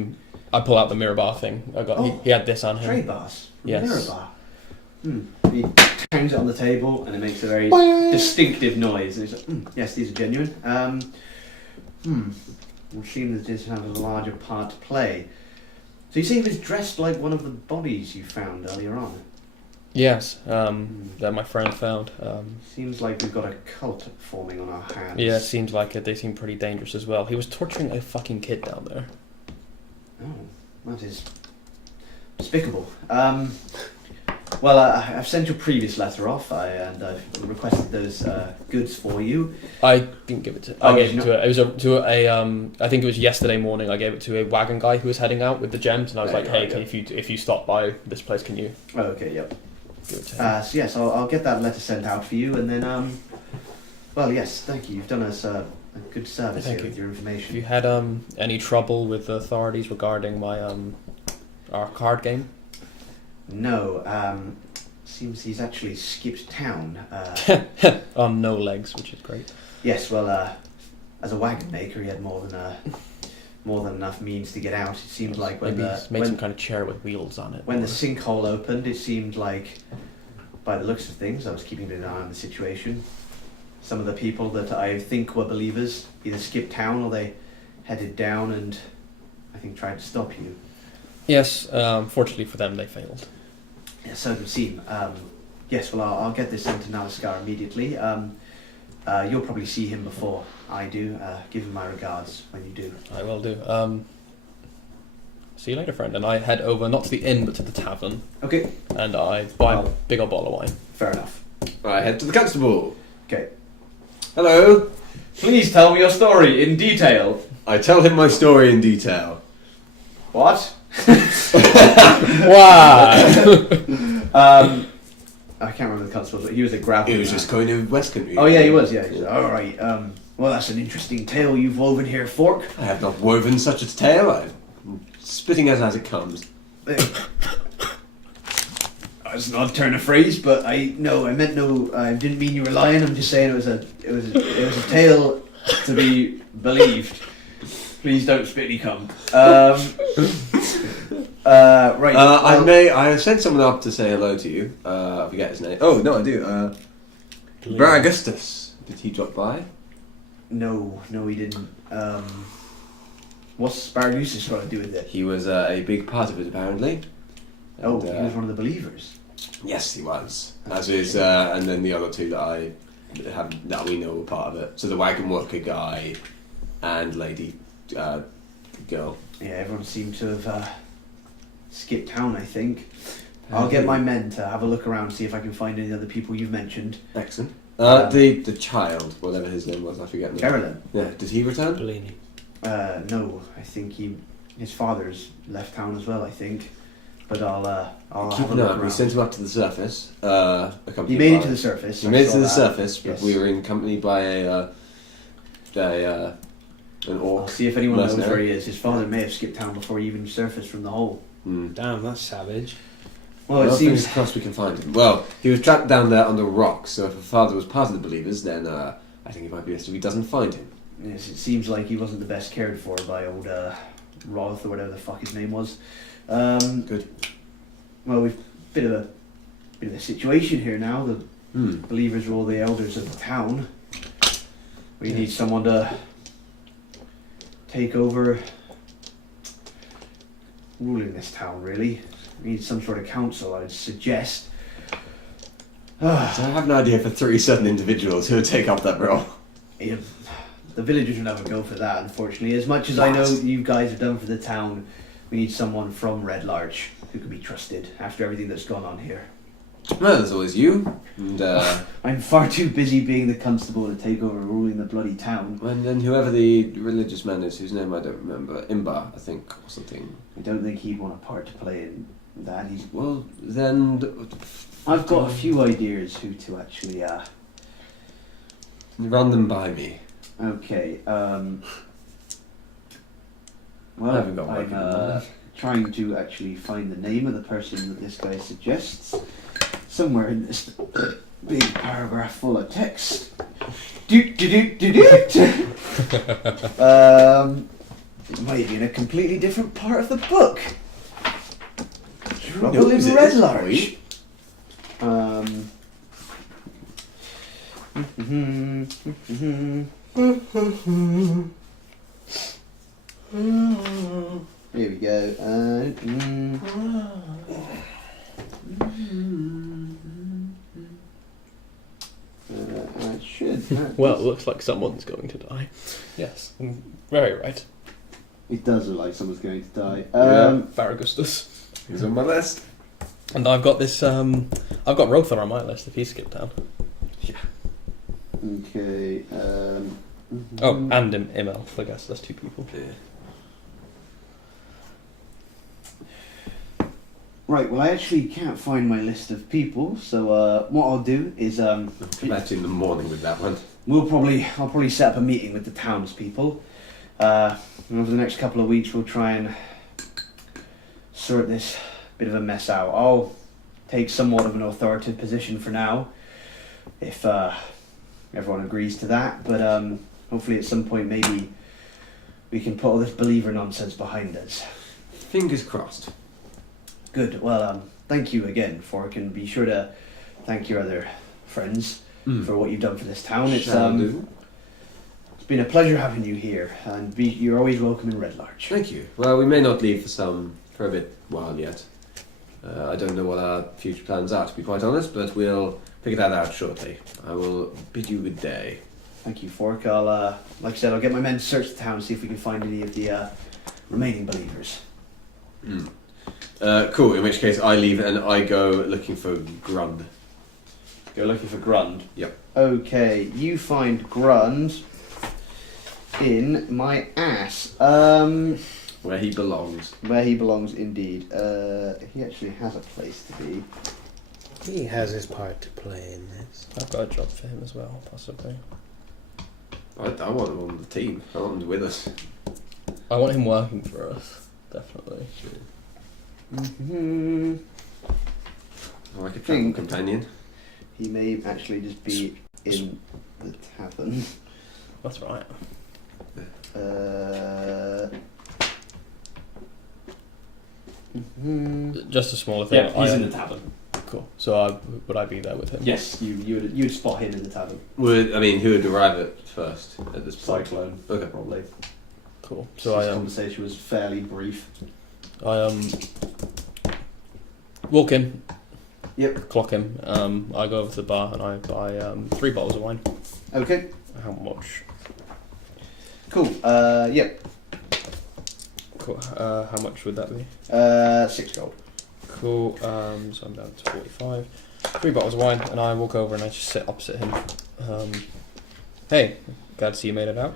I pull out the mirror bar thing. He had this on him. Trade bars. Yes. Mirror bar. He hangs it on the table and it makes a very distinctive noise. And he's like, yes, these are genuine. It seems that this has a larger part to play. So you say he was dressed like one of the bodies you found earlier on? Yes, that my friend found. Seems like we've got a cult forming on our hands. Yeah, it seems like it. They seem pretty dangerous as well. He was torturing a fucking kid down there. Oh, that is despicable. Well, I've sent your previous letter off, and I've requested those goods for you. I didn't give it to. Oh, I gave did it you to a. It was to a. I think it was yesterday morning. I gave it to a wagon guy who was heading out with the gems, and I was Right, like, "Hey, right, if you stop by this place, can you Oh, okay, yep. give it to him?" So yes, I'll get that letter sent out for you, and then well, yes, thank you. You've done us a good service Thank here you. with your If information. you had any trouble with the authorities regarding my our card game, No, seems he's actually skipped town. On no legs, which is great. Yes, well, as a wagon maker, he had more than enough means to get out. It seemed like Maybe he's made some kind of chair with wheels on it. when the sinkhole opened, it seemed like, by the looks of things, I was keeping an eye on the situation. Some of the people that I think were believers either skipped town or they headed down and I think tried to stop you. Yes, fortunately for them, they failed. Yeah, so it would seem. Yes, well, I'll get this sent to Nalaskar immediately. You'll probably see him before I do. Give him my regards when you do. I will do. See you later, friend. And I head over, not to the inn, but to the tavern. Okay, And I buy a big old bottle of wine. fair enough. I head to the constable. Okay. Hello. Please tell me your story in detail. I tell him my story in detail. What? Wow! I can't remember the constable, but he was a gravel He was man. just going to West Country. Oh yeah, he was. Yeah. All right. Well, that's an interesting tale you've woven here, Fork. I have not woven such a tale. I'm spitting it as it comes. That's an odd turn of phrase, but I didn't mean you were lying. I'm just saying it was a tale to be believed. Please don't spit any cum. Right. I sent someone up to say hello to you. I forget his name. Oh no, I do. Brad Augustus. Did he drop by? No, he didn't. What's Sparagustus got to do with it? He was a big part of it, apparently. Oh, And, he was one of the believers. Yes, he was. As is, and then the other two that we know were part of it. So the wagon worker guy and lady girl. Yeah, everyone seemed to have skipped town, I think. I'll get my men to have a look around, see if I can find any other people you've mentioned. Excellent. The child, whatever his name was, I forget. Now. Carolyn? Yeah. Did he return? Bellini. No, I think his father's left town as well, I think. But I'll Keep have a an look eye on. We around. sent him up to the surface. He made it to the surface. He I made it saw to the that. surface, but Yes. we were accompanied by an orc. I'll see if anyone knows mercenary. where he is. His father may have skipped town before he even surfaced from the hole. Mm. Damn, that's savage. Well, it Fingers seems. crossed we can find him. Well, he was trapped down there under rocks, so if her father was part of the believers, then I think it might be best if he doesn't find him. Yes, it seems like he wasn't the best cared for by old Roth or whatever the fuck his name was. Good. Well, we've bit of a situation here now. The Hmm. believers are all the elders of the town. We need someone to take over ruling this town, really. We need some sort of council, I'd suggest. So I have an idea for 3 certain individuals who would take up that role. Yeah, the villagers will never go for that, unfortunately. As much as I know you guys have done for the town, we need someone from Red Larch who can be trusted after everything that's gone on here. Well, there's always you, and I'm far too busy being the constable to take over ruling the bloody town. and then whoever the religious man is, whose name I don't remember, Imba, I think, or something. I don't think he'd want a part to play in that. Well, then I've got a few ideas who to actually, run them by me. Okay, well, I haven't got working on I'm that. trying to actually find the name of the person that this guy suggests. Somewhere in this big paragraph full of text. It might be in a completely different part of the book. Trouble knows in at Red this Larch. Here we go. I should. Well, it looks like someone's going to die. Yes, very right. It does look like someone's going to die. Faragustus. He's on my list. And I've got this, I've got Rother on my list if he skipped down. Okay. Oh, and Imelf, I guess. That's 2 people. Yeah. Right, well, I actually can't find my list of people, so what I'll do is Come back to you in the morning with that one. I'll probably set up a meeting with the townspeople. And over the next couple of weeks, we'll try and sort this bit of a mess out. I'll take somewhat of an authoritative position for now, if everyone agrees to that. But hopefully at some point maybe we can put all this believer nonsense behind us. Fingers crossed. Good. Well, thank you again, Fork, and be sure to thank your other friends for what you've done for this town. It's been a pleasure having you here, and you're always welcome in Red Larch. Thank you. Well, we may not leave for a bit while yet. I don't know what our future plans are, to be quite honest, but we'll figure that out shortly. I will bid you good day. Thank you, Fork. I'll, like I said, I'll get my men to search the town, see if we can find any of the remaining believers. Cool. In which case, I leave and I go looking for Grund. Go looking for Grund. Yep. Okay, you find Grund in my ass. Where he belongs. Where he belongs, indeed. He actually has a place to be. He has his part to play in this. I've got a job for him as well, possibly. I want him on the team. I want him with us. I want him working for us, definitely. Mm-hmm. I like a travel companion. He may actually just be in the tavern. That's right. Just a smaller thing. Yeah, he's in the tavern. Cool. So would I be there with him? Yes, you'd spot him in the tavern. Who would arrive at first at this point? Cyclone. Okay. Probably. Cool. So So this conversation was fairly brief. I walk in. Yep. Clock him. I go over to the bar and I buy 3 bottles of wine. Okay. How much? Cool. Yep. Cool. How much would that be? 6 gold. Cool. So I'm down to 45. 3 bottles of wine, and I walk over and I just sit opposite him. Hey, glad to see you made it out.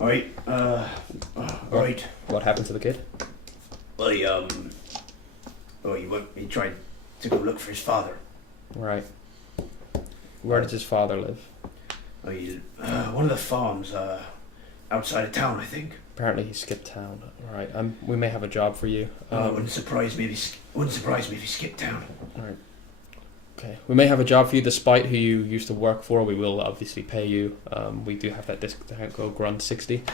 Alright. Alright. What happened to the kid? Well, he tried to go look for his father. Right. Where does his father live? Oh, one of the farms outside of town, I think. Apparently he skipped town. Right. We may have a job for you. It wouldn't surprise me if he skipped town. Right. Okay. We may have a job for you, despite who you used to work for. We will obviously pay you. We do have that discount code Grunt 60.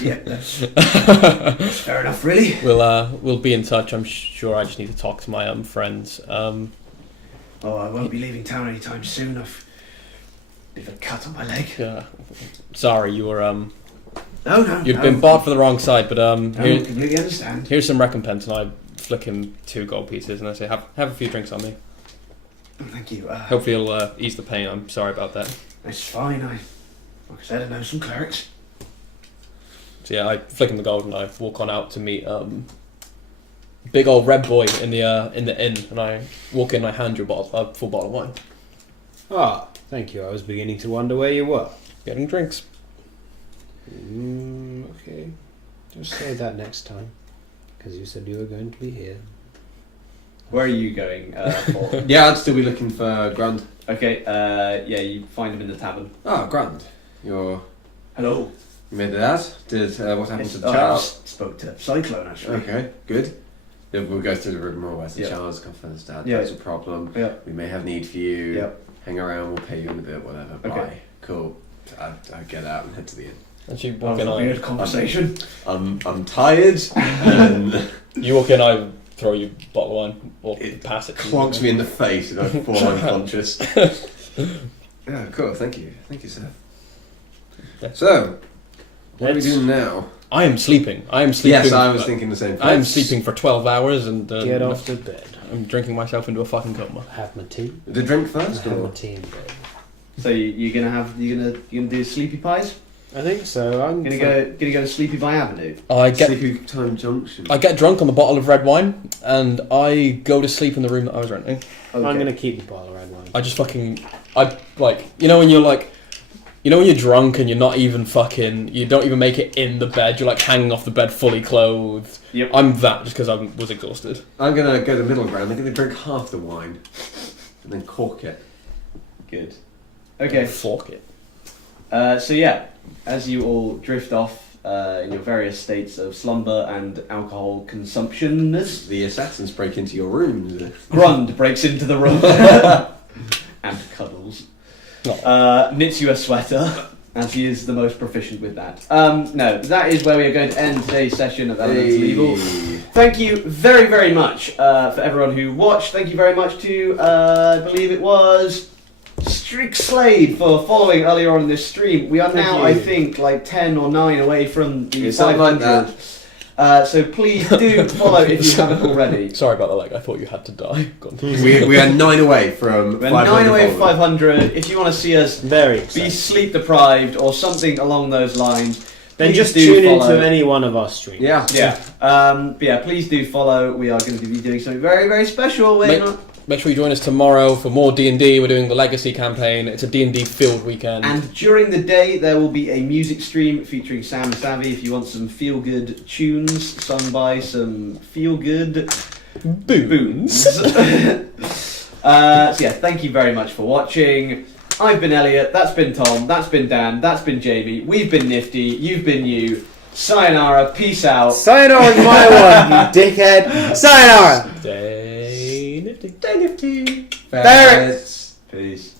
Yeah, that's fair enough, really. We'll be in touch. I'm sure I just need to talk to my friends. I won't be leaving town anytime soon. I've a bit of a cut on my leg. Yeah. Sorry, you were No. You'd been bought for the wrong side, but I completely understand. here's some recompense, and I flick him 2 gold pieces, and I say, have a few drinks on me. Thank you. Hopefully it'll ease the pain. I'm sorry about that. It's fine. Like I said, I know some clerics. So yeah, I flick him the gold, and I walk on out to meet big old red boy in the inn, and I walk in, and I hand you a full bottle of wine. Ah, thank you. I was beginning to wonder where you were. Getting drinks. Okay. Just say that next time, because you said you were going to be here. Where are you going, Paul? Yeah, I'd still be looking for Grund. Okay, yeah, you find him in the tavern. Oh, Grund. You Hello. made it out? What happened to the I child? just spoke to Cyclone, actually. Okay, good. Then we'll go through the rigmarole as the Yeah. child's confidence dad. Yeah. There's a problem. Yeah. We may have need for you. Yeah. Hang around, we'll pay you in a bit, whatever. Okay. Bye. Cool. I get out and head to the inn. And you That walk was in, a weird conversation. I'm tired and you walk in, I throw you a bottle of wine, or It pass it to you. clonks me in the face and I fall unconscious. Yeah, cool. Thank you, sir. Yeah. So, what are we Let's- doing now? I am sleeping. Yes, I was thinking the same thing. I am sleeping for 12 hours, and Get off to bed. I'm drinking myself into a fucking coma. Have my tea. The drink first, Have my or? tea in bed. So you're gonna do sleepy pies? I think so. I'm Gonna go to Sleepy Pie Avenue. I get Sleepy Time Junction. I get drunk on the bottle of red wine, and I go to sleep in the room that I was renting. Okay. I'm gonna keep the bottle of red wine. I just fucking when you're drunk and you're not even you don't even make it in the bed. You're like hanging off the bed fully clothed. Yep. I'm that just because I was exhausted. I'm gonna go the middle ground. I'm gonna drink half the wine and then cork it. Good. Okay. Fork it. So yeah, as you all drift off in your various states of slumber and alcohol consumptionness. The assassins break into your rooms. Grund breaks into the room and cuddles. Knits you a sweater, as he is the most proficient with that. No, that is where we are going to end today's session of Elemental Evil. Thank you very, very much for everyone who watched. Thank you very much to, I believe it was Strixlade for following earlier on in this stream. We are now, I think, like 10 or 9 away from the 500. So please do follow if you haven't already. Sorry about the leg. I thought you had to die. We are 9 away from 500. We're 9 away from 500. If you want to see us be sleep deprived or something along those lines, then just tune into any one of our streams. Yeah. But yeah, please do follow. We are going to be doing something very, very special. Make sure you join us tomorrow for more D&D. We're doing the Legacy campaign. It's a D&D filled weekend. And during the day, there will be a music stream featuring Sam Savvy if you want some feel-good tunes sung by some feel-good boons. So yeah, thank you very much for watching. I've been Elliot, that's been Tom, that's been Dan, that's been Jamie, we've been Nifty, you've been you. Sayonara, peace out. Sayonara is my one, you dickhead. Sayonara. Stay nifty. Stay Nifty. Ferrets. Peace.